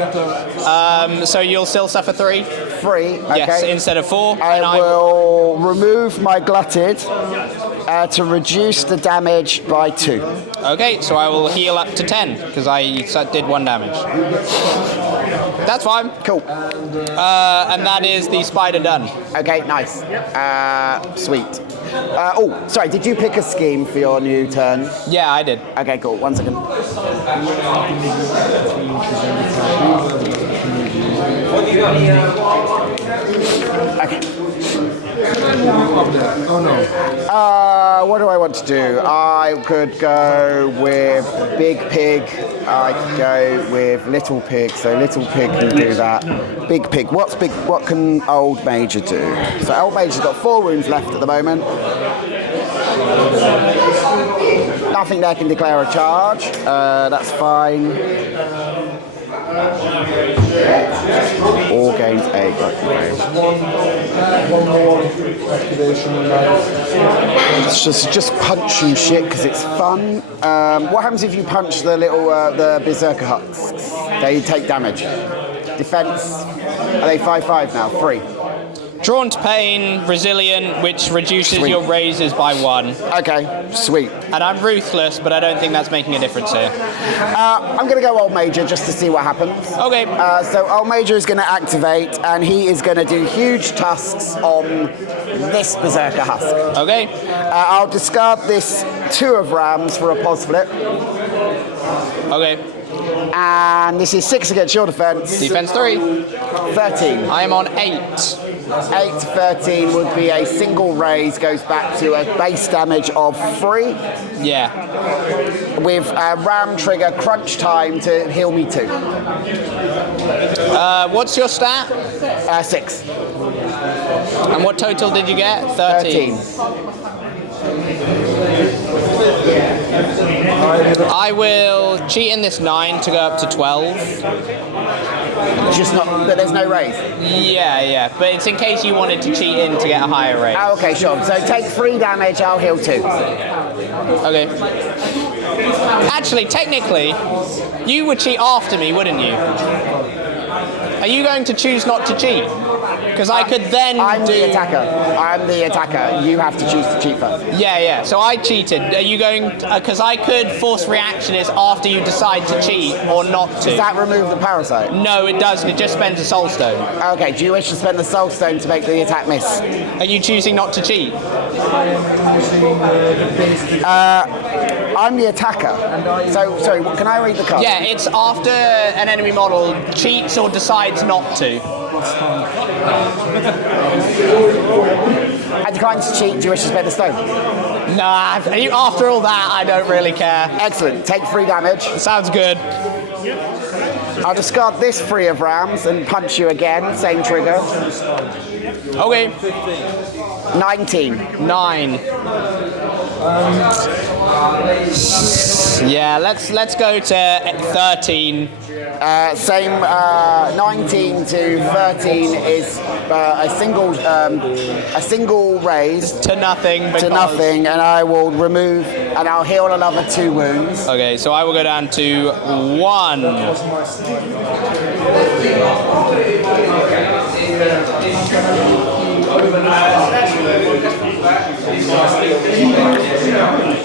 So you'll still suffer 3. 3, okay. Yes, instead of 4. I will remove my glutted to reduce the damage by 2. Okay, so I will heal up to 10, because I did 1 damage. That's fine. Cool. And that is the spider done. Okay, nice. Sweet. Oh, sorry, did you pick a scheme for your new turn? Yeah, I did. Okay, cool. 1 second. Okay. oh no. What do I want to do? I could go with Big Pig. I could go with Little Pig. So Little Pig can do that. Big Pig. What can Old Major do? So Old Major's got 4 wounds left at the moment. Nothing there can declare a charge. That's fine. All gains 8. Okay. One more activation. It's just punch and shit because it's fun. What happens if you punch the little the Berserker Husks? They take damage. Defense. Are they 5/5 now? 3. Drawn to pain, resilient, which reduces Sweet. your raises by 1. Okay, sweet. And I'm ruthless, but I don't think that's making a difference here. I'm going to go Old Major just to see what happens. Okay. So Old Major is going to activate, and he is going to do huge tusks on this Berserker Husk. Okay. I'll discard this 2 of rams for a pos flip, Okay. and this is 6 against your defense. Defense 3. 13. I am on 8. 8 to 13 would be a single raise, goes back to a base damage of 3, Yeah. with a ram trigger crunch time to heal me 2. What's your stat? 6. And what total did you get? 13. I will cheat in this 9 to go up to 12. Just not, but there's no raise. Yeah, but it's in case you wanted to cheat in to get a higher raise. Oh, okay, sure. So take 3 damage, I'll heal 2. Okay. Actually, technically, you would cheat after me, wouldn't you? Are you going to choose not to cheat? Because I could then I'm the attacker. You have to choose to cheat first. Yeah. So I cheated. Are you going... Because I could force reaction is after you decide to cheat or not to. Does that remove the parasite? No, it doesn't. It just spends a soul stone. Okay, do you wish to spend the soul stone to make the attack miss? Are you choosing not to cheat? I'm the attacker. So, sorry, can I read the card? Yeah, it's after an enemy model cheats or decides not to. I decline to cheat. Do you wish to spend the stone? Nah, after all that, I don't really care. Excellent. Take 3 damage. Sounds good. I'll discard this 3 of rams and punch you again. Same trigger. Okay. 19. 9. Yeah, let's go to 13. Same. 19 to 13 is a single raise To nothing. to nothing, and I will remove and I'll heal another 2 wounds. Okay, so I will go down to 1.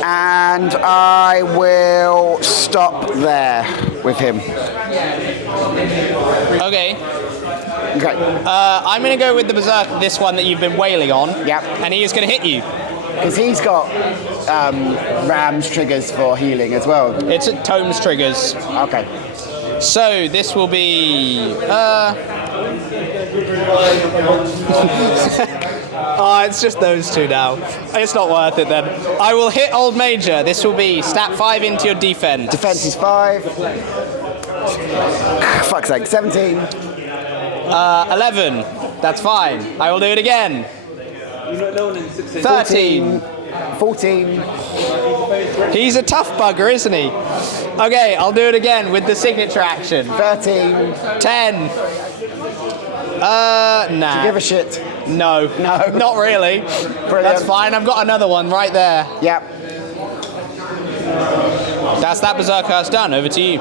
And I will stop there with him. Okay. Okay. I'm going to go with the Berserker, this one that you've been wailing on. Yep. And he is going to hit you. Because he's got Ram's triggers for healing as well. It's at Tomes triggers. Okay. So this will be... Oh, it's just those 2 now. It's not worth it then. I will hit Old Major. This will be stat 5 into your defense. Defense is 5. Fuck's sake, 17. 11. That's fine. I will do it again. 13. 14. He's a tough bugger, isn't he? Okay, I'll do it again with the signature action. 13. 10. Nah. Give a shit. No. No. Not really. Brilliant. That's fine. I've got another one right there. Yep. That's that Berserker Husk done. Over to you.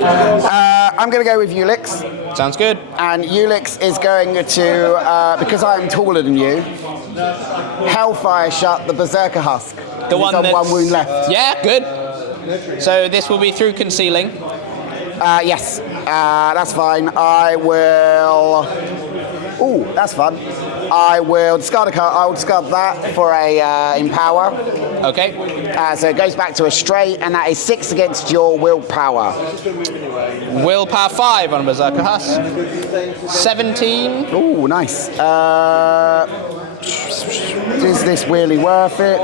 I'm going to go with Ulix. Sounds good. And Ulix is going to, because I'm taller than you, Hellfire shut the Berserker Husk. The one on that's... 1 wound left. Yeah, good. So this will be through concealing. Yes. That's fine. I will... Ooh, that's fun. I will discard a card. I will discard that for a Empower. Okay. So it goes back to a straight, and that is 6 against your willpower. Willpower 5 on Berserker Husk. 17. Ooh, nice. Is this really worth it?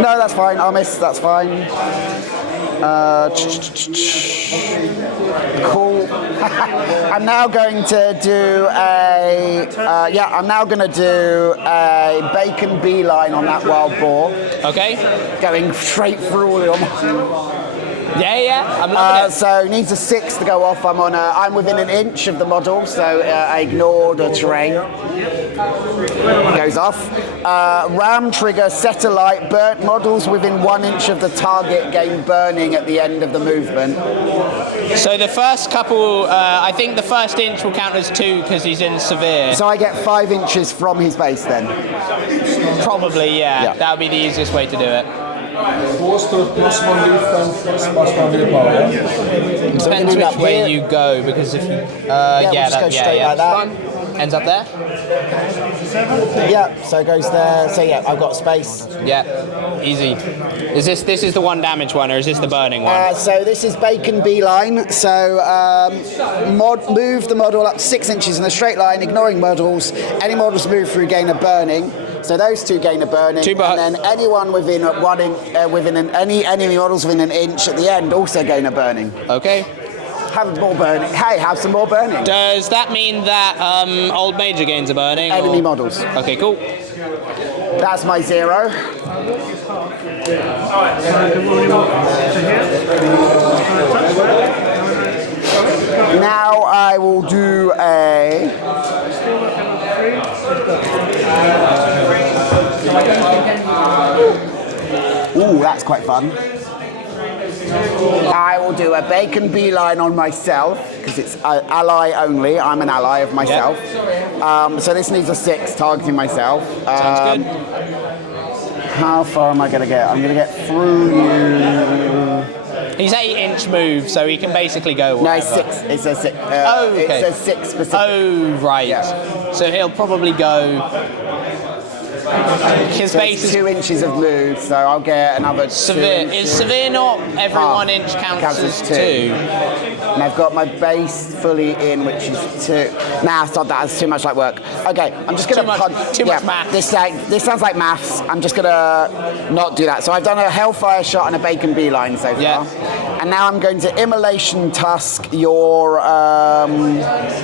No, that's fine. I'll miss. That's fine. Cool. I'm now going to do a. I'm now going to do a bacon beeline on that wild boar. Okay. Going straight through all of them. Yeah. I'm loving it. So needs a 6 to go off. I'm within an inch of the model, so I ignored the terrain. Goes off. Ram trigger, set alight, burnt models within 1 inch of the target gain burning at the end of the movement. So the first couple, I think the first inch will count as 2 because he's in severe. So I get 5 inches from his base then. Probably, yeah. That would be the easiest way to do it. Depends which way you go, because if you... we'll just go straight like that. Ends up there? Yeah, so it goes there. So yeah, I've got space. Yeah, easy. This is the 1 damage one, or is this the burning one? So this is bacon beeline. So move the model up 6 inches in a straight line, ignoring models. Any models move through gain a burning. So those two gain a burning. Two and then anyone within any enemy models within an inch at the end also gain a burning. Okay. Have more burning. Hey, have some more burning. Does that mean that Old Major gains a burning? Enemy models. Okay, cool. That's my 0. Now I will do a... Ooh, that's quite fun. I will do a bacon beeline on myself, because it's ally only. I'm an ally of myself. Yep. So this needs a 6 targeting myself. Sounds good. How far am I going to get? I'm going to get through you. He's 8-inch move, so he can basically go whatever. No, it's 6. It's a 6. Oh, okay. It's a 6 specific. Oh, right. Yeah. So he'll probably go... His base is 2 inches of move, so I'll get another severe. 2 Is severe not every 1 inch counts as 2? And I've got my base fully in, which is 2. Nah, stop that. That's too much like work. Okay, I'm just going to punch. Too much math. This sounds like maths. I'm just going to not do that. So I've done a Hellfire shot and a bacon beeline so far. Yeah. And now I'm going to Immolation Tusk your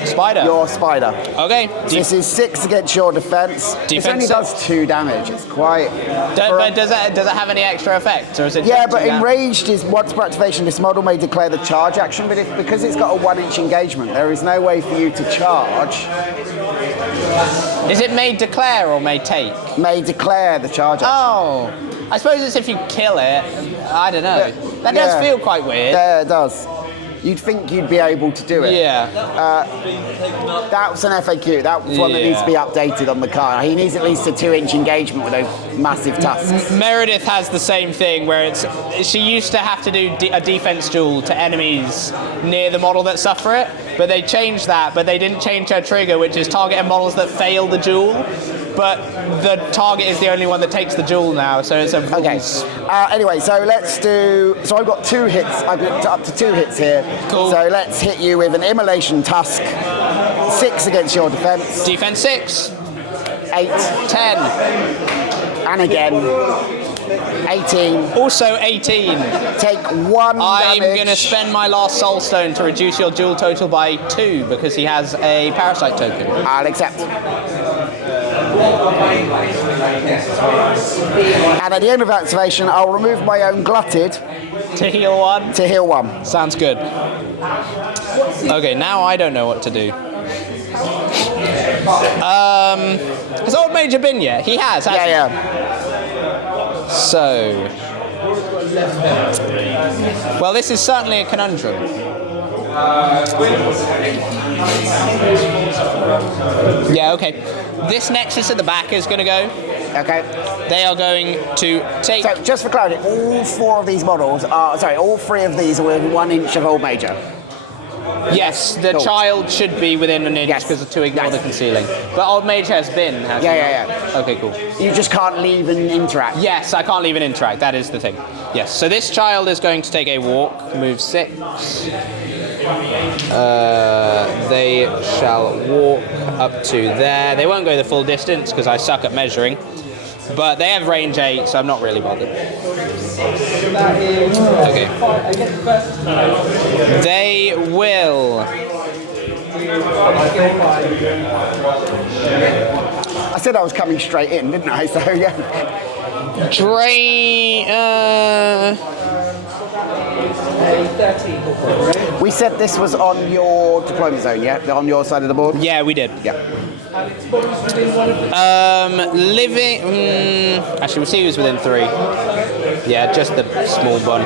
Spider. Your spider. Okay. This is 6 against your defense. This only does 2 damage. It's quite. But does it have any extra effect, or is it? Yeah, but enraged is once per activation. This model may declare the charge action, but because it's got a 1-inch engagement, there is no way for you to charge. Is it may declare or may take? May declare the charge action. Oh, I suppose it's if you kill it. I don't know. That does feel quite weird. Yeah, it does. You'd think you'd be able to do it. Yeah. That was an FAQ. That was one that needs to be updated on the car. He needs at least a 2-inch engagement with those massive tusks. Meredith has the same thing where she used to have to do a defense duel to enemies near the model that suffer it, but they changed that, but they didn't change her trigger, which is targeting models that fail the duel. But the target is the only one that takes the duel now, so it's a... Okay. Anyway, so let's do... So I've got 2 hits. I've got up to 2 hits here. Cool. So let's hit you with an Immolation Tusk. 6 against your defense. Defense 6. 8. 10. And again. 18. Also 18. Take 1 I'm damage. going to spend my last soul stone to reduce your duel total by 2 because he has a parasite token. I'll accept. And at the end of activation, I'll remove my own glutted. To heal 1? To heal 1. Sounds good. Okay, now I don't know what to do. Has Old Major been yet? He has, hasn't he? Yeah. So... Well, this is certainly a conundrum. Yeah, okay. This Nexus at the back is going to go. Okay. They are going to take... So, just for clarity, all 4 of these models are... Sorry, all 3 of these are within 1 inch of Old Major. Yes, the child should be within an inch because to ignore the concealing. But Old Mage has been, hasn't he? Yeah. Okay, cool. You just can't leave and interact. Yes, I can't leave and interact. That is the thing. Yes, so this child is going to take a walk, move 6. They shall walk up to there. They won't go the full distance because I suck at measuring. But they have range 8, so I'm not really bothered. Okay. They will... I said I was coming straight in, didn't I? So, yeah. We said this was on your deployment zone, yeah? On your side of the board? Yeah, we did. Yeah. Living... actually, we'll see who's within 3. Yeah, just the small one.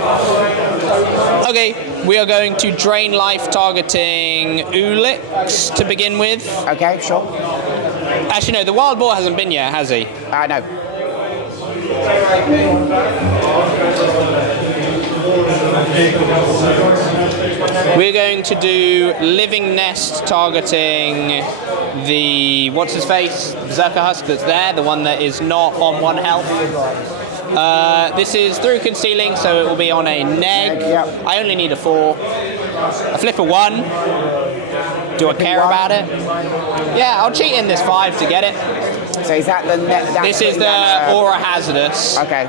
Okay, we are going to drain life targeting Ulix to begin with. Okay, sure. Actually, no, the wild boar hasn't been yet, has he? No. We're going to do Living Nest targeting the... What's his face? Berserker Husk that's there, the one that is not on 1 health. This is through concealing, so it will be on a neg. Yep. I only need a 4. I flip a 1. Do I care about it? Yeah, I'll cheat in this 5 to get it. So is that the net? This is the Aura Hazardous. Okay.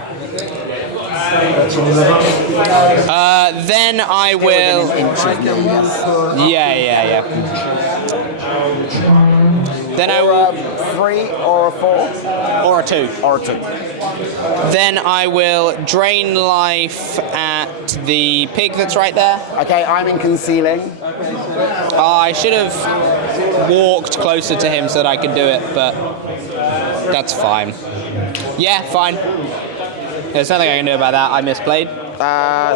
Then I will. Yeah. Then I will. 3 or a 4? Or a 2. Or a 2. Then I will drain life at the pig that's right there. Okay, I'm in concealing. I should have walked closer to him so that I could do it, but that's fine. Yeah, fine. There's nothing I can do about that. I misplayed.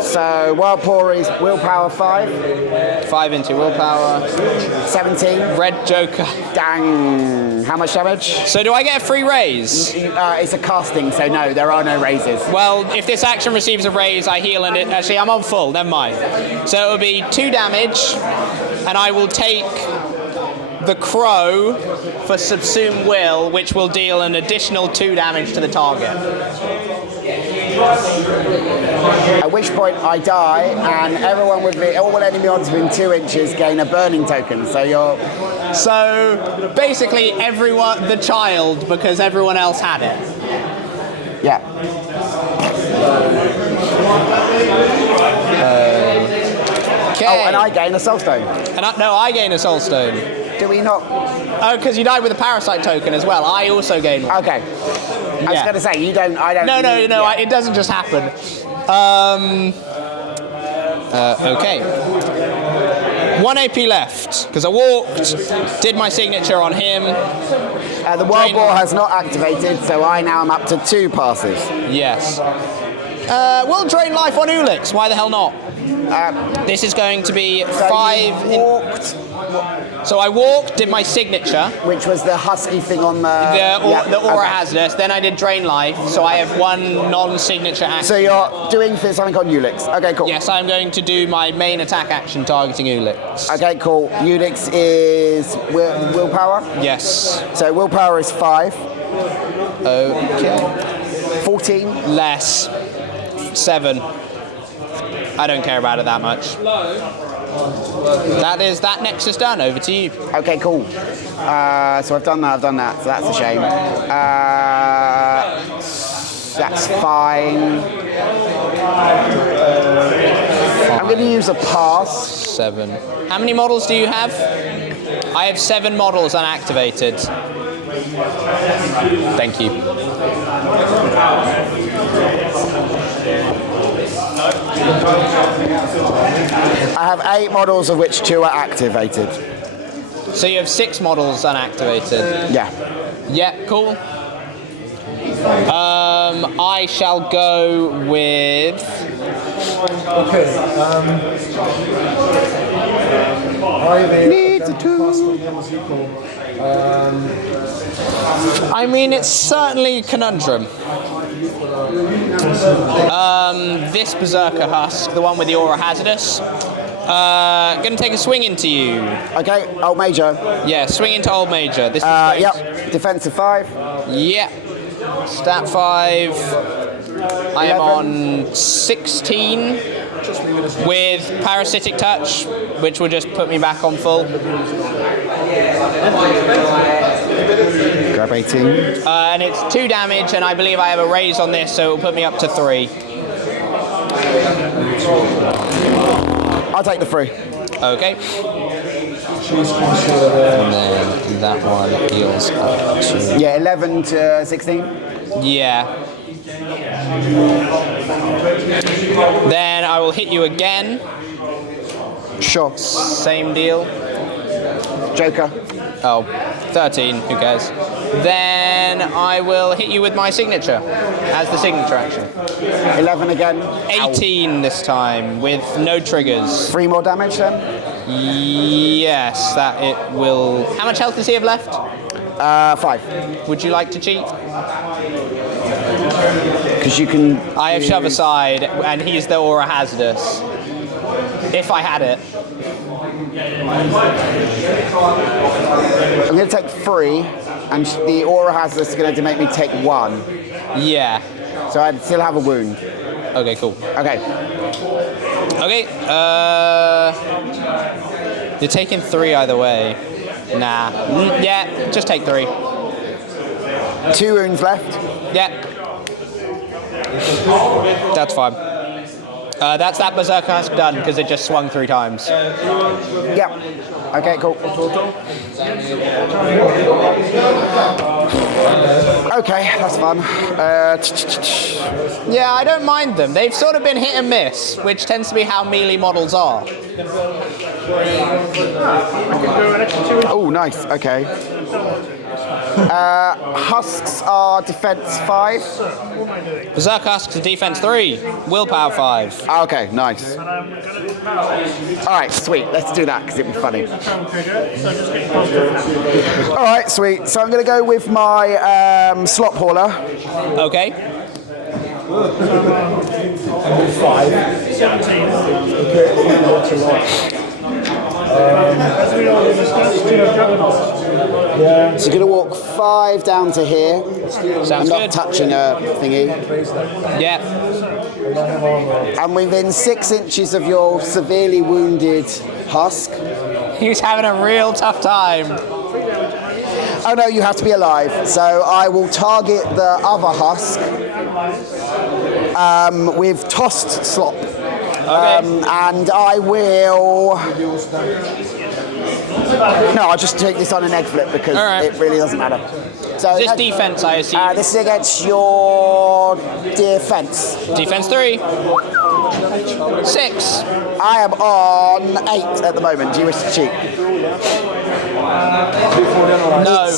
So Wild Paw is willpower 5. 5 into willpower. 17. Red Joker. Dang. How much damage? So do I get a free raise? It's a casting, so no, there are no raises. Well, if this action receives a raise, I heal and it. Actually, I'm on full. Never mind. So it will be 2 damage, and I will take the crow for Subsume Will, which will deal an additional 2 damage to the target. At which point I die, and everyone all enemy odds within 2 inches gain a burning token. So you're. So basically, everyone, the child, because everyone else had it. Yeah. Okay. Oh, and I gain a soul stone. And I gain a soul stone. Do we not? Oh, because you died with a parasite token as well. I also gain one. Okay. I was going to say, you don't, I don't... No, yeah. it doesn't just happen. Okay. 1 AP left, because I walked, did my signature on him. The Wild Boar has not activated, so I now am up to 2 passes. Yes. We'll drain life on Ulix, why the hell not? This is going to be 5... So I walked, did my signature. Which was the husky thing on the... The Aura Hazardous. Then I did Drain Life, so I have 1 non-signature action. So you're doing something on Ulix. Okay, cool. Yes, I'm going to do my main attack action targeting Ulix. Okay, cool. Ulix is willpower? Yes. So willpower is 5. Okay. 14? Less. 7. I don't care about it that much. That is that Nexus done. Over to you. Okay, cool. So I've done that, so that's a shame. That's fine. I'm going to use a pass. 7. How many models do you have? I have 7 models unactivated. Thank you. I have 8 models, of which 2 are activated. So you have 6 models unactivated? Yeah. Yeah, cool. I shall go with... Okay, I mean, it's certainly a conundrum. This Berserker Husk, the one with the Aura Hazardous, gonna take a swing into you. Okay, Old Major. Yeah, swing into Old Major. This Yep, defensive 5. Yeah. Stat 5. I am on 16 with Parasitic Touch, which will just put me back on full. Grab 18. And it's 2 damage, and I believe I have a raise on this, so it will put me up to 3. I'll take the 3. Okay. And then that one heals up to... Yeah, 11 to 16. Yeah. Then I will hit you again. Sure. Same deal. Joker. Oh, 13, who cares? Then I will hit you with my signature as the signature action. 11 again. 18 this time with no triggers. 3 more damage then? Yes, that it will... How much health does he have left? 5. Would you like to cheat? Because you can... I have Shove Aside, and he's the Aura Hazardous. If I had it. I'm going to take 3, and the Aura Hazardous is going to make me take 1. Yeah. So I'd still have a wound. Okay, cool. Okay. Okay, You're taking 3 either way. Nah. Yeah, just take 3. 2 wounds left. Yeah. That's fine. That's that Berserker Husk done because it just swung 3 times. Yep. Okay, cool. Okay, that's fun. Yeah, I don't mind them. They've sort of been hit and miss, which tends to be how melee models are. Oh, nice. Okay. Husks are defense 5. Berserker Husks are defense 3, willpower 5. Okay, nice. Alright, sweet. Let's do that because it'd be funny. Alright, sweet. So I'm going to go with my Slop Hauler. Okay. 5. 17. As we already discussed, do you have Juggernaut? Yeah. So you're going to walk 5 down to here. Sounds I'm not good. touching a thingy. Yeah. And within 6 inches of your severely wounded husk. He's having a real tough time. Oh no, you have to be alive. So I will target the other husk with tossed slop. Okay. And I will... No, I'll just take this on an egg flip because it really doesn't matter. So Is this defense, I assume? this is against your defense. Defense 3. 6. I am on 8 at the moment. Do you wish to cheat? No.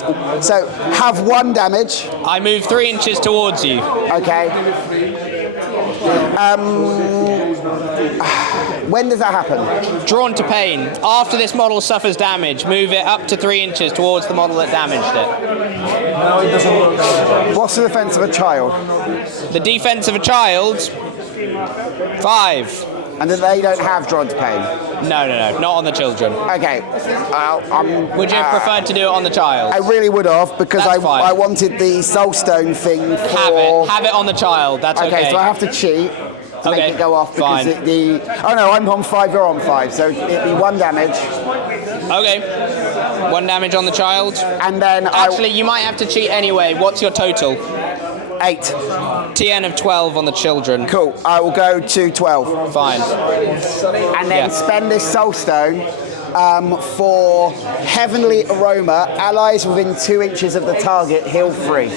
So have 1 damage. I move 3 inches towards you. Okay. When does that happen? Drawn to pain. After this model suffers damage, move it up to 3 inches towards the model that damaged it. No, it doesn't work. What's the defense of a child? The defense of a child, 5. And then they don't have drawn to pain. No, not on the children. Okay. Would you have preferred to do it on the child? I really would have because That's fine. I wanted the soulstone thing for... Have it on the child. That's okay. Okay, so I have to cheat to make it go off because fine. Oh no, I'm on 5, you're on 5, so it'd be 1 damage. Okay. 1 damage on the child. And then Actually, you might have to cheat anyway. What's your total? 8. TN of 12 on the children. Cool. I will go to 12. Fine. And then spend this soulstone for heavenly aroma. Allies within 2 inches of the target heal free.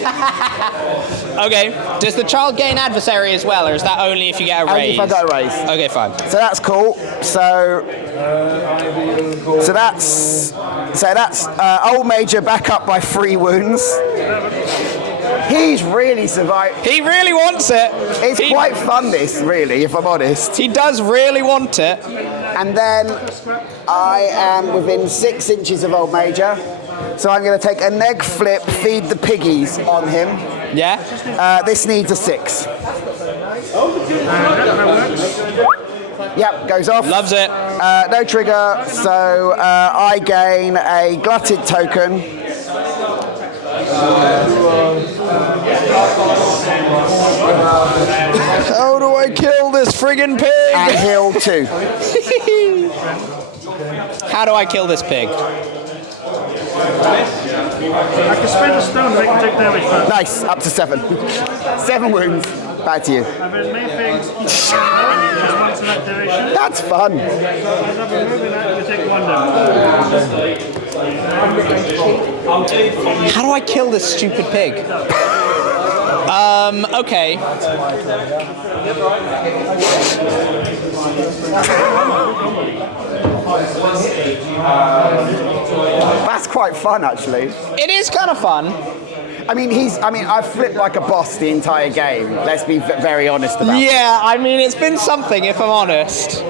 Okay. Does the child gain adversary as well, or is that only if you get a raise? Only if I got a raise. Okay, fine. So that's cool. So that's old major back up by 3 wounds. He's really survived. He really wants it. It's quite fun, this, really, if I'm honest. He does really want it. And then I am within 6 inches of old major. So I'm going to take an egg flip, feed the piggies on him. Yeah? This needs a 6. Yep, goes off. Loves it. No trigger, so I gain a glutted token. How do I kill this friggin' pig? And heal 2. How do I kill this pig? I can spend a stone to make them take damage first. Nice, up to 7. 7 wounds. Back to you. I've been making just once in that duration. That's fun. As I've been moving that, we take 1 damage. How do I kill this stupid pig? Okay. That's quite fun, actually. It is kind of fun. I mean, I've flipped like a boss the entire game. Let's be very honest about it. Yeah, I mean, it's been something, if I'm honest.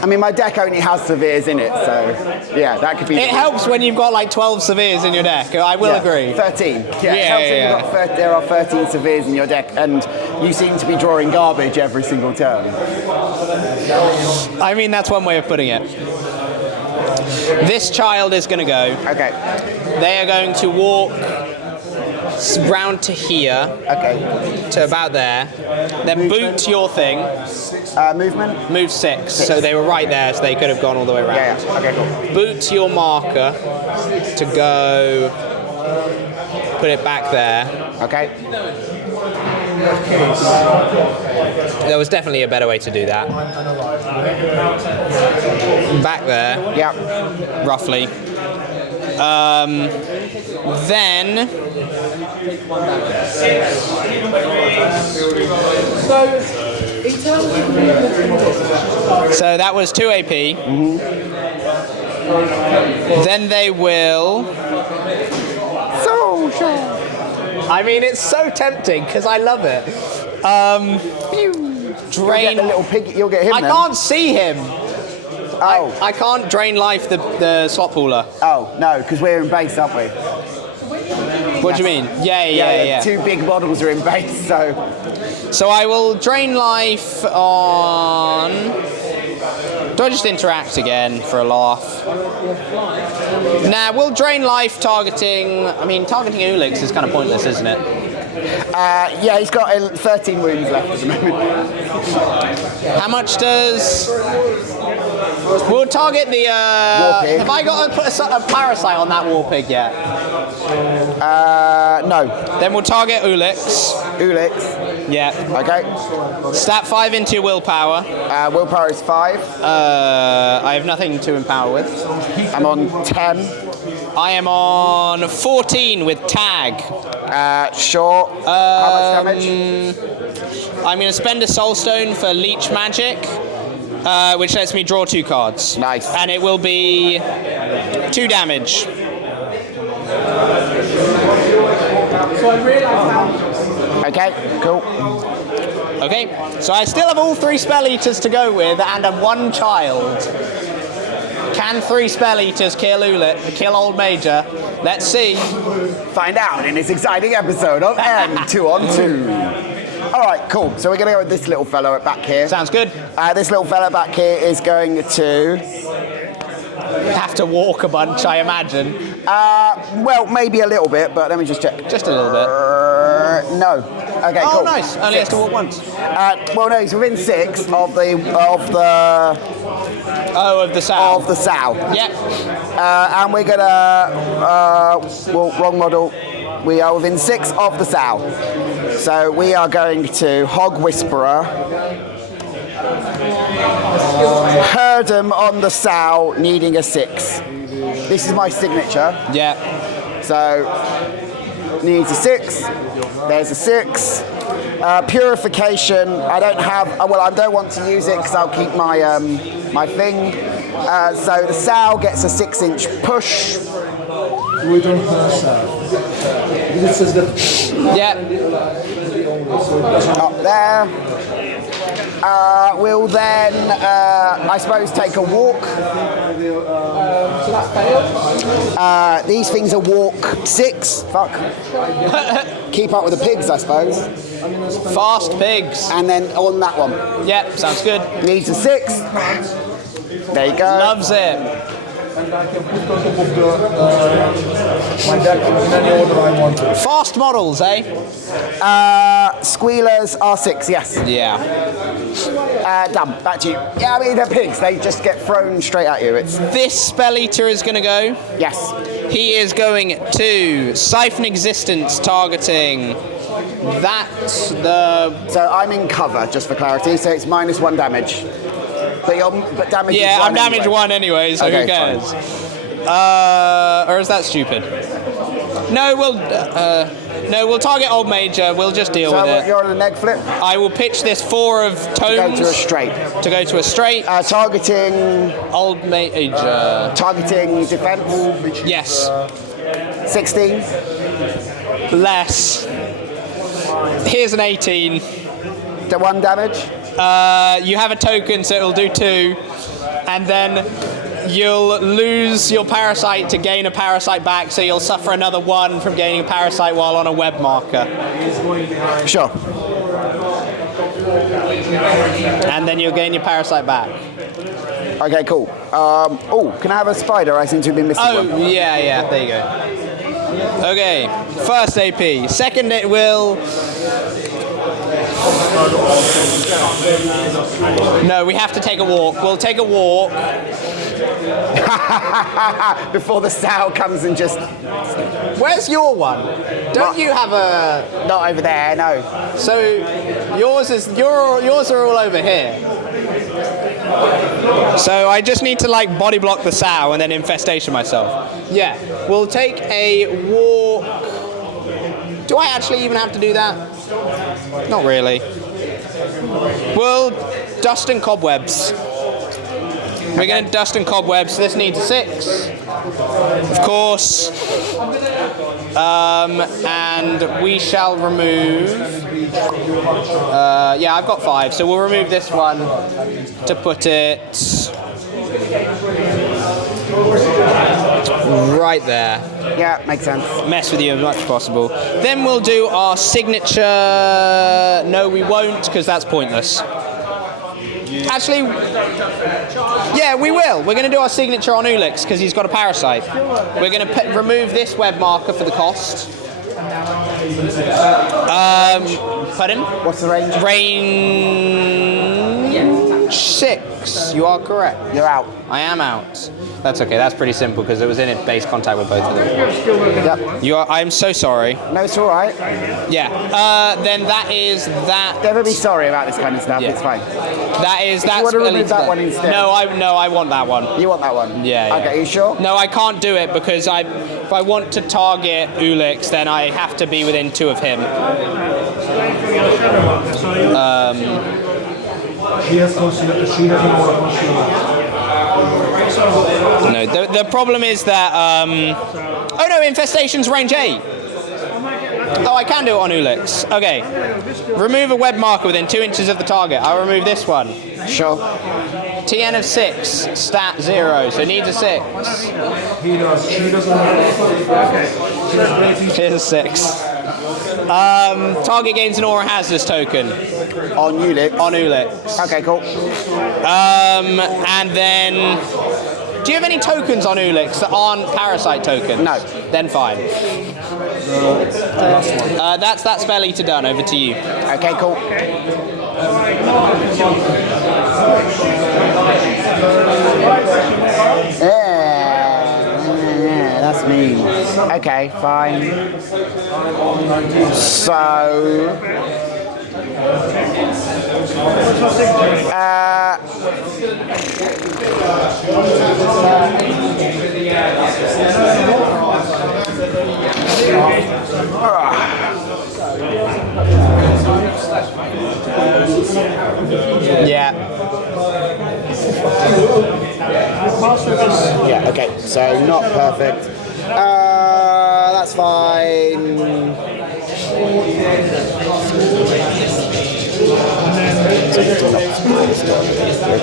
I mean, my deck only has severes in it, so yeah, that could be... It helps when you've got like 12 severes in your deck, I will agree. 13. Yeah, it helps when you've got there are 13 severes in your deck, and you seem to be drawing garbage every single turn. I mean, that's one way of putting it. This child is going to go. Okay. They are going to walk round to here, Okay. to about there. Then boot your thing. Movement? Move 6. So they were right there, so they could have gone all the way around. Yeah. Okay, cool. Boot your marker to go. Put it back there. Okay. There was definitely a better way to do that. Back there, Yeah. roughly. Then so that was 2 AP. Then they will. So sure. I mean, it's so tempting because I love it. Drain. You'll get the little pig. You'll get him. I then. can't see him. Oh. I can't drain life the Slop Hauler. Oh no, because we're in base, aren't we? What do you mean? Yeah. Two big models are in base, so. So I will drain life on. Do I just interact again for a laugh? Nah, we'll drain life targeting. I mean, targeting Ulix is kind of pointless, isn't it? Yeah, he's got 13 wounds left at the moment. How much does? We'll target the. War pig. Have I got to put a parasite on that war pig yet? No. Then we'll target Ulix. Ulix. Yeah. Okay. Stat 5 into your willpower. Willpower is 5. I have nothing to empower with. I'm on 10. I am on 14 with tag. Sure. How much damage? I'm going to spend a soul stone for leech magic, which lets me draw 2 cards. Nice. And it will be 2 damage. Okay, cool. Okay, so I still have all 3 Spelleaters to go with and a 1 child. Can 3 Spelleaters kill Old Major? Let's see. Find out in this exciting episode of M2 on 2. Alright, cool. So we're going to go with this little fellow back here. Sounds good. This little fellow back here is going to... Have to walk a bunch, I imagine. Well, maybe a little bit, but let me just check. Just a little bit. No. Okay, Oh, cool. nice. Only has to walk once. Well, no, he's within 6 of the Oh, of the sow. of the sow. Yep. And we're gonna well, wrong model. We are within 6 of the sow. So we are going to Hog Whisperer. Herd him on the sow, needing a 6. This is my signature. Yeah. So needs a 6. There's a 6. Purification. I don't have. Well, I don't want to use it because I'll keep my my thing. So the sow gets a 6-inch push. We don't have sound. This is the Yeah. Up there. We'll then, I suppose, take a walk. These things are walk 6. Fuck. Keep up with the pigs, I suppose. Fast pigs. And then on that one. Yep, sounds good. Needs a 6. There you go. Loves it. and I can put on top of the my deck in any order I want to. Fast models, eh? Squealers R6, yes. Yeah. Done. Back to you. Yeah, I mean they're pigs. They just get thrown straight at you. It's This Spelleater is going to go. yes. He is going to Siphon Existence, targeting that, the... So I'm in cover, just for clarity. So it's -1 damage. But damage. Yeah, is one I'm damage anyway. 1 anyway, so Okay, who cares? Or is that stupid? No, we'll target Old Major. We'll just deal with So it. you're on a neg flip. I will pitch this 4 of tomes. Go to a straight. To go to a straight. Targeting Old Major. targeting defense. Yes. 16. Less. Here's an 18. To 1 damage. You have a token, so it'll do 2. And then you'll lose your parasite to gain a parasite back, so you'll suffer another 1 from gaining a parasite while on a web marker. Sure. And then you'll gain your parasite back. Okay, cool. Oh, can I have a spider? I seem to have been missing one. Oh, yeah, there you go. Okay, first AP. Second it will... No, we have to take a walk. We'll take a walk. Before the sow comes and just... Where's your one? Don't you have a... Not over there, no. So yours are all over here. So I just need to like body block the sow and then infestation myself. Yeah, we'll take a walk. Do I actually even have to do that? Not really. We'll dust and cobwebs. We're going to dust and cobwebs. This needs a 6, of course. And we shall remove... yeah, I've got 5, so we'll remove this one to put it right there. Yeah, makes sense. Mess with you as much as possible. Then we'll do our signature... No, we won't, because that's pointless. Actually, yeah, we will. We're going to do our signature on Ulix because he's got a parasite. We're going to remove this web marker for the cost. Pardon? What's the range? Range 6. You are correct. You're out. I am out. That's okay. That's pretty simple because it was in base contact with both of them. Yep. You are. I'm so sorry. No, it's all right. Yeah. Then that is that. Never be sorry about this kind of stuff. Yeah. It's fine. That is that. You want to remove that one instead? No, I want that one. You want that one? Yeah. Okay, you sure? No, I can't do it because if I want to target Ulix, then I have to be within 2 of him. She doesn't know what concealer. No, the problem is that... oh no, Infestation's range 8. Oh, I can do it on Ulix. Okay. Remove a web marker within 2 inches of the target. I'll remove this one. Sure. TN of 6, stat 0, so needs a 6. He does. She doesn't know. Here's a 6. Target gains an aura hazardous token. On Ulix? On Ulix. Okay, cool. And then... Do you have any tokens on Ulix that aren't parasite tokens? No. Then fine. That's that Spelleater done. Over to you. Okay, cool. Yeah, that's me. Okay, fine. So... Yeah. Yeah, okay, so not perfect. That's fine.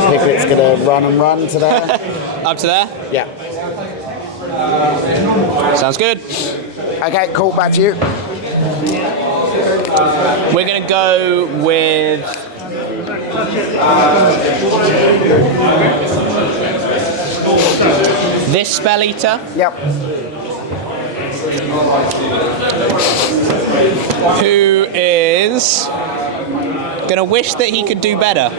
Piglet's gonna run and run to there. Up to there? Yeah. Sounds good. Okay, cool, back to you. We're gonna go with... this Spelleater. Yep. Who is gonna wish that he could do better.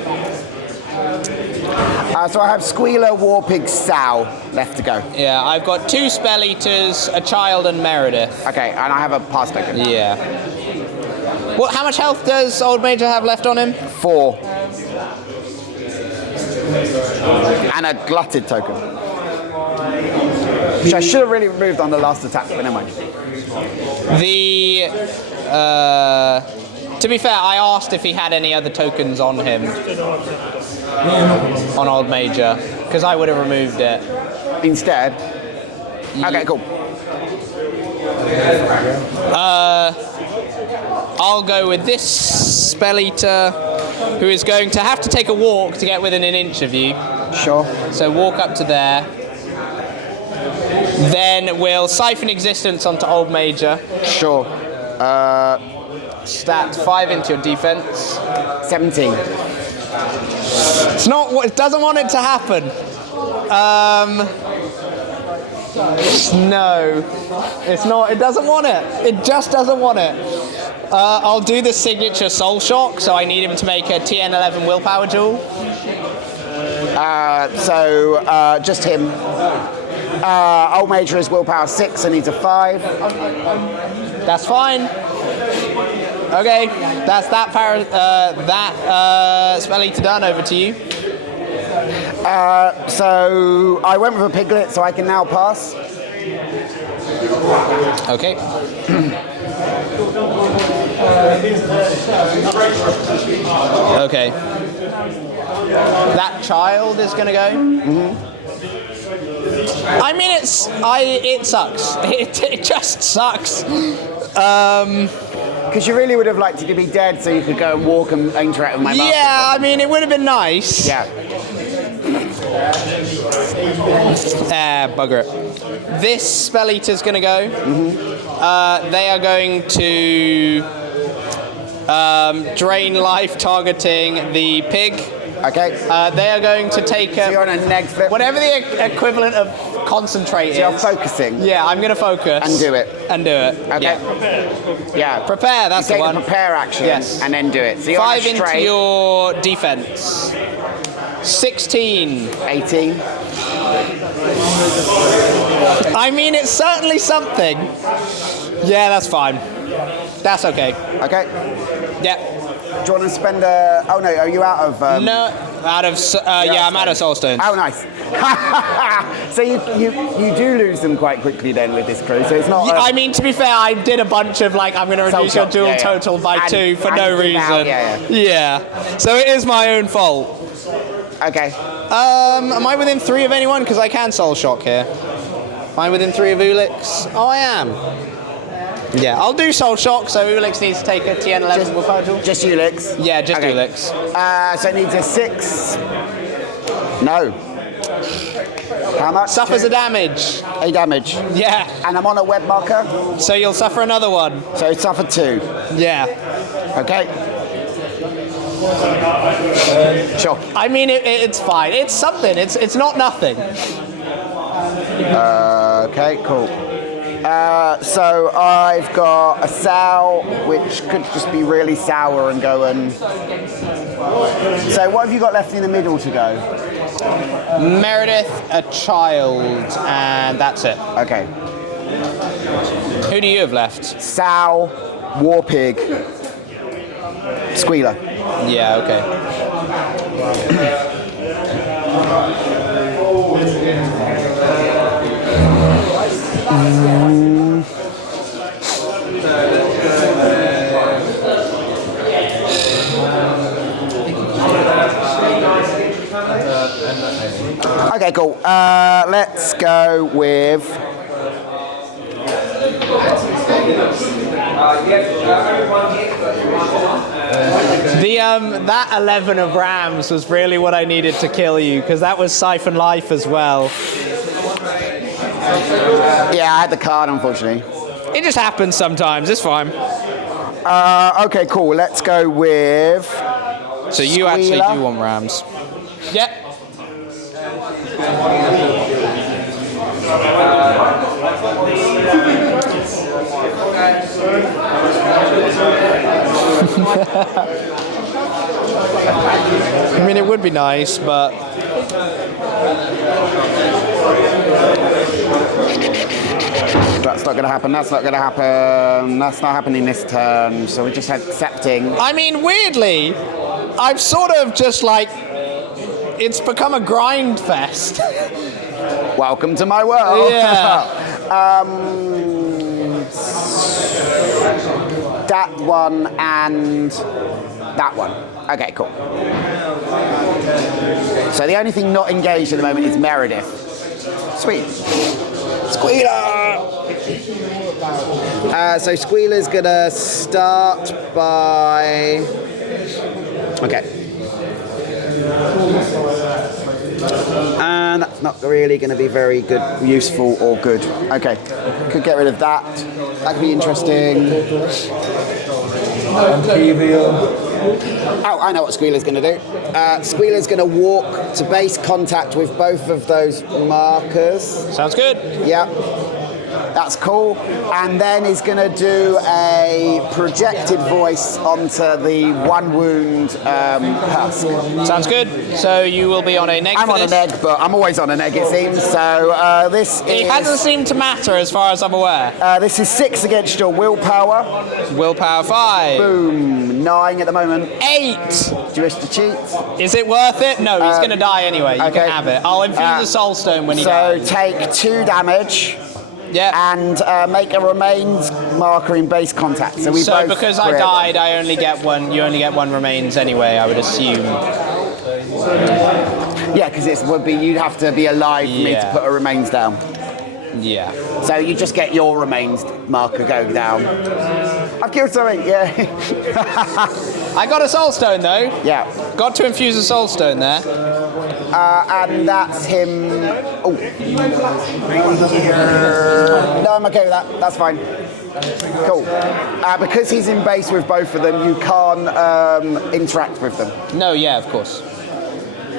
So I have Squealer, Warpig, Sow left to go. Yeah, I've got 2 Spelleaters, a child, and Meredith. Okay, and I have a pass token. Yeah. What? How much health does Old Major have left on him? 4. And a glutted token. Which I should have really removed on the last attack, but never mind. To be fair, I asked if he had any other tokens on him. On Old Major, because I would have removed it. Instead? Okay, cool. I'll go with this Spelleater, who is going to have to take a walk to get within an inch of you. Sure. So walk up to there. Then we'll siphon existence onto Old Major. Sure. Stat 5 into your defense. 17. It's not what it doesn't want it to happen. No, it's not. It doesn't want it. It just doesn't want it. I'll do the signature Soul Shock, so I need him to make a TN11 willpower duel. Just him. Old Major is willpower 6 and needs a 5. That's fine. Okay, that's that Spelleater done. Over to you. So I went with a Piglet, so I can now pass. Okay. Okay. That child is gonna go. Mm-hmm. I mean, it sucks. It just sucks. Because you really would have liked it to be dead so you could go and walk and interact with my master. Yeah, I mean, it would have been nice. Yeah. Bugger it. This Spelleater's going to go. They are going to drain life targeting the pig. Okay. They are going to take So you're on a neg flip. whatever the equivalent of concentrate So you're is. focusing. Yeah, I'm going to focus. And do it. Yeah. Okay. Yeah. Prepare, that's You the take one. the prepare action. Yes. And then do it. So you're 5 on a into straight. your defense. 16. 18. I mean, it's certainly something. Yeah, that's fine. That's okay. Okay. Yeah. Do you want to spend a... Oh, no. Are you out of... No, out of... yeah, I'm out of soul stones. Oh, nice. So you do lose them quite quickly then with this crew, so it's not... I mean, to be fair, I did a bunch of, like, I'm going to reduce your shots, dual yeah. total by And- 2 for and no now, reason. yeah. So it is my own fault. Okay. Am I within 3 of anyone? Because I can soul shock here. Am I within 3 of Ulix? Oh, I am. Yeah, I'll do soul shock, so Ulix needs to take a TN11 willpower duel. Just Ulix? Yeah, just Okay. Ulix. So it needs a 6. No. How much? Suffers 2? a damage. A damage. Yeah, And I'm on a web marker, so you'll suffer another one. so it suffered 2. Yeah. Okay. Sure. I mean, it's fine. It's something. It's not nothing. Okay, cool. So I've got a sow, which could just be really sour and go and... So what have you got left in the middle to go? Meredith, a child, and that's it. Okay. Who do you have left? Sow, war pig, squealer. Yeah, okay. Okay, cool. Let's go with... That 11 of Rams was really what I needed to kill you, because that was Siphon Life as well. Yeah, I had the card, unfortunately. It just happens sometimes, it's fine. Okay, cool. Let's go with... So you actually Squealer. do want Rams. Yep. I mean, it would be nice, but... That's not going to happen. That's not going to happen. That's not happening this turn. So we're just accepting. I mean, weirdly, I've sort of just like... It's become a grind fest. Welcome to my world. Yeah. That one and that one. Okay, cool. So the only thing not engaged at the moment is Meredith. Sweet. Squealer! So Squealer's gonna start by... Okay. And that's not really going to be very good, useful or good. Okay, could get rid of that. That could be interesting. And trivial. Oh, I know what Squealer's going to do. Squealer's going to walk to base contact with both of those markers. Sounds good. Yeah. That's cool. And then he's going to do a projected voice onto the 1 wound husk. Sounds good. So you will be on a neg I'm for on this. an egg, but I'm always on an egg, it seems. So It hasn't seemed to matter as far as I'm aware. this is 6 against your willpower. Willpower 5. Boom. 9 at the moment. 8. Do you wish to cheat? Is it worth it? No, he's going to die anyway. You okay. can have it. I'll infuse the soul stone when he dies. So take 2 damage. Yeah. And make a remains marker in base contact. So we both because I crit. died, I only get 1. You only get 1 remains anyway, I would assume. Yeah, because it would be you'd have to be alive for me to put a remains down. Yeah. So you just get your remains marker go down. I've killed something. Yeah. I got a soul stone though. Yeah. Got to infuse a soul stone there. And that's him. Oh. No, I'm okay with that. That's fine. Cool. Because he's in base with both of them, you can't interact with them. No, yeah, of course.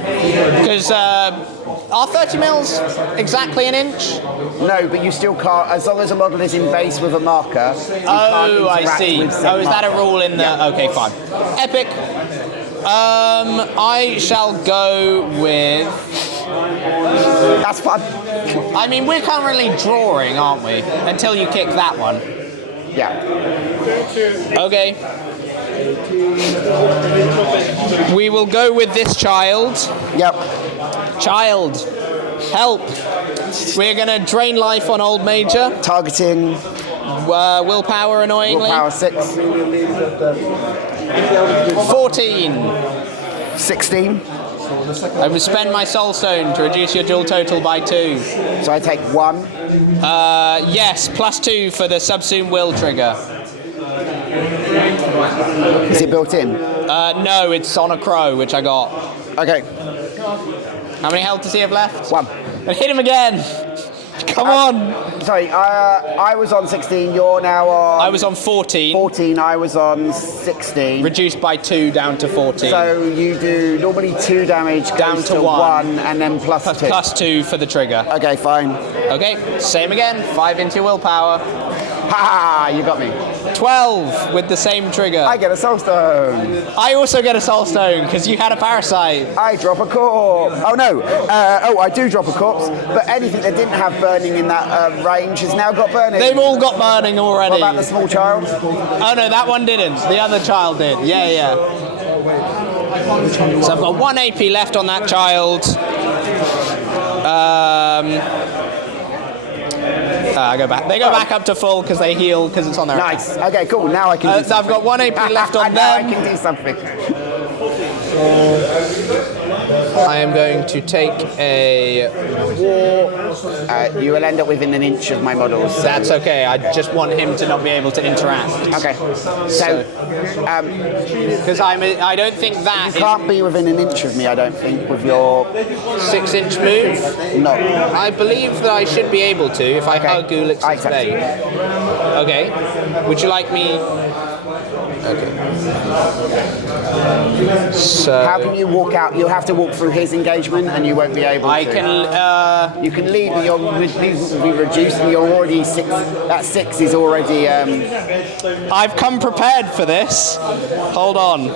Because are 30 mils exactly an inch? No, but you still can't, as long as a model is in base with a marker. Oh, I see. With said Is that a marker. rule in the... Yeah. Okay, fine. Epic. I shall go with... That's fun. I mean, we're currently drawing, aren't we? Until you kick that one. Yeah. Okay. We will go with this child. Yep. Child, help. We're going to drain life on Old Major. Targeting. Willpower, annoyingly. Willpower 6. 14. 16. I will spend my soul stone to reduce your dual total by 2. So I take 1. Yes, +2 for the subsume will trigger. Is it built in? No, it's on a crow, which I got. Okay. How many health does he have left? 1. And hit him again. Come on. Sorry, I was on 16, you're now on... I was on 14. 14, I was on 16. Reduced by 2 down to 14. So you do normally 2 damage Down goes to 1. and then plus 2. +2 for the trigger. Okay, fine. Okay, same again. 5 into your willpower. Ha! You got me. 12 with the same trigger. I get a soul stone. I also get a soul stone because you had a parasite. I drop a corpse. Oh no. I do drop a corpse, but anything that didn't have burning in that range has now got burning. They've all got burning already. What about the small child? Oh no, that one didn't. The other child did. Yeah. So I've got 1 AP left on that child. I go back. They go back up to full because they heal because it's on their Nice. Okay, cool. Now I can do So I've got 1 AP left on now them. I can do something. I am going to take a war. You will end up within an inch of my models. So. That's okay. I just want him to not be able to interact. Okay. So, because I don't think that you can't be within an inch of me, I don't think, with your 6-inch move. No. I believe that I should be able to if I hug Ulix I in accept. space. Okay. Would you like me? Okay. So How can you walk out? You'll have to walk through his engagement, and you won't be able to. I can. You can leave. You'll be reduced, and you're already 6. That 6 is already. I've come prepared for this. Hold on.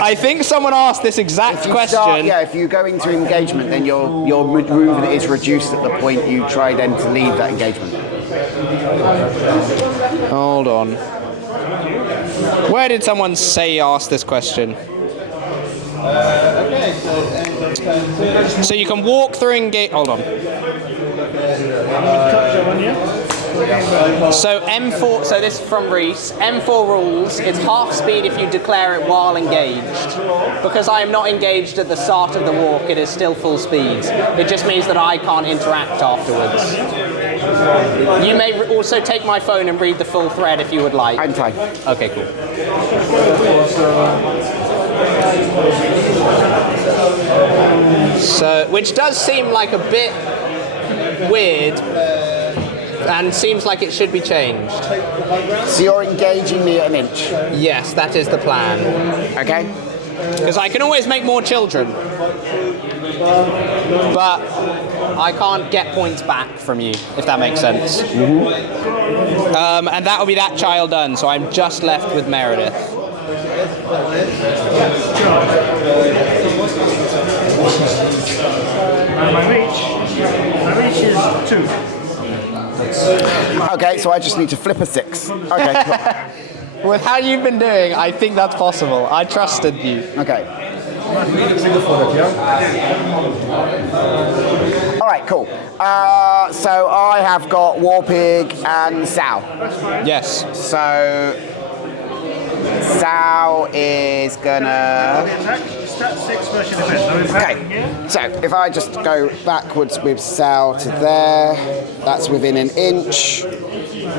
I think someone asked this exact question. If you go into engagement, then your movement is reduced at the point you try then to leave that engagement. Hold on. Where did someone say ask this question? So you can walk through engage. Hold on. So M4. So this is from Reese. M4 rules. It's half speed if you declare it while engaged. Because I am not engaged at the start of the walk, it is still full speed. It just means that I can't interact afterwards. You may also take my phone and read the full thread if you would like. I'm fine. Okay, cool. So, which does seem like a bit weird And seems like it should be changed. So you're engaging me at an inch. Yes, that is the plan. Okay. Because I can always make more children. But I can't get points back from you, if that makes sense. And that will be that child done, so I'm just left with Meredith. My reach is 2. Okay, so I just need to flip a 6. Okay, cool. With how you've been doing, I think that's possible. I trusted you. Okay. All right, cool. So I have got Warpig and Sow. Yes. So Sow is gonna. Stat 6 versus defense. Okay. So if I just go backwards with Sow to there, that's within an inch.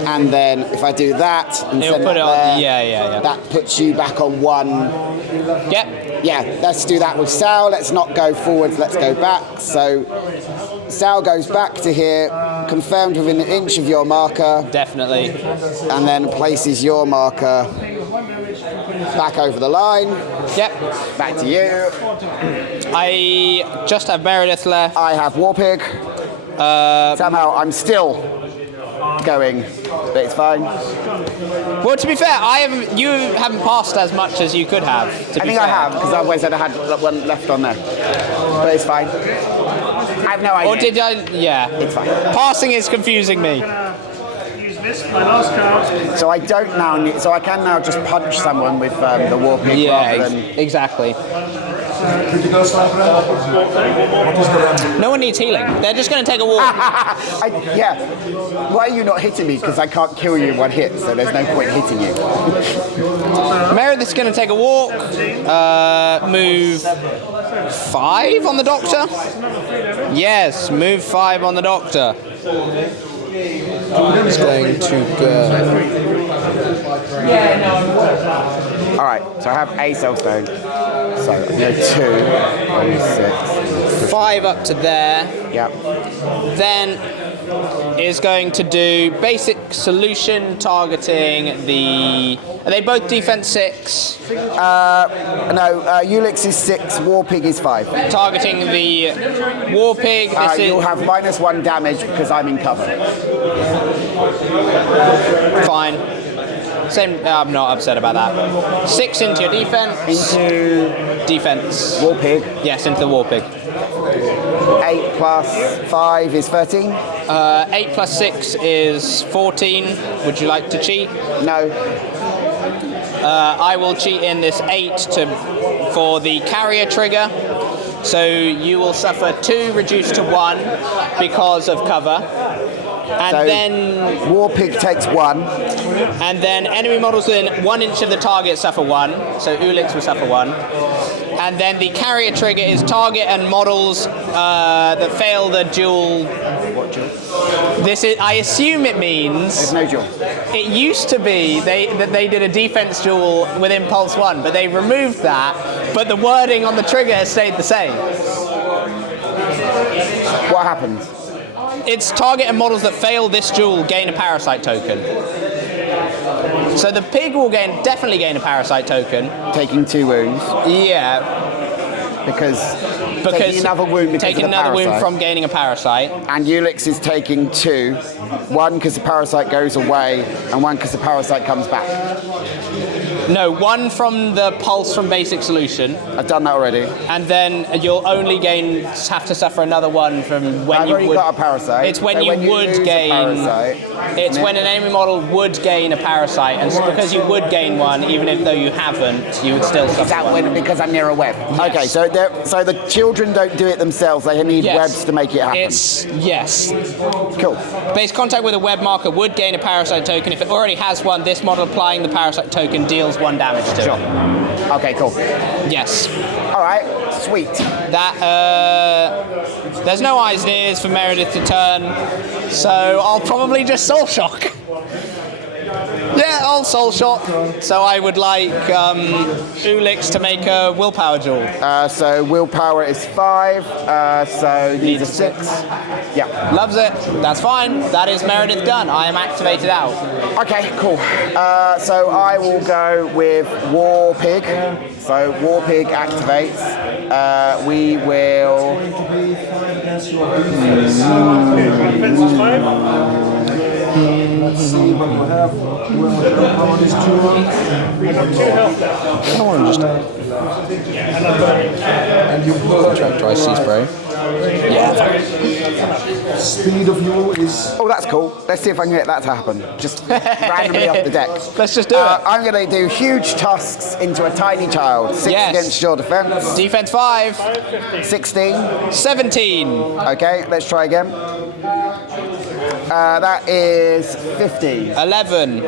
And then if I do that and It'll send put that it on. there, Yeah. that puts you back on 1. Yep. Yeah, let's do that with Sal. Let's not go forwards, let's go back. So Sal goes back to here, confirmed within an inch of your marker. Definitely. And then places your marker back over the line. Yep. Back to you. I just have Meredith left. I have Warpig. Somehow I'm still going, but it's fine. Well, to be fair, you haven't passed as much as you could have. I think I have, because otherwise I'd have had one left on there. But it's fine. I have no idea. Or did I? Yeah. It's fine. Passing is confusing me. Use this, my last card. So I don't now need, so I can now just punch someone with the Warpig rather than... exactly. No one needs healing. They're just going to take a walk. Yeah. Why are you not hitting me? Because I can't kill you in one hit, so there's no point hitting you. Meredith's going to take a walk. Move 5 on the Doctor. Yes, move 5 on the Doctor. It's going to go. Alright, so I have a Soulstone. So I'm going 2, 6. 5 up to there. Yep. Then is going to do basic solution targeting the... Are they both defense 6? No, Ulix is 6, Warpig is 5. Targeting the Warpig. You'll have -1 damage because I'm in cover. Fine. Same. I'm not upset about that. 6 into your defense. Into defense. Warpig. Yes, into the Warpig. 8 plus 5 is 13. 8 plus 6 is 14. Would you like to cheat? No. I will cheat in this 8 for the carrier trigger. So you will suffer 2 reduced to 1 because of cover. And So then Warpig takes 1. and then enemy models within 1 inch of the target suffer 1. So Ulix will suffer 1. And then the carrier trigger is target and models that fail the dual. What dual? This is. I assume it means. There's no duel. It used to be that they did a defense duel with Impulse 1, but they removed that. But the wording on the trigger has stayed the same. What happens? It's target and models that fail this duel gain a parasite token. So the pig will definitely gain a parasite token. Taking 2 wounds. Yeah, Because taking another wound because taking of the another wound parasite. from gaining a parasite. And Ulix is taking 2. 1 because the parasite goes away, and 1 because the parasite comes back. No, 1 from the pulse from basic solution, I've done that already. and then you'll only have to suffer another 1 from when I've you already would. got a parasite. It's when so you would lose a gain. parasite, It's when an enemy model would gain a parasite, and because you would gain 1, even though you haven't, you would still Is suffer that 1. when, because I'm near a web? Okay, so the children don't do it themselves. They need Yes. webs to make it happen. Yes. Cool. Base contact with a web marker would gain a parasite token. If it already has 1, this model applying the parasite token deals 1 damage to it. Okay, cool. Yes. All right, sweet. That there's no eyes and ears for Meredith to turn, so I'll probably just soul shock. Yeah, I'll soul shock. So I would like Ulix to make a willpower duel. So willpower is 5, so needs a 6. Yeah. Loves it. That's fine. That is Meredith done. I am activated out. Okay, cool. So I will go with War Pig. So War Pig activates. We will. Defense 5. Let's see what you have. How is 2? I got 2 health left. I want to just And you burn. dry sea spray. Speed of you is. Oh, that's cool. Let's see if I can get that to happen. Just randomly off the deck. Let's just do it. I'm going to do huge tusks into a tiny child. 6 Yes. against your defense. Defense 5. 16. 17. Okay, let's try again. That is 50. 11.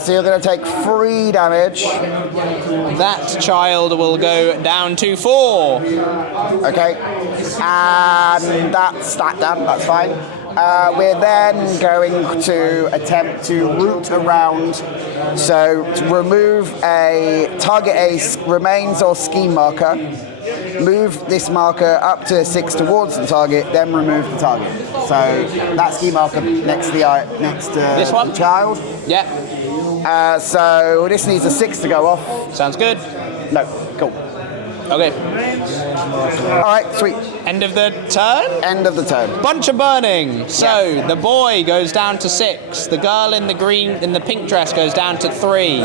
So you're going to take 3 damage. That child will go down to 4. Okay. And that's that done. That's fine. We're then going to attempt to root around. So to remove target a remains or scheme marker. Move this marker up to 6 towards the target, then remove the target. So that scheme marker next to This one? the child. Yeah. So this needs a 6 to go off. Sounds good. No, cool. Okay. All right, sweet. End of the turn. End of the turn. Bunch of burning. So the boy goes down to 6. The girl in the pink dress goes down to 3.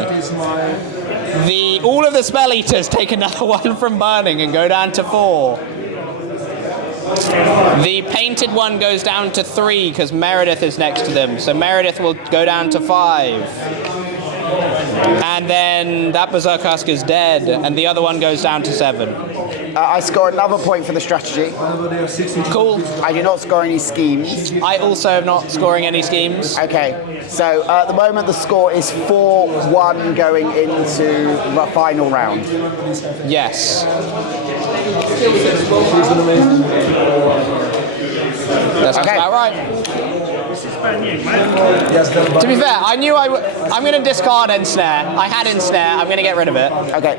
All of the Spelleaters take another one from burning and go down to 4. The painted one goes down to 3 because Meredith is next to them. So Meredith will go down to 5. And then that Berserker Husk is dead, and the other one goes down to 7. I score another point for the strategy. Cool. I do not score any schemes. I also am not scoring any schemes. Okay, so at the moment the score is 4-1 going into the final round. Yes. That sounds about right. To be fair, I knew I'm going to discard Ensnare. I had Ensnare. I'm going to get rid of it. Okay.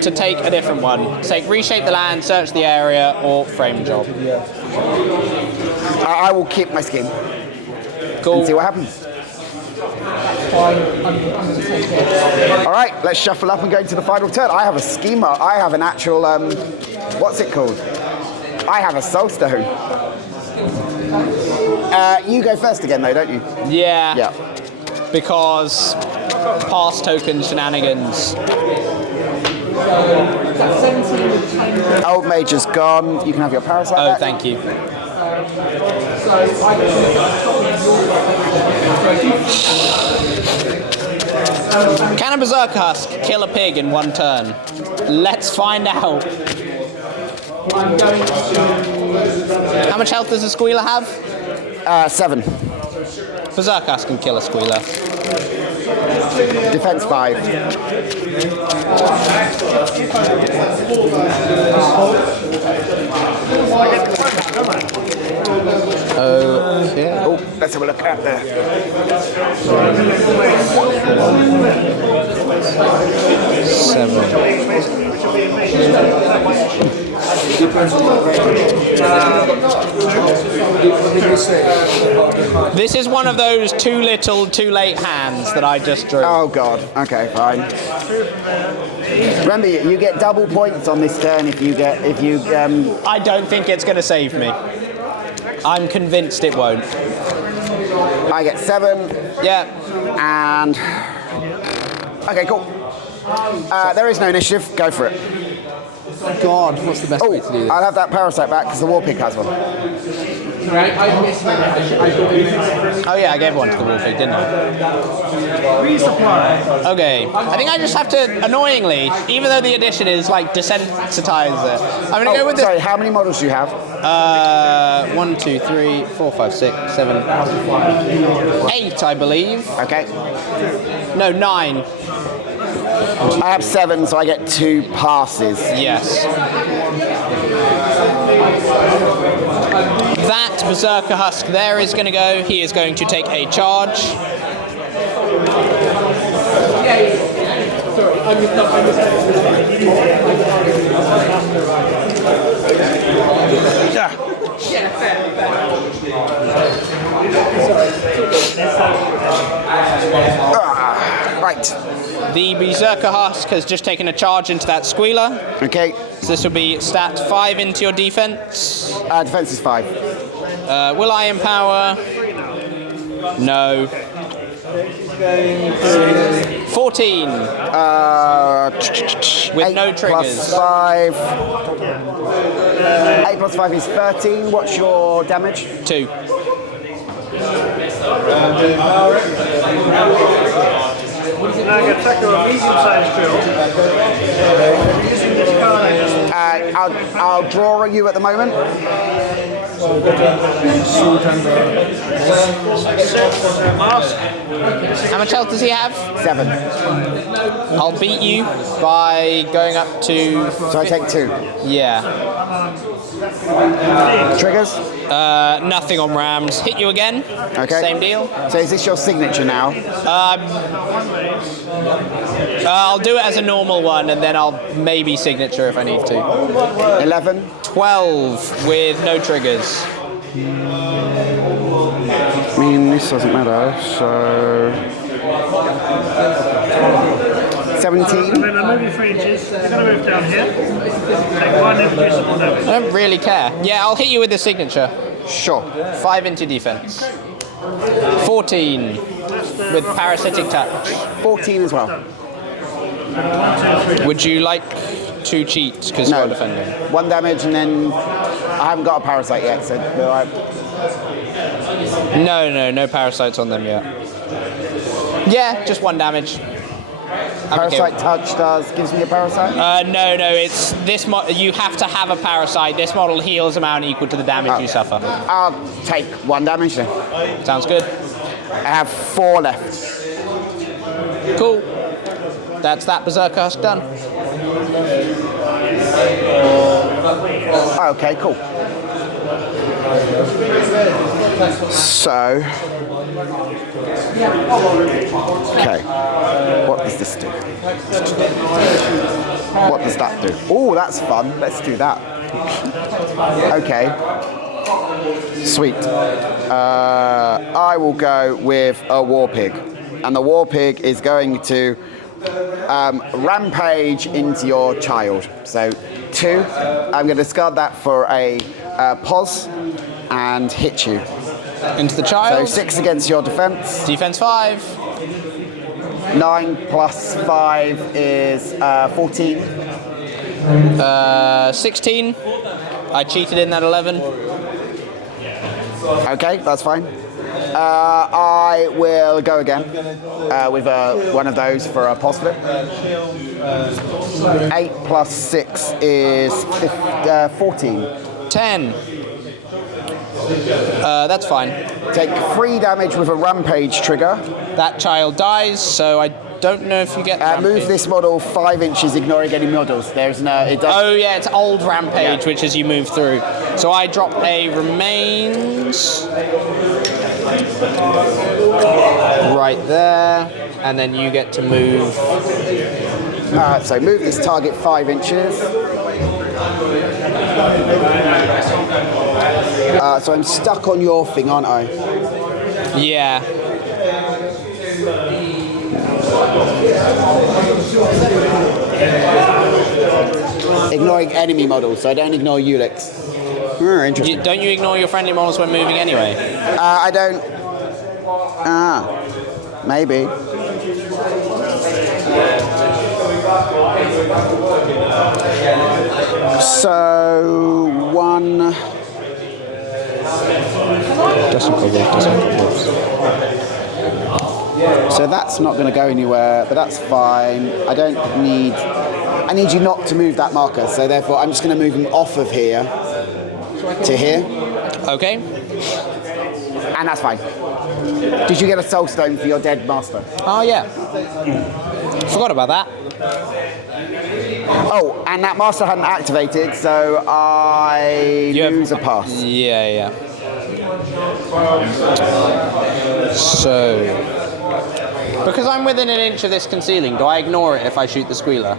To take a different one. Take reshape the land, search the area, or frame job. I will keep my scheme Cool. and see what happens. All right, let's shuffle up and go into the final turn. I have a schema. I have an actual, what's it called? I have a soul stone. You go first again though, don't you? Yeah. Yeah. Because pass token shenanigans. Old mage is gone. You can have your parasite Oh, back. thank you. Can a Berserker Husk kill a pig in one turn? Let's find out. How much health does a Squealer have? 7. Berserker Husk can kill a Squealer. Defense 5. Okay. Oh, let's have a look at there. 7. This is one of those too little, too late hands that I just drew. Oh god. Okay, fine. Remember, you get double points on this turn if you I don't think it's going to save me. I'm convinced it won't. I get 7 Yeah. and okay, cool. There is no initiative. Go for it. God, what's the best way to do Oh, this? I'll have that parasite back because the war pig has one. Oh yeah, I gave one to the wolf pig, didn't I? Okay. I think I just have to, annoyingly, even though the addition is like desensitize it, I'm gonna go with Sorry, this. how many models do you have? 1, 2, 3, 4, 5, 6, 7, 8, I believe. Okay. No, 9. I have 7, so I get 2 passes. Yes. That Berserker Husk there is going to go. He is going to take a charge. Right. The Berserker Husk has just taken a charge into that Squealer. Okay. So this will be stat 5 into your defense. Defense is 5. Will I empower? No. 14. With no triggers. Plus 5. 8 plus 5 is 13. What's your damage? 2. Now I'm going to tackle a medium-sized drill. Using this card, I just I'll draw you at the moment. mask. How much health does he have? 7. I'll beat you by going up to... So I take 2. Yeah. Triggers? Nothing on Rams. Hit you again. Okay. Same deal. So is this your signature now? I'll do it as a normal one, and then I'll maybe signature if I need to. 11. 12 with no triggers. I mean, this doesn't matter, so... 17. Then I move you 3 inches. You're going to move down here. Take 1 invisible damage. I don't really care. Yeah, I'll hit you with the signature. Sure. 5 into defense. 14 with parasitic touch. 14 as well. Would you like to cheat because No. you're defending? 1 damage, and then I haven't got a parasite yet, so No parasites on them yet. Yeah, just 1 damage. parasite touch gives me a parasite. No, it's this you have to have a parasite. This model heals amount equal to the damage you suffer. I'll take 1 damage then. Sounds good. I have 4 left. Cool. That's that Berserker Husk done. Okay, cool. So, okay, what does this do? What does that do? Oh, that's fun. Let's do that. Okay. Sweet. I will go with a war pig, and the war pig is going to rampage into your child. So 2. I'm going to discard that for a pos and hit you. Into the So child. 6 against your defense. Defense 5. 9 plus 5 is 14. 16. I cheated in that 11. Okay, that's fine. I will go again with one of those for a pos flip. 8 plus 6 is 14. 10. That's fine. Take 3 damage with a rampage trigger. That child dies, so I don't know if you get Move this model 5 inches, ignoring any models. There's no. It does. Oh yeah, it's old rampage, Yeah. which is you move through. So I drop a remains right there, and then you get to move. So move this target 5 inches. So I'm stuck on your thing, aren't I? Yeah. Ignoring enemy models, so I don't ignore Ulix. Interesting. Don't you ignore your friendly models when moving anyway? I don't. Maybe. So 1. So that's not going to go anywhere, but that's fine. I need you not to move that marker, so therefore I'm just going to move him off of here to here. Okay. And that's fine. Did you get a soul stone for your dead master? Oh yeah. Forgot about that. Oh, and that master hadn't activated, so I lose a pass. Yeah. So, because I'm within an inch of this concealing, do I ignore it if I shoot the Squealer?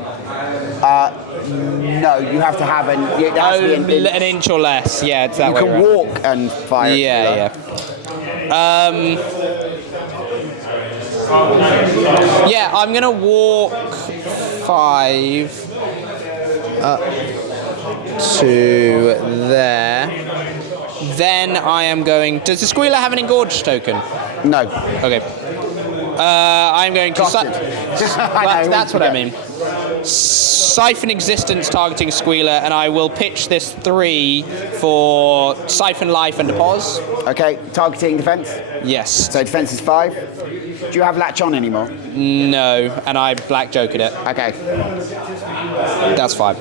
No, you have to have an inch or less. Yeah, it's that you way can around. walk and fire. Yeah. Yeah, I'm gonna walk 5 up to there. Then I am going. Does the Squealer have an engorged token? No. Okay. I'm going to. That's what I mean. Siphon existence targeting Squealer, and I will pitch this 3 for siphon life and a pause. Okay, targeting defense. Yes. So defense is 5. Do you have latch on anymore? No, and I black joked it. Okay. That's 5.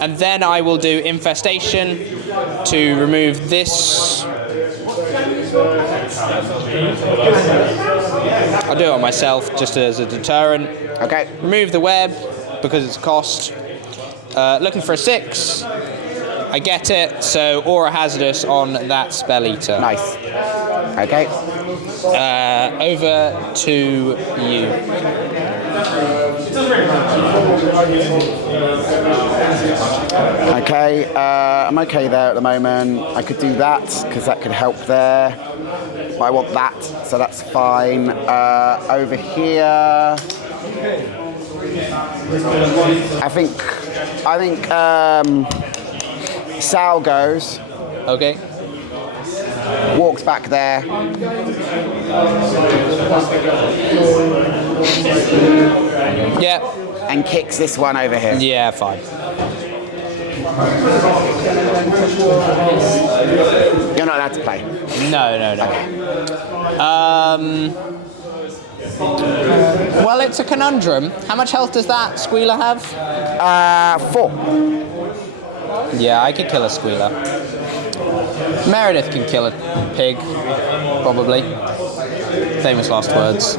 And then I will do infestation to remove this. I'll do it on myself just as a deterrent. Okay. Remove the web because it's a cost. Looking for a 6. I get it, so Aura Hazardous on that Spelleater. Nice. Okay. Over to you. Okay, I'm okay there at the moment. I could do that because that could help there. I want that, so that's fine. Over here, I think Sal goes. Okay. Walks back there. Yeah. And kicks this one over here. Yeah, fine. You're not allowed to play. No. Okay. Well, it's a conundrum. How much health does that Squealer have? 4. Yeah, I could kill a Squealer. Meredith can kill a pig, probably. Famous last words.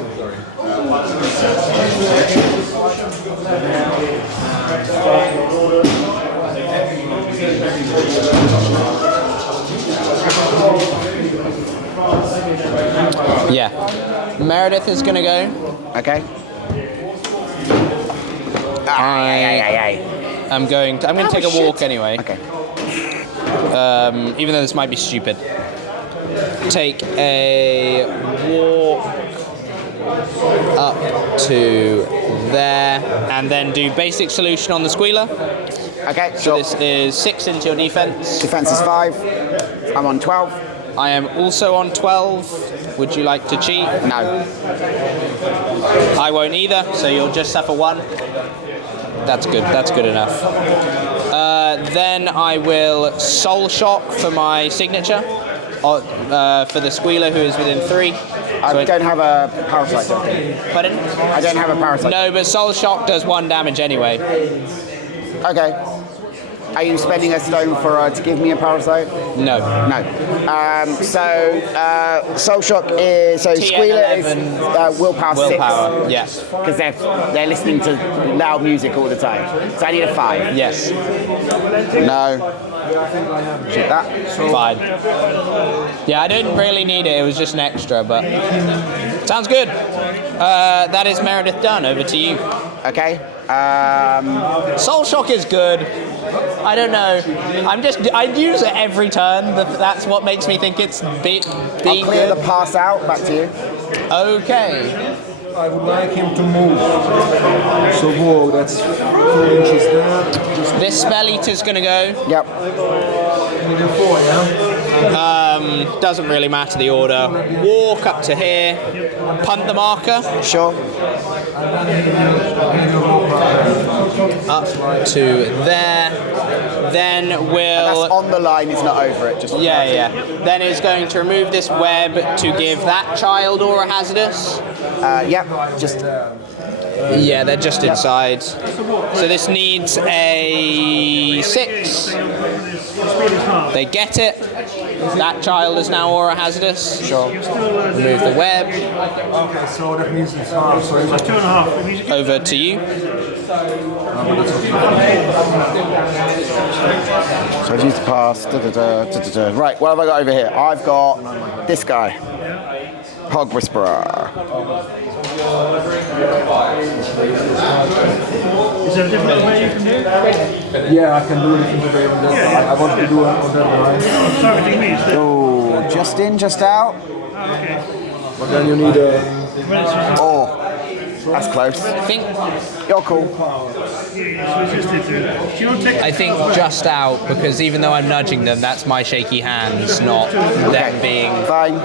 Yeah. Meredith is gonna go. Okay. I'm gonna take a walk anyway. Okay. Even though this might be stupid. Take a walk up to there, and then do basic solution on the Squealer. Okay, So sure. this is 6 into your defense. Defense is 5. I'm on 12. I am also on 12. Would you like to cheat? No. I won't either, so you'll just suffer 1. That's good. That's good enough. Then I will Soul Shock for my signature, for the Squealer who is within 3. I don't have a Parasite token. Pardon? I don't have a Parasite. No, but Soul Shock does 1 damage anyway. Okay. Are you spending a stone for to give me a Parasite? No. No. Soul Shock is Squealer is willpower 6. Willpower, yes. Because they're listening to loud music all the time. So I need a 5. Yes. No. Shoot that. Fine. Yeah, I didn't really need it. It was just an extra, but sounds good. That is Meredith done. Over to you. Okay. Soul Shock is good. I don't know. I use it every turn. That's what makes me think it's being I'll clear good. the pass out. Back to you. Okay. I would like him to move. So whoa, that's 2 inches there. Just This Spelleater's gonna go. Yep. need a 4, yeah? Doesn't really matter the order. Walk up to here. Punt the marker. Sure. Up to there. Then That's we'll. on the line. It's not over it. Just Yeah. Then is going to remove this web to give that child Aura Hazardous. Yep. Just Yeah, they're just inside. So this needs a 6. They get it. That child is now aura hazardous. Sure. Remove the web. Okay, so that means it's hard. So it's 2.5. Over to you. So I've used the pass. Right, what have I got over here? I've got this guy. Hog Whisperer. Is there a different way you can do it? Yeah, I can do it in the way. I want to do it on that line. Targeting me instead. Oh, just in, just out. Okay. But then you need a. Oh, that's close. I think You're cool. I think just out, because even though I'm nudging them, that's my shaky hands, not them being. Fine.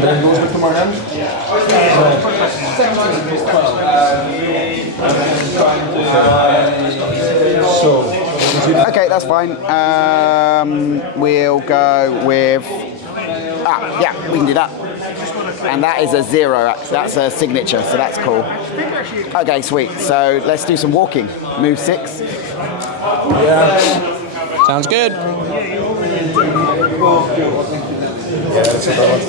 Then goes back to my hand. So. Okay, that's fine. We'll go with. Yeah, we can do that. And that is a 0. That's a signature, so that's cool. Okay, sweet. So let's do some walking. Move 6. Yeah. Sounds good. Yeah, that's about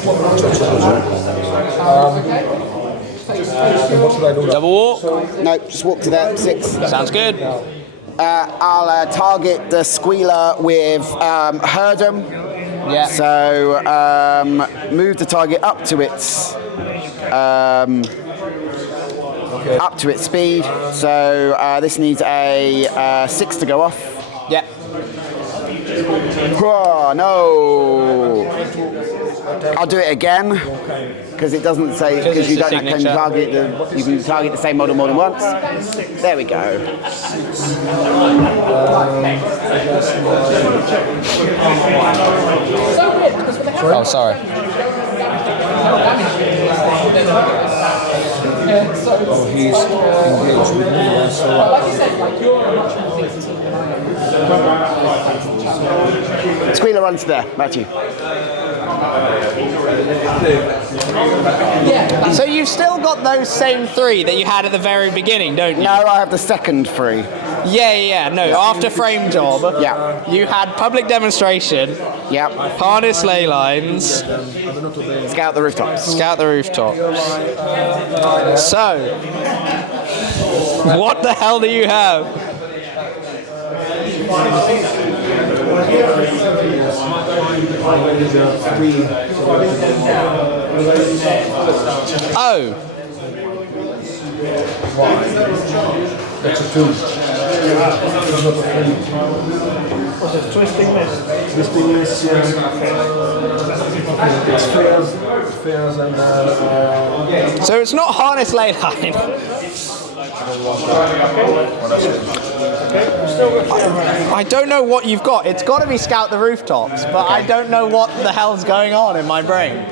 what should I do? Double walk. No, just walk to that 6. Sounds good. I'll target the Squealer with Herdem. Yeah. So move the target up to its up to its speed. So this needs a 6 to go off. Yeah. Oh, no. I'll do it again because it doesn't say because you don't can target you can target the same model more than once. There we go. Oh, sorry. Oh, he's engaged with me, yeah, so Squealer runs there. Back to you. So you've still got those same 3 that you had at the very beginning, don't you? No, I have the second 3. Yeah. No, after frame job, Yeah. you had public demonstration, Yep. harness ley lines, Scout the rooftops. scout the rooftops. So, what the hell do you have? Oh. that's a 2. What's it? Twisting this? This thing is it's fairs and So it's not harness ley line. I don't know what you've got. It's got to be scout the rooftops, but I don't know what the hell's going on in my brain.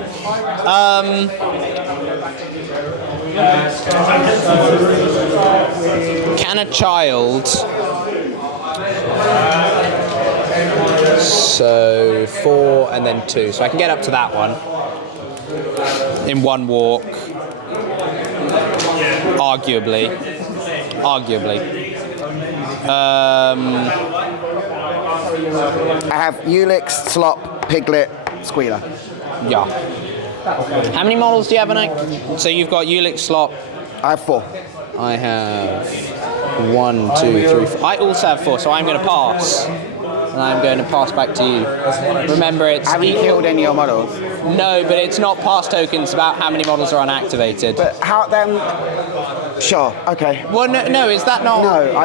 Can a child? So 4 and then 2. So I can get up to that one in one walk. Arguably. I have Ulix, Slop, Piglet, Squealer. Yeah. How many models do you have, Nick? So you've got Ulix, Slop. I have 4. I have 1, 2, 3, 4. I also have 4, so I'm going to pass. And I'm going to pass back to you. Remember, it's... Have you killed any of your models? No, but it's not pass tokens about how many models are unactivated. But how then? Sure. Okay. Well, no, is that not... No,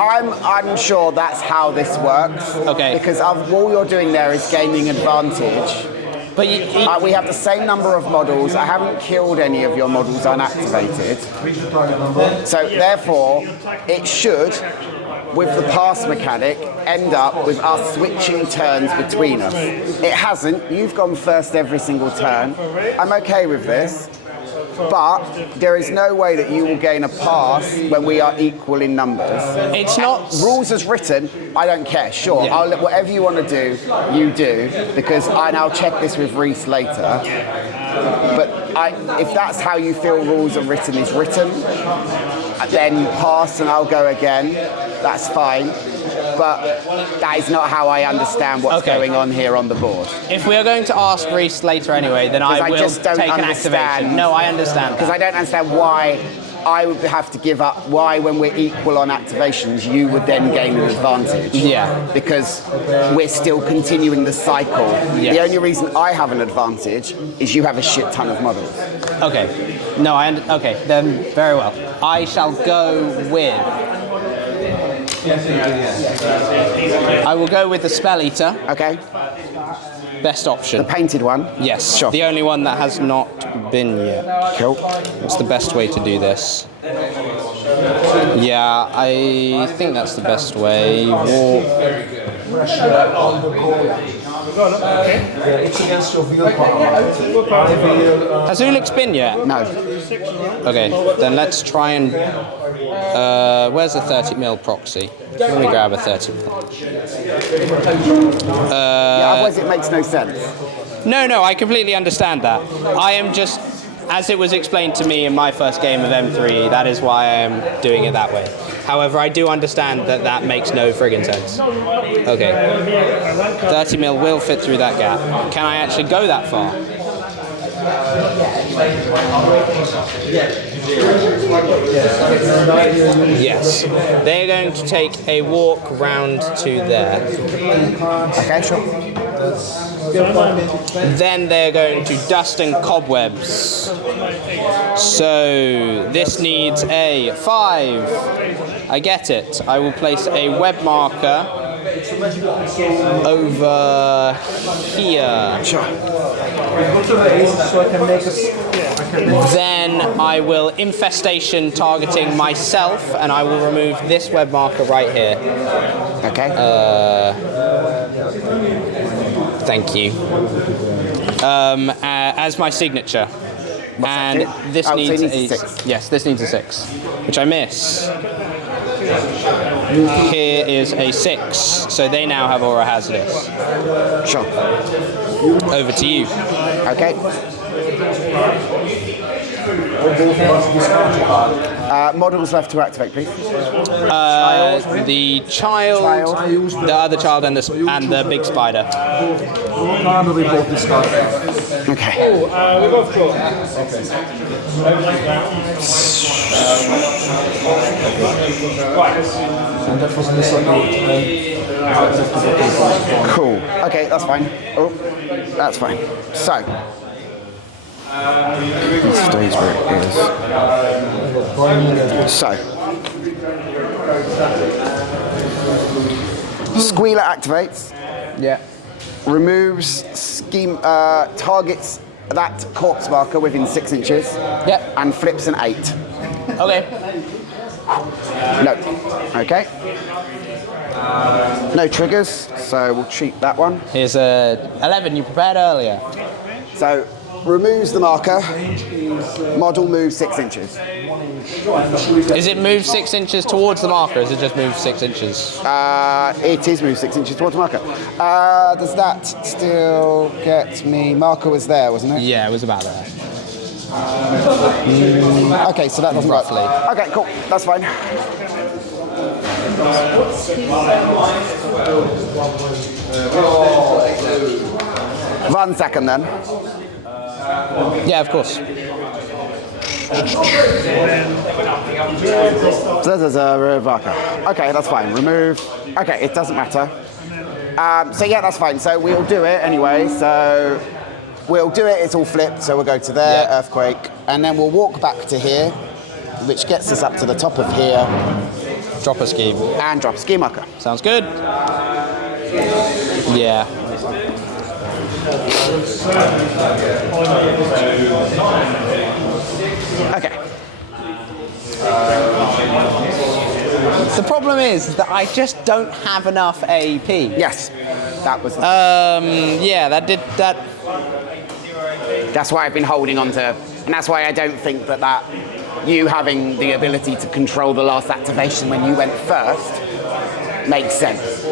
I'm unsure that's how this works. Okay. Because all you're doing there is gaining advantage. But We have the same number of models. I haven't killed any of your models unactivated. So therefore, it should, with the pass mechanic, end up with us switching turns between us. It hasn't. You've gone first every single turn. I'm okay with this. But there is no way that you will gain a pass when we are equal in numbers. it's not... Rules as written, I don't care. Sure, Yeah. I'll let whatever you want to do, you do, because I'll check this with Reese later. But if that's how you feel rules are written, then pass and I'll go again. That's fine. But that is not how I understand what's going on here on the board. If we are going to ask Reese later anyway, then I will just don't take an activation. No, I understand. Because I don't understand why I would have to give up, why when we're equal on activations, you would then gain an advantage. Yeah. Because we're still continuing the cycle. Yes. The only reason I have an advantage is you have a shit ton of models. Okay. No, okay, then very well. I shall go with... I will go with the Spelleater. Okay. Best option. The painted one? Yes. Sure. The only one that has not been yet. Cool. What's the best way to do this? Yeah, I think that's the best way. It's against your willpower. Has Ulix been yet? No. Okay, then let's try and... where's the 30mm proxy? Let me grab a 30mm. Otherwise it makes no sense. No, I completely understand that. I am just... As it was explained to me in my first game of M3, that is why I am doing it that way. However, I do understand that that makes no friggin' sense. Okay. 30mm will fit through that gap. Can I actually go that far? Yes. They're going to take a walk round to there. Okay, sure. Then they're going to dust and cobwebs. So this needs a 5. I get it. I will place a web marker over here. Sure. Then I will infestation targeting myself, and I will remove this web marker right here. Okay. Thank you. As my signature. And this needs a 6. Yes, this needs a 6, which I miss. Here is a 6, so they now have Aura Hazardous. Sure. Over to you. Okay. Models left to activate, please. The child, the other child, and the big spider. We both discard. Okay. We both draw. And that was Cool. Okay, that's fine. Oh, that's fine. So. It stays where it is. So. Squealer activates. Yeah. Removes targets that corpse marker within 6 inches. Yep. And flips an 8. Okay. No. Okay. No triggers, so we'll cheat that one. Here's a 11 you prepared earlier. So removes the marker. Model moves 6 inches. Is it moved 6 inches towards the marker, or is it just moved 6 inches? It is moved 6 inches towards the marker. Does that still get me? Marker was there, wasn't it? Yeah, it was about there. Okay, so that doesn't Roughly. work. Okay, cool. That's fine. One second then. Yeah, of course. So there's a marker. Okay, that's fine. Remove. Okay, it doesn't matter. So yeah, that's fine. So we'll do it anyway. So we'll do it. It's all flipped. So we'll go to there, Yeah. earthquake, and then we'll walk back to here, which gets us up to the top of here, Drop a scheme. and drop a ski marker. Sounds good. Yeah. Okay. The problem is that I just don't have enough AP. Yes, that was. Yeah, that did that. That's why I've been holding on to, and that's why I don't think that you having the ability to control the last activation when you went first makes sense.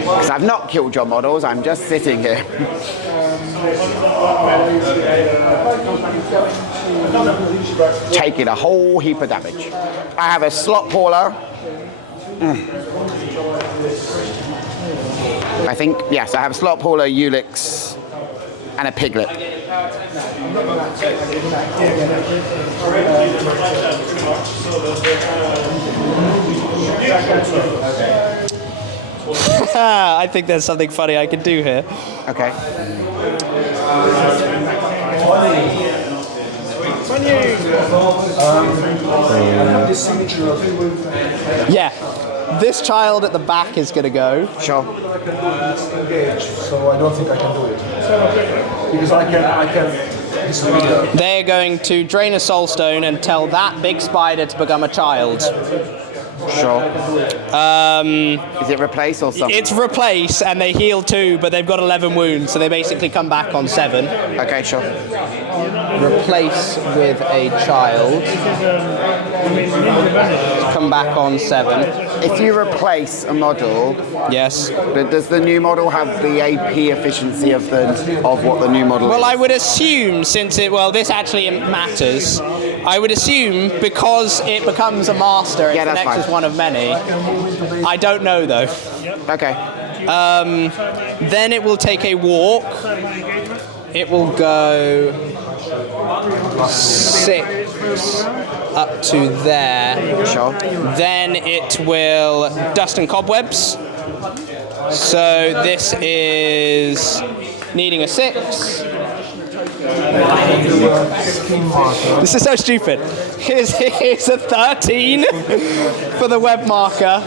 Because I've not killed your models, I'm just sitting here. Taking a whole heap of damage. I have a Slop Hauler. I think, yes, I have a Slop Hauler, Ulix, and a Piglet. I think there's something funny I can do here. Okay. Yeah. This child at the back is going to go. Sure. Engage, so I don't think I can do it. Because I can disappear. They're going to drain a soul stone and tell that big spider to become a child. Sure. Is it replace or something? It's replace, and they heal 2, but they've got 11 wounds, so they basically come back on 7. Okay, sure. Replace with a child. Come back on 7. If you replace a model, Yes. does the new model have the AP efficiency of what the new model Well, is? I would assume, since this actually matters, I would assume because it becomes a master, it's Yeah, the that's Nexus fine. one of many. I don't know, though. Okay. Then it will take a walk. It will go 6 up to there. Sure. Then it will dust and cobwebs. So this is needing a 6. This is so stupid. Here's a 13 for the web marker.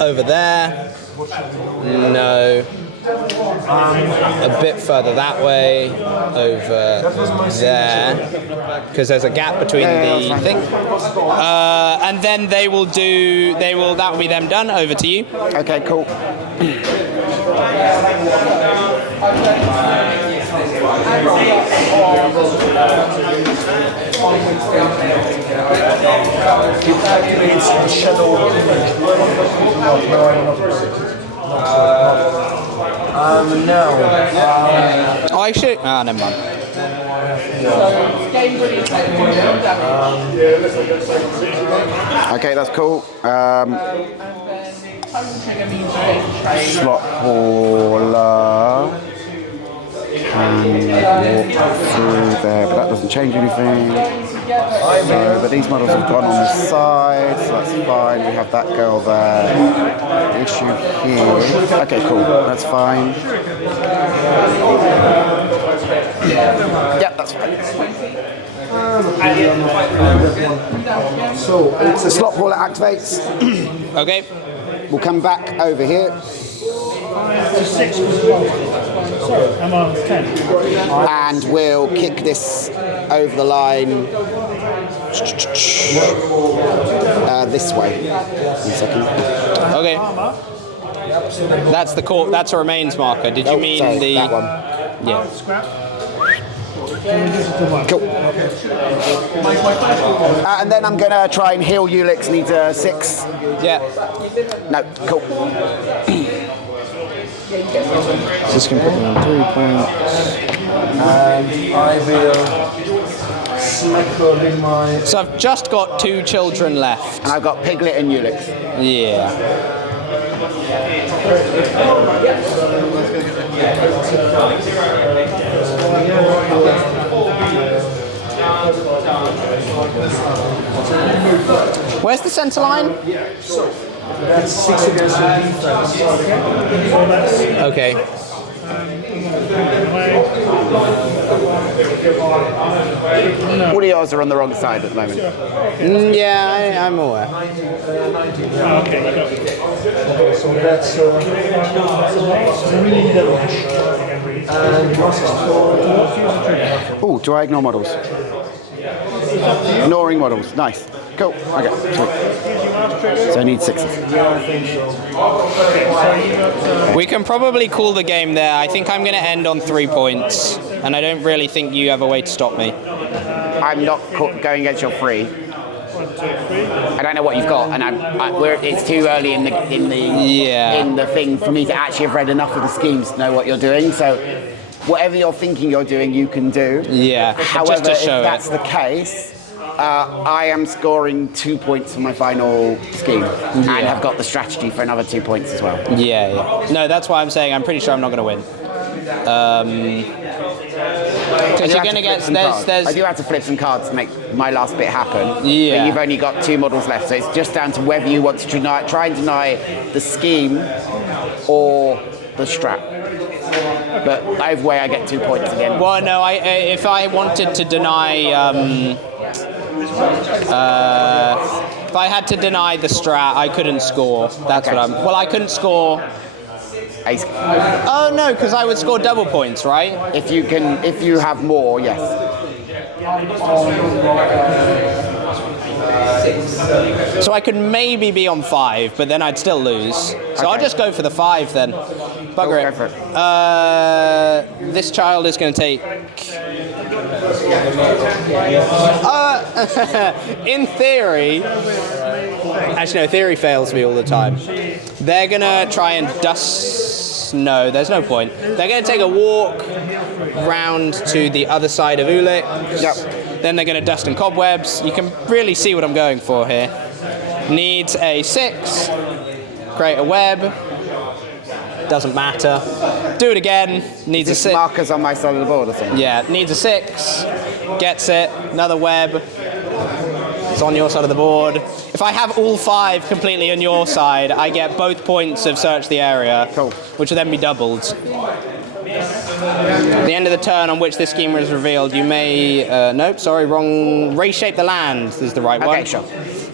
Over there. No. A bit further that way. Over there. Because there's a gap between the thing. And then that will be them done. Over to you. Okay, cool. It activates the shadow image. No, I don't know. I should. Never mind. Okay, that's cool. Slop Hauler can walk through there, but that doesn't change anything. So, but these models have gone on the side, so that's fine. We have that girl there. The issue here. Okay, cool. That's fine. Yep, that's fine. So, the Slop Hauler activates. Okay. We'll come back over here. 6 I'm on 10. And we'll kick this over the line this way. 1 second. Okay. That's the core. That's a remains marker. Did you mean sorry, the? that one? Yeah. Scrap. Cool. And then I'm going to try and heal Ulix. Needs a 6. Yeah. No, cool. This can put them on 3 points. And I will smack her in my... So I've just got 2 children left. And I've got Piglet and Ulix. Yeah. Where's the centre line? That's 6 against the defense. Okay. All of yours are on the wrong side at the moment. Yeah, I'm aware. Okay, so that's... Oh, do I ignore models? Ignoring models. Nice. Cool. Okay, sweet. So I need 6s. We can probably call the game there. I think I'm going to end on 3 points. and I don't really think you have a way to stop me. I'm not going against your 3. I don't know what you've got, and it's too early in the thing for me to actually have read enough of the schemes to know what you're doing. So, whatever you're thinking you're doing, you can do. Yeah. However, just to show if that's the case, I am scoring 2 points for my final scheme, and have got the strategy for another 2 points as well. Yeah. No, that's why I'm saying I'm pretty sure I'm not going to win. Because you're going to get I do have to flip some cards to make my last bit happen. Yeah. But you've only got 2 models left, so it's just down to whether you want to try and deny the scheme or the strat. But either way, I get 2 points again. Well, no. If I wanted to deny, if I had to deny the strat, I couldn't score. That's Okay. what I'm. Well, I couldn't score. Ace. Oh no, because I would score double points, right? If you have more, yes. So I could maybe be on 5, but then I'd still lose. So I'll just go for the 5 then. Bugger Go for it. This child is going to take. In theory. Actually, no, theory fails me all the time. They're going to try and dust. No, there's no point. They're going to take a walk round to the other side of Ulix. Yep. Then they're going to dust and cobwebs. You can really see what I'm going for here. Needs a 6. Create a web. Doesn't matter. Do it again. Needs a 6. Markers on my side of the board or something? Yeah, needs a 6. Gets it. Another web. It's on your side of the board. If I have all 5 completely on your side, I get both points of search the area, Cool. which will then be doubled. At the end of the turn on which this scheme is revealed, you may... nope, sorry, wrong. Reshape the land is the right one. Okay, sure.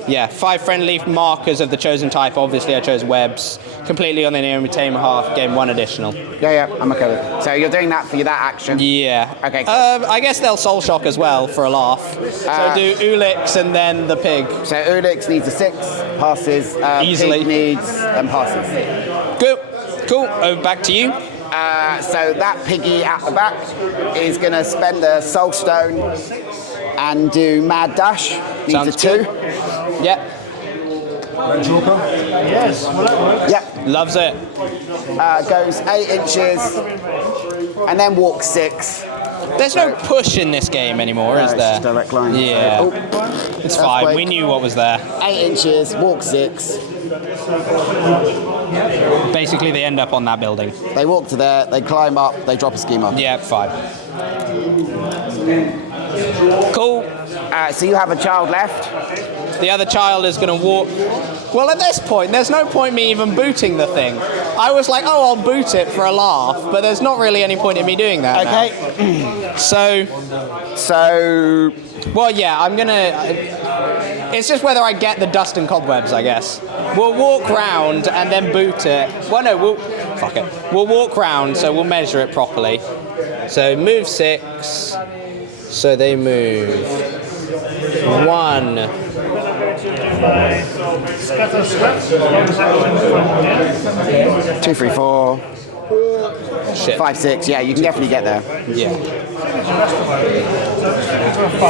Yeah, 5 friendly markers of the chosen type. Obviously, I chose webs. Completely on the enemy team half. Gain 1 additional. Yeah, I'm okay with it. So you're doing that for that action? Yeah. Okay, cool. I guess they'll soul shock as well for a laugh. So do Ulix and then the pig. So Ulix needs a 6, passes. Easily. Pig needs passes. Good. Cool. Over back to you. So that piggy at the back is going to spend a soul stone and do mad dash. Needs Sounds a 2. good. Yep. Joker? Yes, well that works. Yep. Loves it. Goes 8 inches and then walks 6. There's no push in this game anymore, is It's there? just direct line. Yeah. So, It's fine. quick. We knew what was there. 8 inches, walk 6. Basically, they end up on that building. They walk to there, they climb up, they drop a schema. Yeah, fine. Cool. So you have a child left. The other child is going to walk. Well, at this point, there's no point me even booting the thing. I was like, oh, I'll boot it for a laugh, but there's not really any point in me doing that. Okay. Now. So, well, yeah, I'm going to... It's just whether I get the dust and cobwebs, I guess. We'll walk round and then boot it. Well, no, fuck it. We'll walk round, so we'll measure it properly. So move 6. So they move 1. Scatter scraps. Bonus action from here. 2, 3, 4, Shit. 5, 6. Yeah, you can definitely get there. Yeah.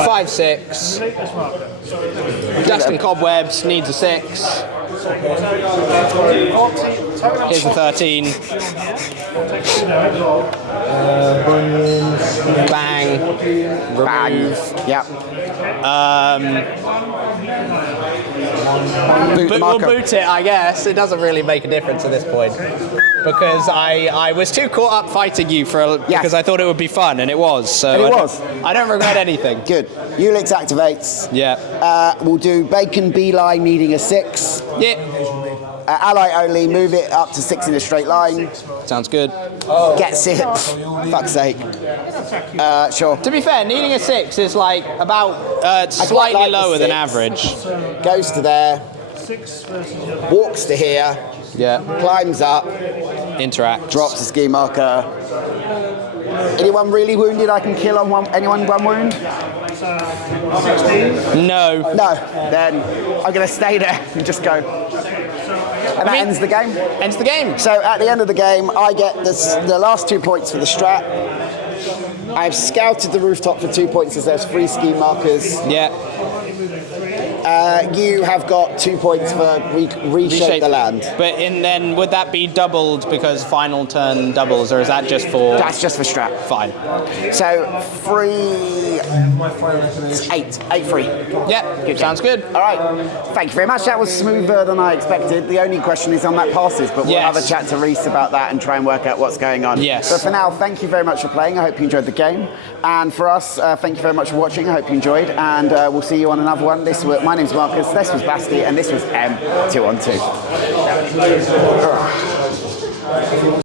5, 6. Dust and cobwebs needs a 6. Here's a 13. Bang. Remove. Yep. Boot the But we'll marker. boot it, I guess. It doesn't really make a difference at this point. Because I was too caught up fighting you because I thought it would be fun, and it was. So And it was. I don't regret anything. Good. Ulix activates. Yeah. We'll do Bacon Beeline needing a 6. Yeah. Ally only, move it up to 6 in a straight line. Sounds good. Gets it. Fuck's sake. Sure. To be fair, needing a 6 is like about slightly like the lower than 6. average. Goes to there. 6 versus your Walks to here. Yeah. Climbs up. Interact. Drops a ski marker. Anyone really wounded I can kill on one? Anyone 1 wound? 16. No. No. Then I'm going to stay there and just go. And that ends the game. Ends the game. So at the end of the game, I get the last 2 points for the strat. I've scouted the rooftop for 2 points as there's 3 ski markers. Yeah. You have got 2 points for reshape the land. But then would that be doubled because final turn doubles, or is that just for? That's just for strat. Fine. So 3, My final inclination. 8 free. Yeah, Good. sounds good. All right. Thank you very much. That was smoother than I expected. The only question is on that passes, but we'll Yes. have a chat to Reese about that and try and work out what's going on. Yes. But for now, thank you very much for playing. I hope you enjoyed the game. And for us, thank you very much for watching. I hope you enjoyed. And we'll see you on another one. My name's Marcus, this was Basti, and this was M2 on 2.